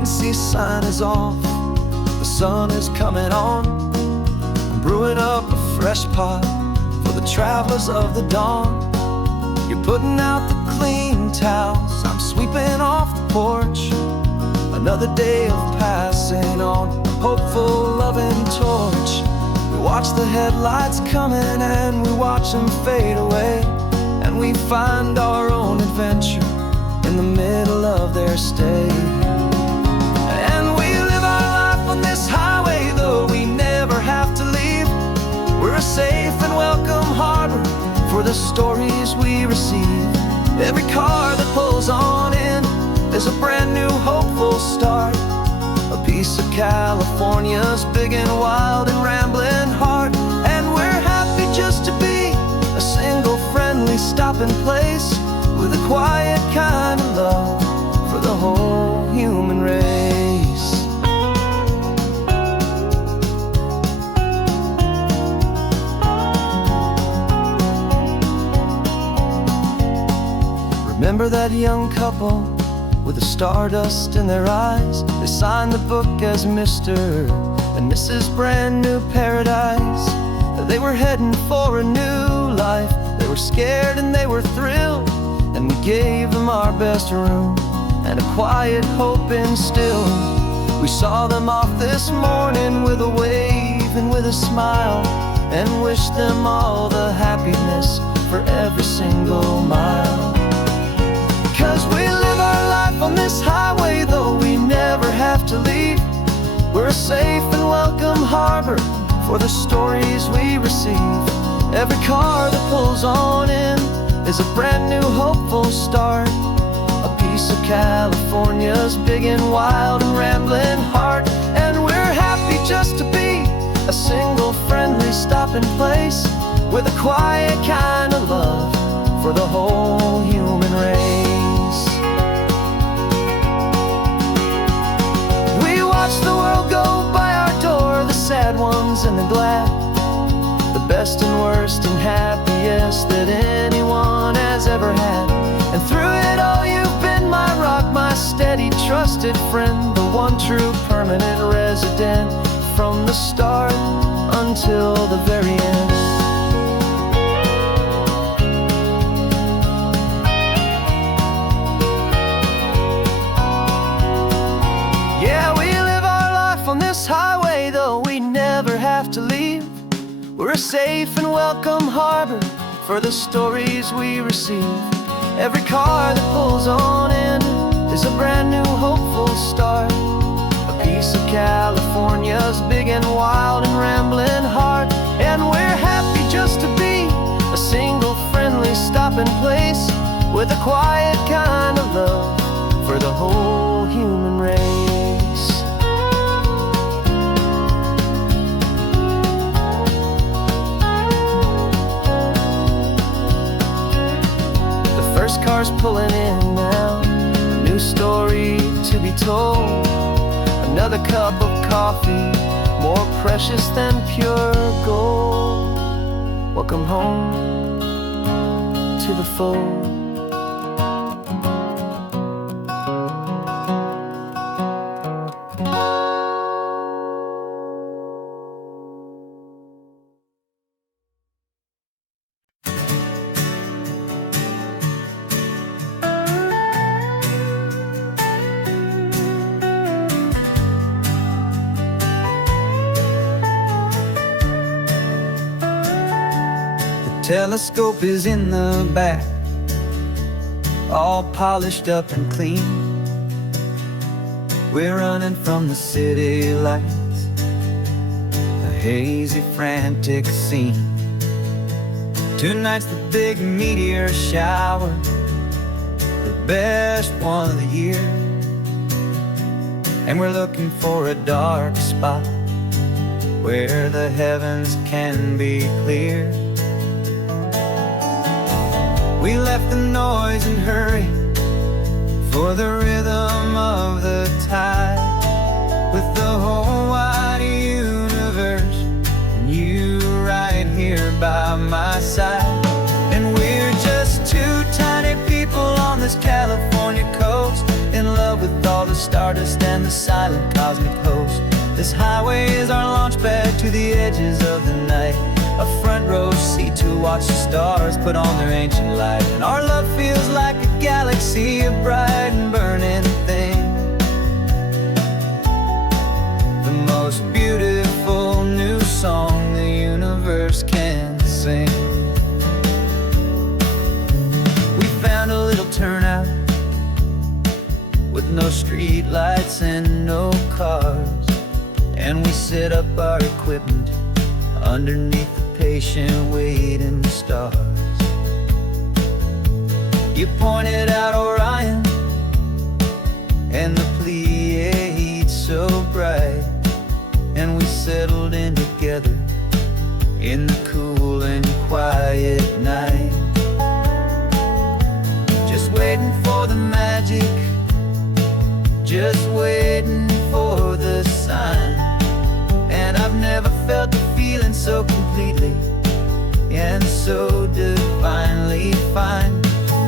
Dead Sea sign is off, the sun is coming on. I'm brewing up a fresh pot for the travelers of the dawn. You're putting out the clean towels, I'm sweeping off the porch. Another day of passing on, a hopeful, loving torch. We watch the headlights coming and we watch them fade away, and we find our own adventure in the middle of their stay. And we live our life on this highway, though we never have to leave. We're a safe and welcome harbor for the stories we receive. Every car that pulls on in is a brand new hopeful start, a piece of California's big and wild and rambling heart. And we're happy just to be a single friendly stopping place, with a quiet kind of love for the whole human race. Remember that young couple with the stardust in their eyes? They signed the book as Mr. and Mrs. Brand New Paradise. They were heading for a new life. They were scared and they were thrilled, and we gave them our best room and a quiet hope instilled. We saw them off this morning with a wave and with a smile, and wished them all the happiness for every single mile. 'Cause we live our life on this highway, though we never have to leave. We're a safe and welcome harbor for the stories we receive. Every car that pulls on in is a brand new hopeful start, a piece of California's big and wild and rambling heart. And we're happy just to be a single friendly stopping place, with a quiet kind of love for the whole human race. We watch the world go by our door, the sad ones and the glad, the best and worst and happiest that anyone has ever had. And through it all you've been my rock, my steady trusted friend, the one true permanent resident, from the start until the very end. Yeah, we live our life on this highway, though we never have to leave. We're a safe and welcome harbor for the stories we receive. Every car that pulls on in is a brand new hopeful start, a piece of California's big and wild and rambling heart. And we're happy just to be a single friendly stopping place, with a quiet kind of love for the whole human race. Cars pulling in now, a new story to be told. Another cup of coffee, more precious than pure gold. Welcome home to the fold. Telescope is in the back, all polished up and clean. We're running from the city lights, a hazy, frantic scene. Tonight's the big meteor shower, the best one of the year. And we're looking for a dark spot where the heavens can be clear. We left the noise and hurry for the rhythm of the tide, with the whole wide universe and you right here by my side. And we're just two tiny people on this California coast, in love with all the stars stardust and the silent cosmic host. This highway is our launch pad to the edges of the night, a front row seat to watch the stars put on their ancient light. And our love feels like a galaxy of bright and burning things, the most beautiful new song the universe can sing. We found a little turnout with no street lights and no cars, and we set up our equipment underneath the patient waiting stars. You pointed out Orion and the Pleiades so bright, and we settled in together in the cool and quiet night, just waiting for the magic, just waiting for the sign. And I've never felt the feeling so completely and so divinely fine.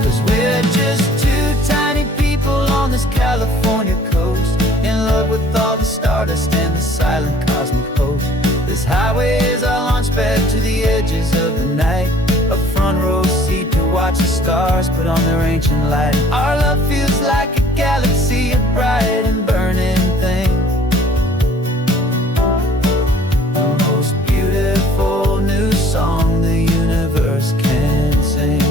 'Cause we're just two tiny people on this California coast, in love with all the stardust and the silent cosmic host. This highway is our launch pad to the edges of the night, a front row seat to watch the stars put on their ancient light. Our love feels like a galaxy of bright and burning things, the most beautiful new song the universe can sing.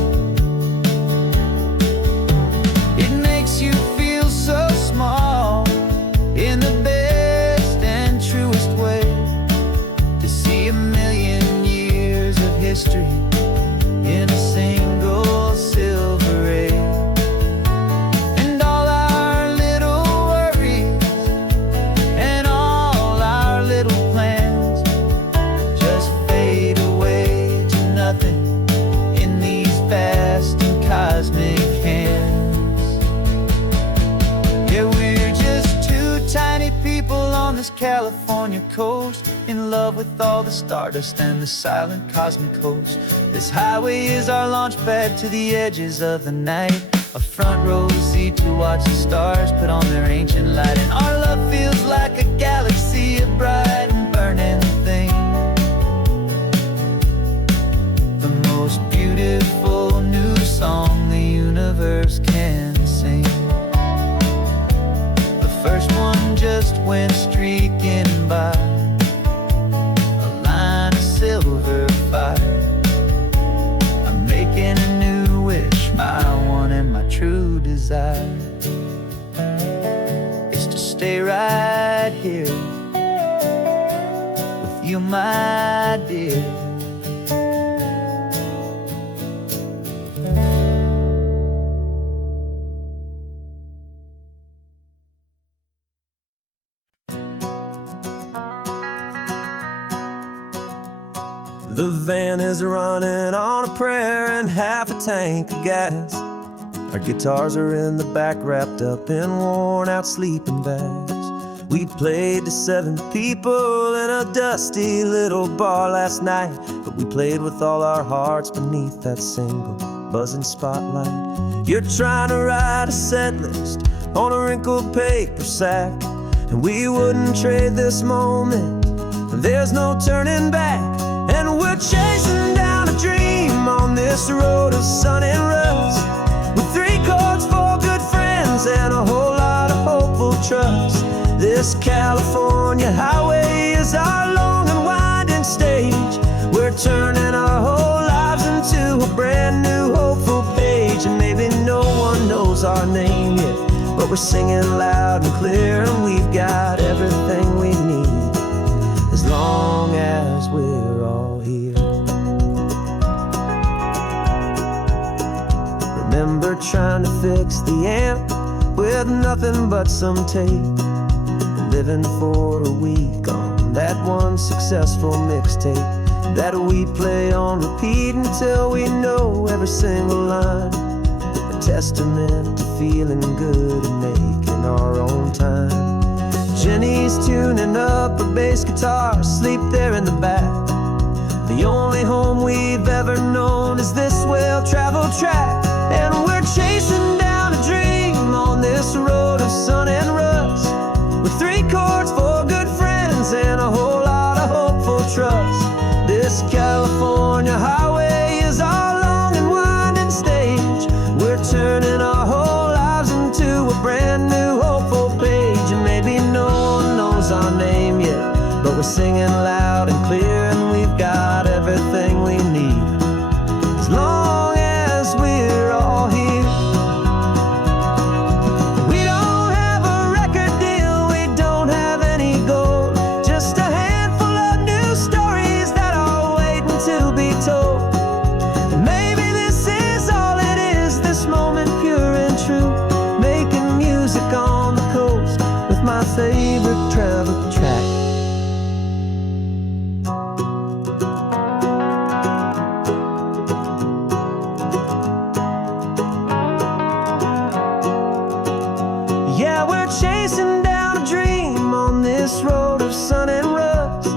It makes you feel so small in the best and truest way, to see a million years of history in a single silver ray. And all our little worries and all our little plans just fade away to nothing in these vast and cosmic hands. Yeah, we're just two tiny people on this California coast, in love with all the stardust and the silent cosmic host. This highway is our launch pad to the edges of the night, a front row seat to watch the stars put on their ancient light. And our love feels like a galaxy of bright and burning things, the most beautiful new song the universe can sing. The first one just went streaking by, a line of silver fire. I'm making a new wish, my one and my true desire is to stay right here with you, my dear. The van is running on a prayer and half a tank of gas. Our guitars are in the back, wrapped up in worn-out sleeping bags. We played to 7 people in a dusty little bar last night, but we played with all our hearts beneath that single buzzing spotlight. You're trying to write a set list on a wrinkled paper sack, and we wouldn't trade this moment. There's no turning back. And we're chasing down a dream on this road of sun and rust, with 3 chords, 4 good friends, and a whole lot of hopeful trust. This California highway is our long and winding stage. We're turning our whole lives into a brand new hopeful page. And maybe no one knows our name yet, but we're singing loud and clear, and we've got everything we need as long as we're all here. Remember trying to fix the amp with nothing but some tape, and living for a week on that one successful mixtape that we play on repeat until we know every single line. A testament to feeling good and making our own time. Jenny's tuning up her bass guitar, asleep there in the back. The only home we've ever known is this well-traveled track. And we're chasing down a dream on this road of sun and rust, we're singing loud and clear, and we've got everything we need, as long as we're all here. We don't have a record deal, we don't have any gold, just a handful of new stories that are waiting to be told. And maybe this is all it is, this moment pure and true, making music on the coast with my favorite travel track. Yeah, we're chasing down a dream on this road of sun and rust,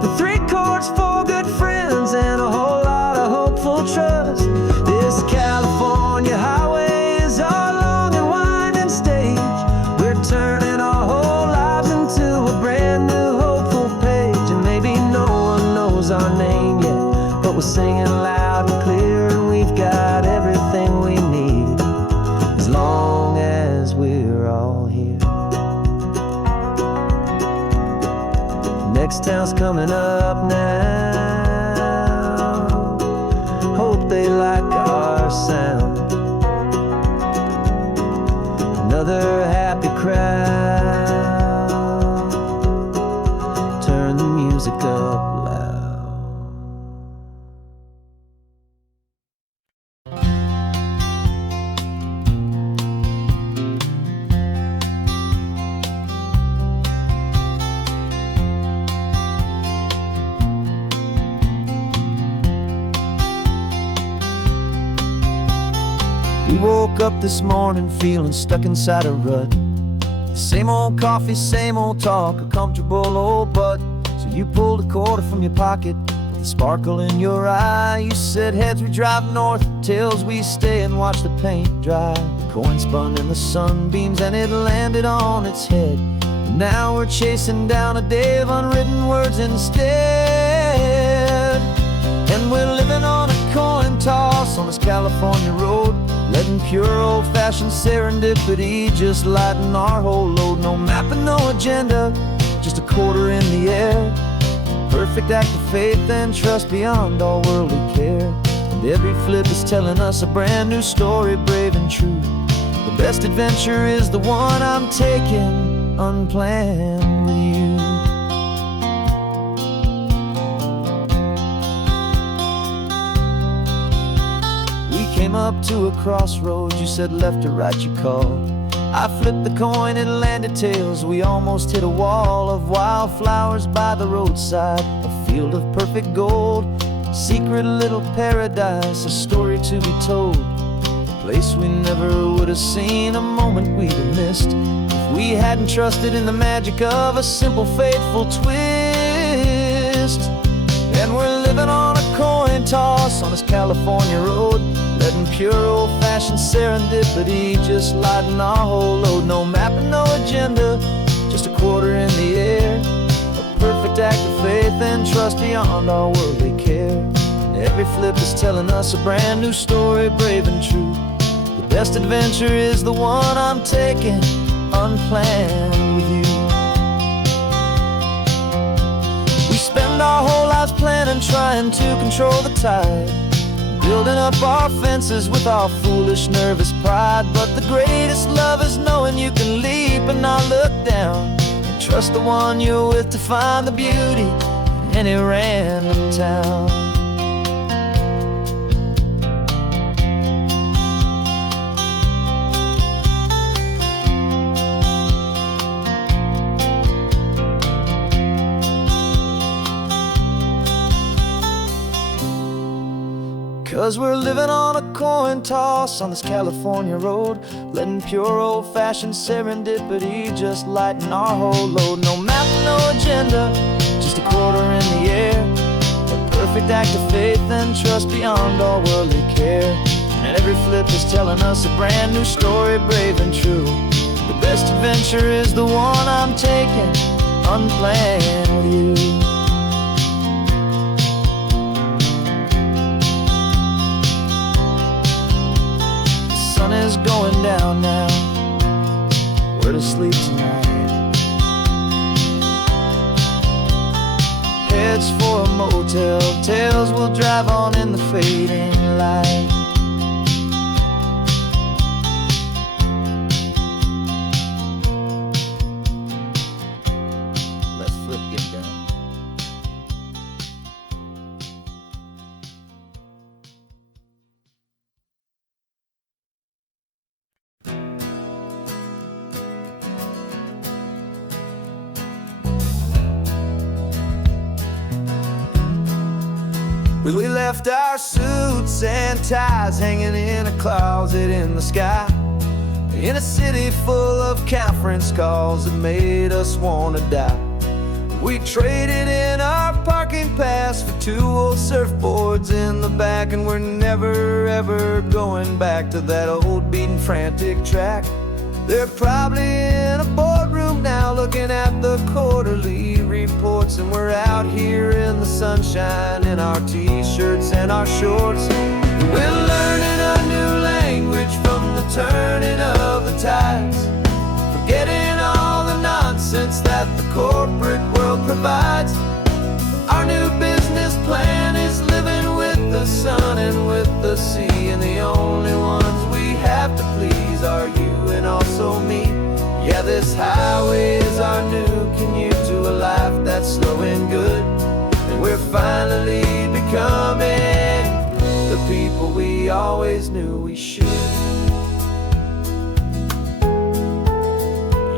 with 3 chords, 4 good friends, and a whole lot of hopeful trust. This California highway is our long and winding stage. We're turning our whole lives into a brand new hopeful page. And maybe no one knows our name yet, but we're singing loud and clear, and we've got everything we need, as long as we're all here. Next town's coming up now, hope they like our sound. Another happy crowd, turn the music up loud. We woke up this morning feeling stuck inside a rut. Same old coffee, same old talk, a comfortable old butt. So you pulled a quarter from your pocket with a sparkle in your eye. You said, heads we drive north, tails we stay and watch the paint dry. The coin spun in the sunbeams and it landed on its head. And now we're chasing down a day of unwritten words instead. And we're living on a coin toss on this California road, letting pure old-fashioned serendipity just lighten our whole load. No map and no agenda, just a quarter in the air. Perfect act of faith and trust beyond all worldly care. And every flip is telling us a brand new story, brave and true. The best adventure is the one I'm taking, unplanned with you. Came up to a crossroads, you said left or right, you called. I flipped the coin, it landed tails. We almost hit a wall of wildflowers by the roadside, a field of perfect gold, secret little paradise, a story to be told. A place we never would have seen, a moment we'd have missed if we hadn't trusted in the magic of a simple, faithful twist. And we're living on a coin toss on this California road, letting pure old-fashioned serendipity just lighten our whole load. No map and no agenda, just a quarter in the air. A perfect act of faith and trust beyond all worldly care. And every flip is telling us a brand new story, brave and true. The best adventure is the one I'm taking, unplanned with you. We spend our whole lives planning, trying to control the tide, building up our fences with our foolish, nervous pride. But the greatest love is knowing you can leap and not look down, and trust the one you're with to find the beauty in any random town. Cause we're living on a coin toss on this California road, letting pure old-fashioned serendipity just lighten our whole load. No map, no agenda, just a quarter in the air. A perfect act of faith and trust beyond all worldly care. And every flip is telling us a brand new story, brave and true. The best adventure is the one I'm taking, unplanned with you. Sun is going down now, we're to sleep tonight. heads for a motel. Tales will drive on in the fading light. Let's flip get done. We left our suits and ties hanging in a closet in the sky, in a city full of conference calls that made us wanna die. We traded in our parking pass for 2 old surfboards in the back, and we're never ever going back to that old beaten frantic track. They're probably in a boardroom now looking at the quarterly reports, and we're out here in the sunshine in our t-shirts and our shorts. We're learning a new language from the turning of the tides, forgetting all the nonsense that the corporate world provides. Our new business plan is living with the sun and with the sea, and the only ones we have to please are you and also me. Yeah, this highway is our new commute to a life that's slow and good, and we're finally becoming the people we always knew we should.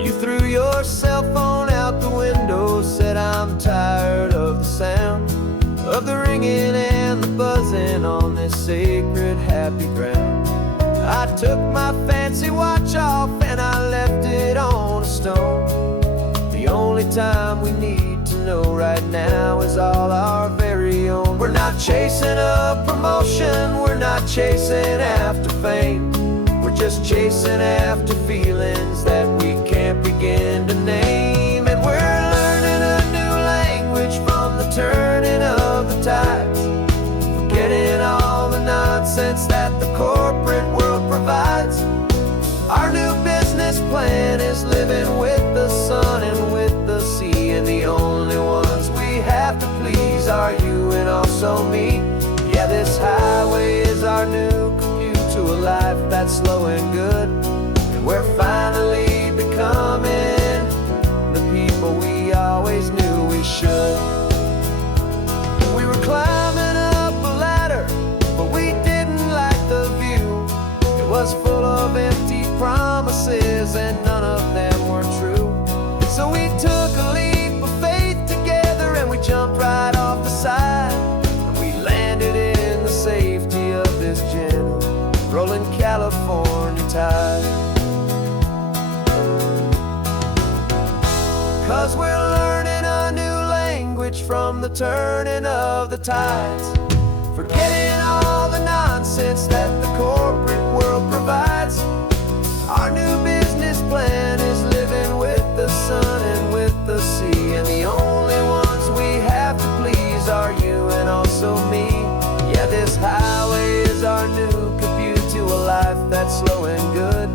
You threw your cell phone out the window, said I'm tired of the sound of the ringing and the buzzing on this sacred happy ground. I took my fancy watch off and I left it on a stone. The only time we need to know right now is all our very own. We're not chasing a promotion, we're not chasing after fame. We're just chasing after feelings that we can't begin to name. And we're learning a new language from the turning of the tides, forgetting all the nonsense that the corporate world provides. Our new business plan is living with the sun and with the sea, and the only ones we have to please are you and also me. Yeah, this highway is our new commute to a life that's slow and good, and we're finally becoming the people we always knew we should. We were climbing up a ladder, but we didn't like the view. It was full of empty promises and none of them were true. So we took a leap of faith together and we jumped right off the side, and we landed in the safety of this gentle rolling California tide. 'Cause we're learning a new language from the turning of the tides, forgetting all the nonsense that the corporate world provides. Our new business plan is living with the sun and with the sea, and the only ones we have to please are you and also me. Yeah, this highway is our new commute to a life that's slow and good,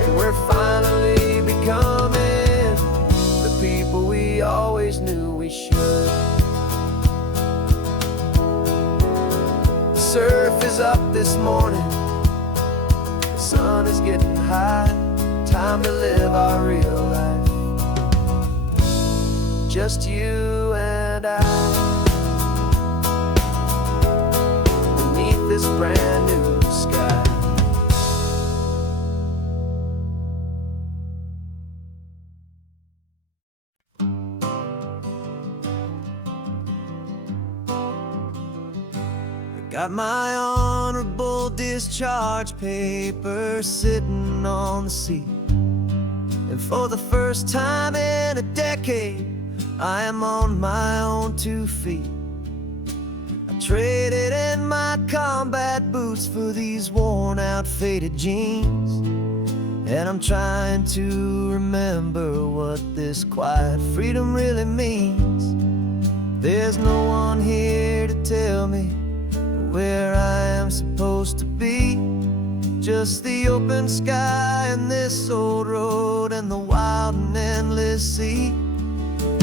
and we're finally becoming the people we always knew we should. The surf is up this morning, the sun is getting high, time to live our real life, just you and I, beneath this brand new sky. Got my honorable discharge paper sitting on the seat, and for the first time in a decade, I am on my own 2 feet. I traded in my combat boots for these worn out faded jeans, and I'm trying to remember what this quiet freedom really means. There's no one here to tell me where I am supposed to be, just the open sky and this old road and the wild and endless sea.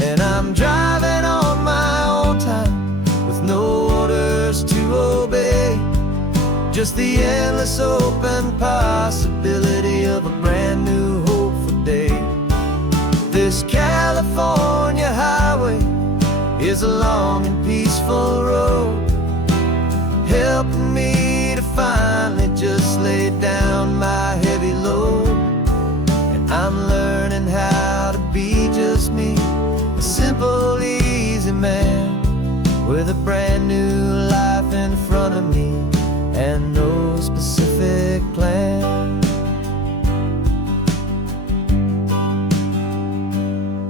And I'm driving on my own time, just the endless open possibility of a brand new hopeful day. This California highway is a long and peaceful road, helping me to finally just lay down my heavy load. And I'm learning how to be just me, a simple, easy man with a brand new life in front of me and no specific plan.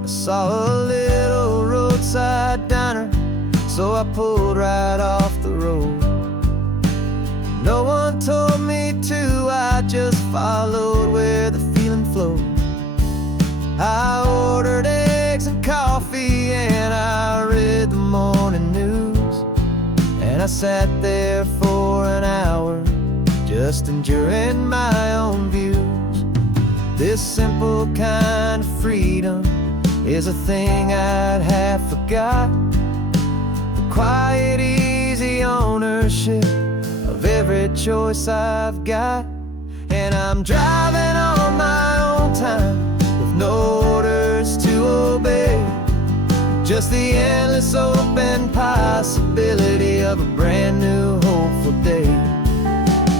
I saw a little roadside diner, so I pulled right off the road. No one told me to, I just followed where the feeling flowed. I ordered eggs and coffee and I read the morning news, and I sat there for an hour just enjoying my own views. This simple kind of freedom is a thing I'd have forgot. The quiet, easy ownership of every choice I've got. And I'm driving on my own time with no orders to obey, just the endless open possibility of a brand new hopeful day.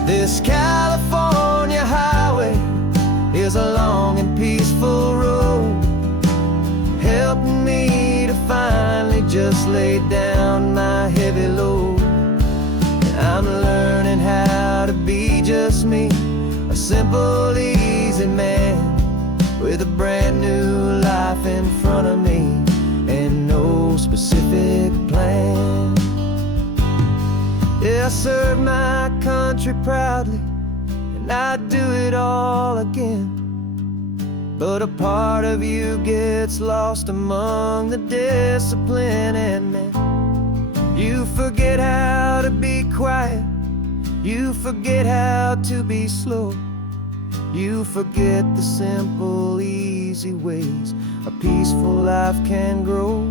This California highway is a long and peaceful road, helping me to finally just lay down my heavy load. And I'm learning how to be just me, a simple, easy man with a brand new life in front of me and no specific plan. Yeah, I serve my country proudly, and I'd do it all again. But a part of you gets lost among the discipline and men. You forget how to be quiet, you forget how to be slow, you forget the simple, easy ways a peaceful life can grow.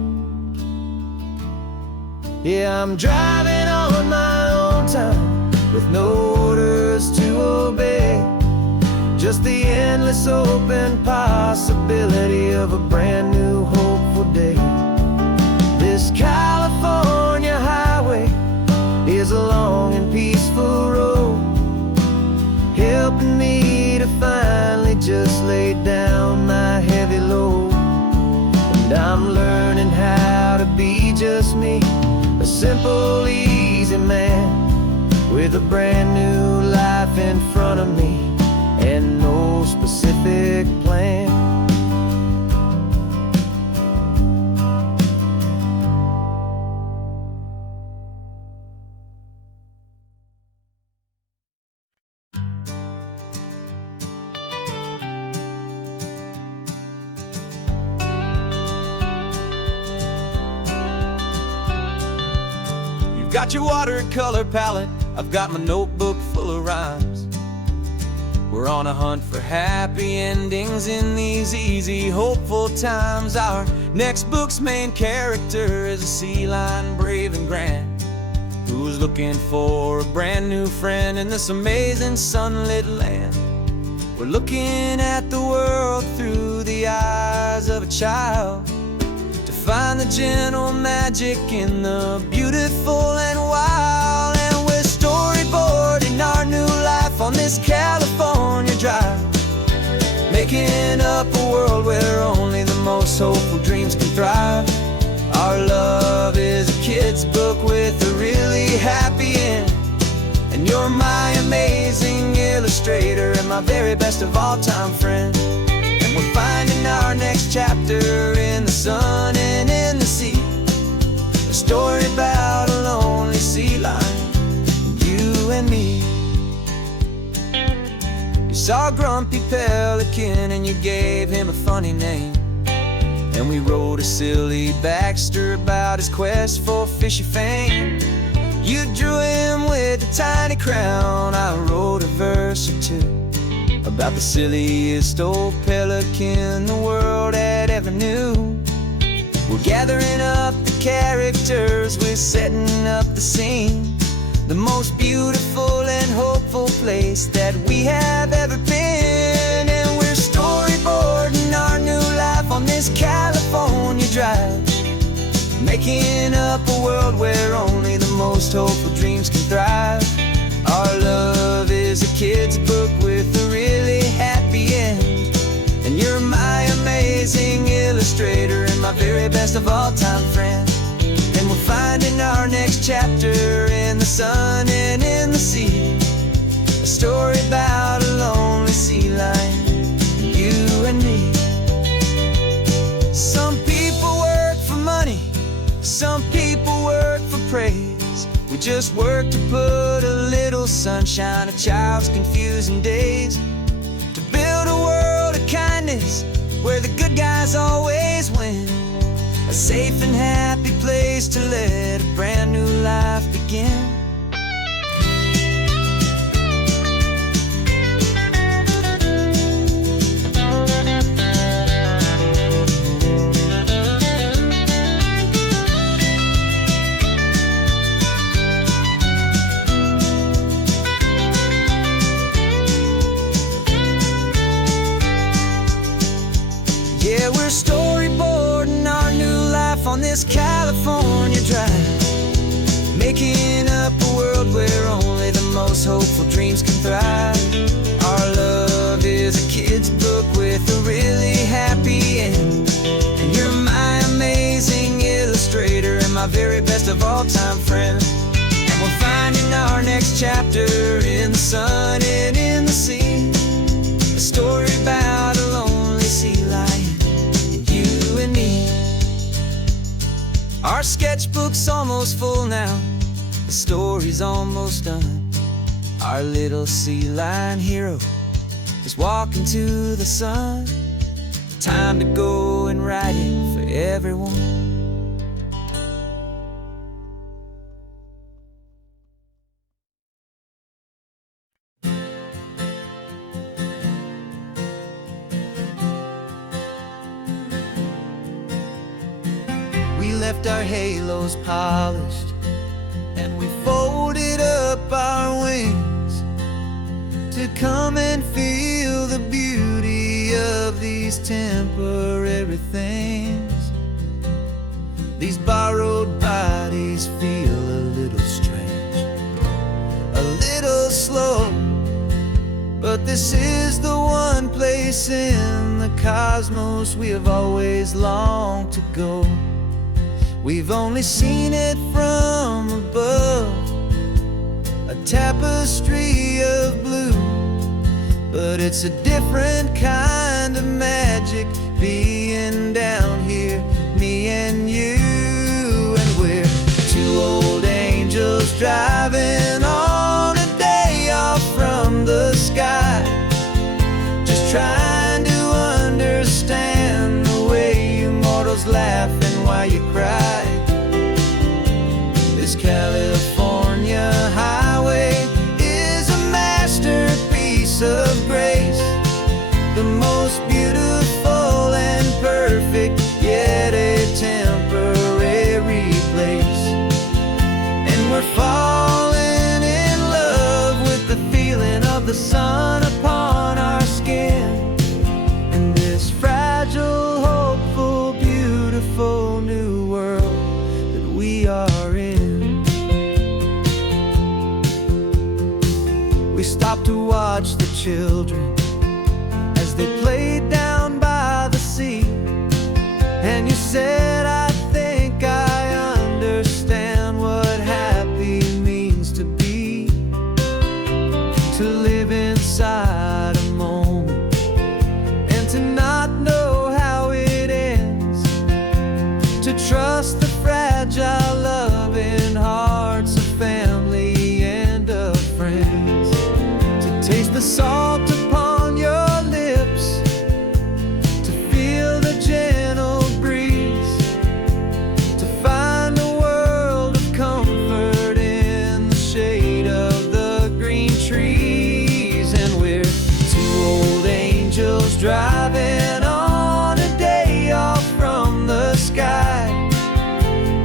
Yeah, I'm driving on my own time with no orders to obey, just the endless open possibility of a brand new hopeful day. This California highway is a long and peaceful road, helping me to finally just lay down my heavy load. And I'm learning how to be just me, a simple, easy man with a brand new life in front of me and no specific plan. You've got your watercolor palette, I've got my notebook full of rhymes. We're on a hunt for happy endings in these easy, hopeful times. Our next book's main character is a sea lion, brave and grand, who's looking for a brand new friend in this amazing sunlit land. We're looking at the world through the eyes of a child, to find the gentle magic in the beautiful and wild. And we're storyboarding our new life on this California drive, making up a world where only the most hopeful dreams can thrive. Our love is a kid's book with a really happy end, and you're my amazing illustrator and my very best of all time friend. And we're finding our next chapter in the sun and in the sea, a story about a lonely sea lion, you and me. You saw a grumpy pelican and you gave him a funny name, and we wrote a silly Baxter about his quest for fishy fame. You drew him with a tiny crown, I wrote a verse or two about the silliest old pelican the world had ever knew. We're gathering up the characters, we're setting up the scene, the most beautiful and hopeful place that we have ever been. And we're storyboarding our new life on this California drive, making up a world where only the most hopeful dreams can thrive. Our love is a kid's book with a really happy end, and you're my amazing illustrator and my very best of all-time friend. And we're finding our next chapter in the sun and in the sea, a story about a lonely sea lion, you and me. Some people work for money, some people work for praise. We just work to put a little sunshine in a child's confusing days, to build a world of kindness where the good guys always win, a safe and happy place to let a brand new life begin. Yeah, we're storyboarding our new life on this California drive, making up a world where only the most hopeful dreams can thrive. Our love is a kid's book with a really happy end, and you're my amazing illustrator and my very best of all-time friend. And we're finding our next chapter in the sun and in the sea, a story about a lonely sea lion, you and me. Our sketchbook's almost full now, the story's almost done. Our little sea lion hero is walking to the sun. Time to go and write it for everyone. We left our halos polished, and we folded up our wings to come and feel the beauty of these temporary things. These borrowed bodies feel a little strange, a little slow, but this is the one place in the cosmos we have always longed to go. We've only seen it from above, a tapestry of blue, but it's a different kind of magic being down here, me and you. And we're two old angels driving on a day off from the sky, just trying to understand the way you mortals laugh and why you cry. This California highway is a masterpiece of grace, the most beautiful and perfect, yet a temporary place. And we're falling in love with the feeling of the sun upon our skin, and this fragile, hopeful, beautiful new world that we are in. We stopped to watch the children as they played down by the sea, and you said, I think I understand what happy means to be, to live inside a moment and to not know how it ends, to trust the fragile loving hearts of family and of friends, to taste the salt upon your lips, to feel the gentle breeze, to find a world of comfort in the shade of the green trees. And we're two old angels driving on a day off from the sky,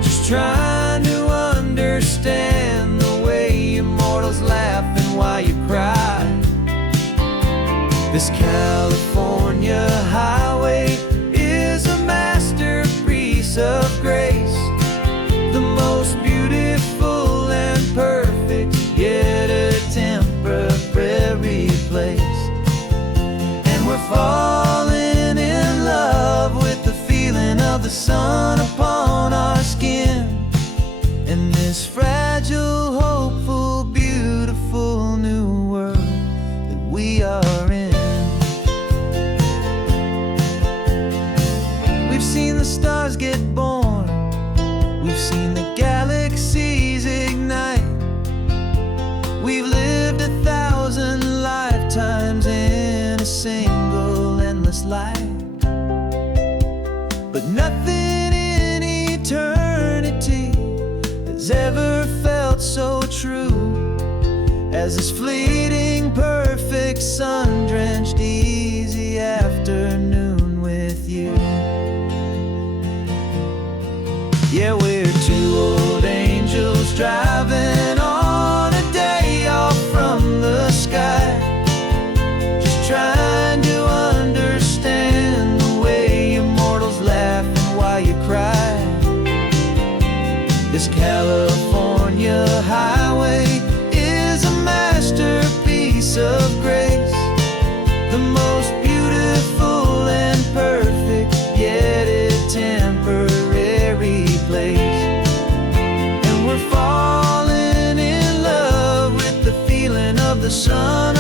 just trying to understand the way you This California highway is a masterpiece of grace, the most beautiful and perfect, yet a temporary place. And we're falling in love with the feeling of the sun upon our skin, in this fragile, hopeful, beautiful new world that we are in. We've seen the stars get born, we've seen the galaxies ignite, we've lived 1,000 lifetimes in a single endless life. But nothing in eternity has ever felt so true as this fleeting, perfect, sun-drenched, easy afternoon with you. Yeah, we're two old angels driving on a day off from the sky, just trying to understand the way immortals laugh and why you cry. This California highway is a masterpiece of grace, the most beautiful and perfect, yet a temporary place. And we're falling in love with the feeling of the sun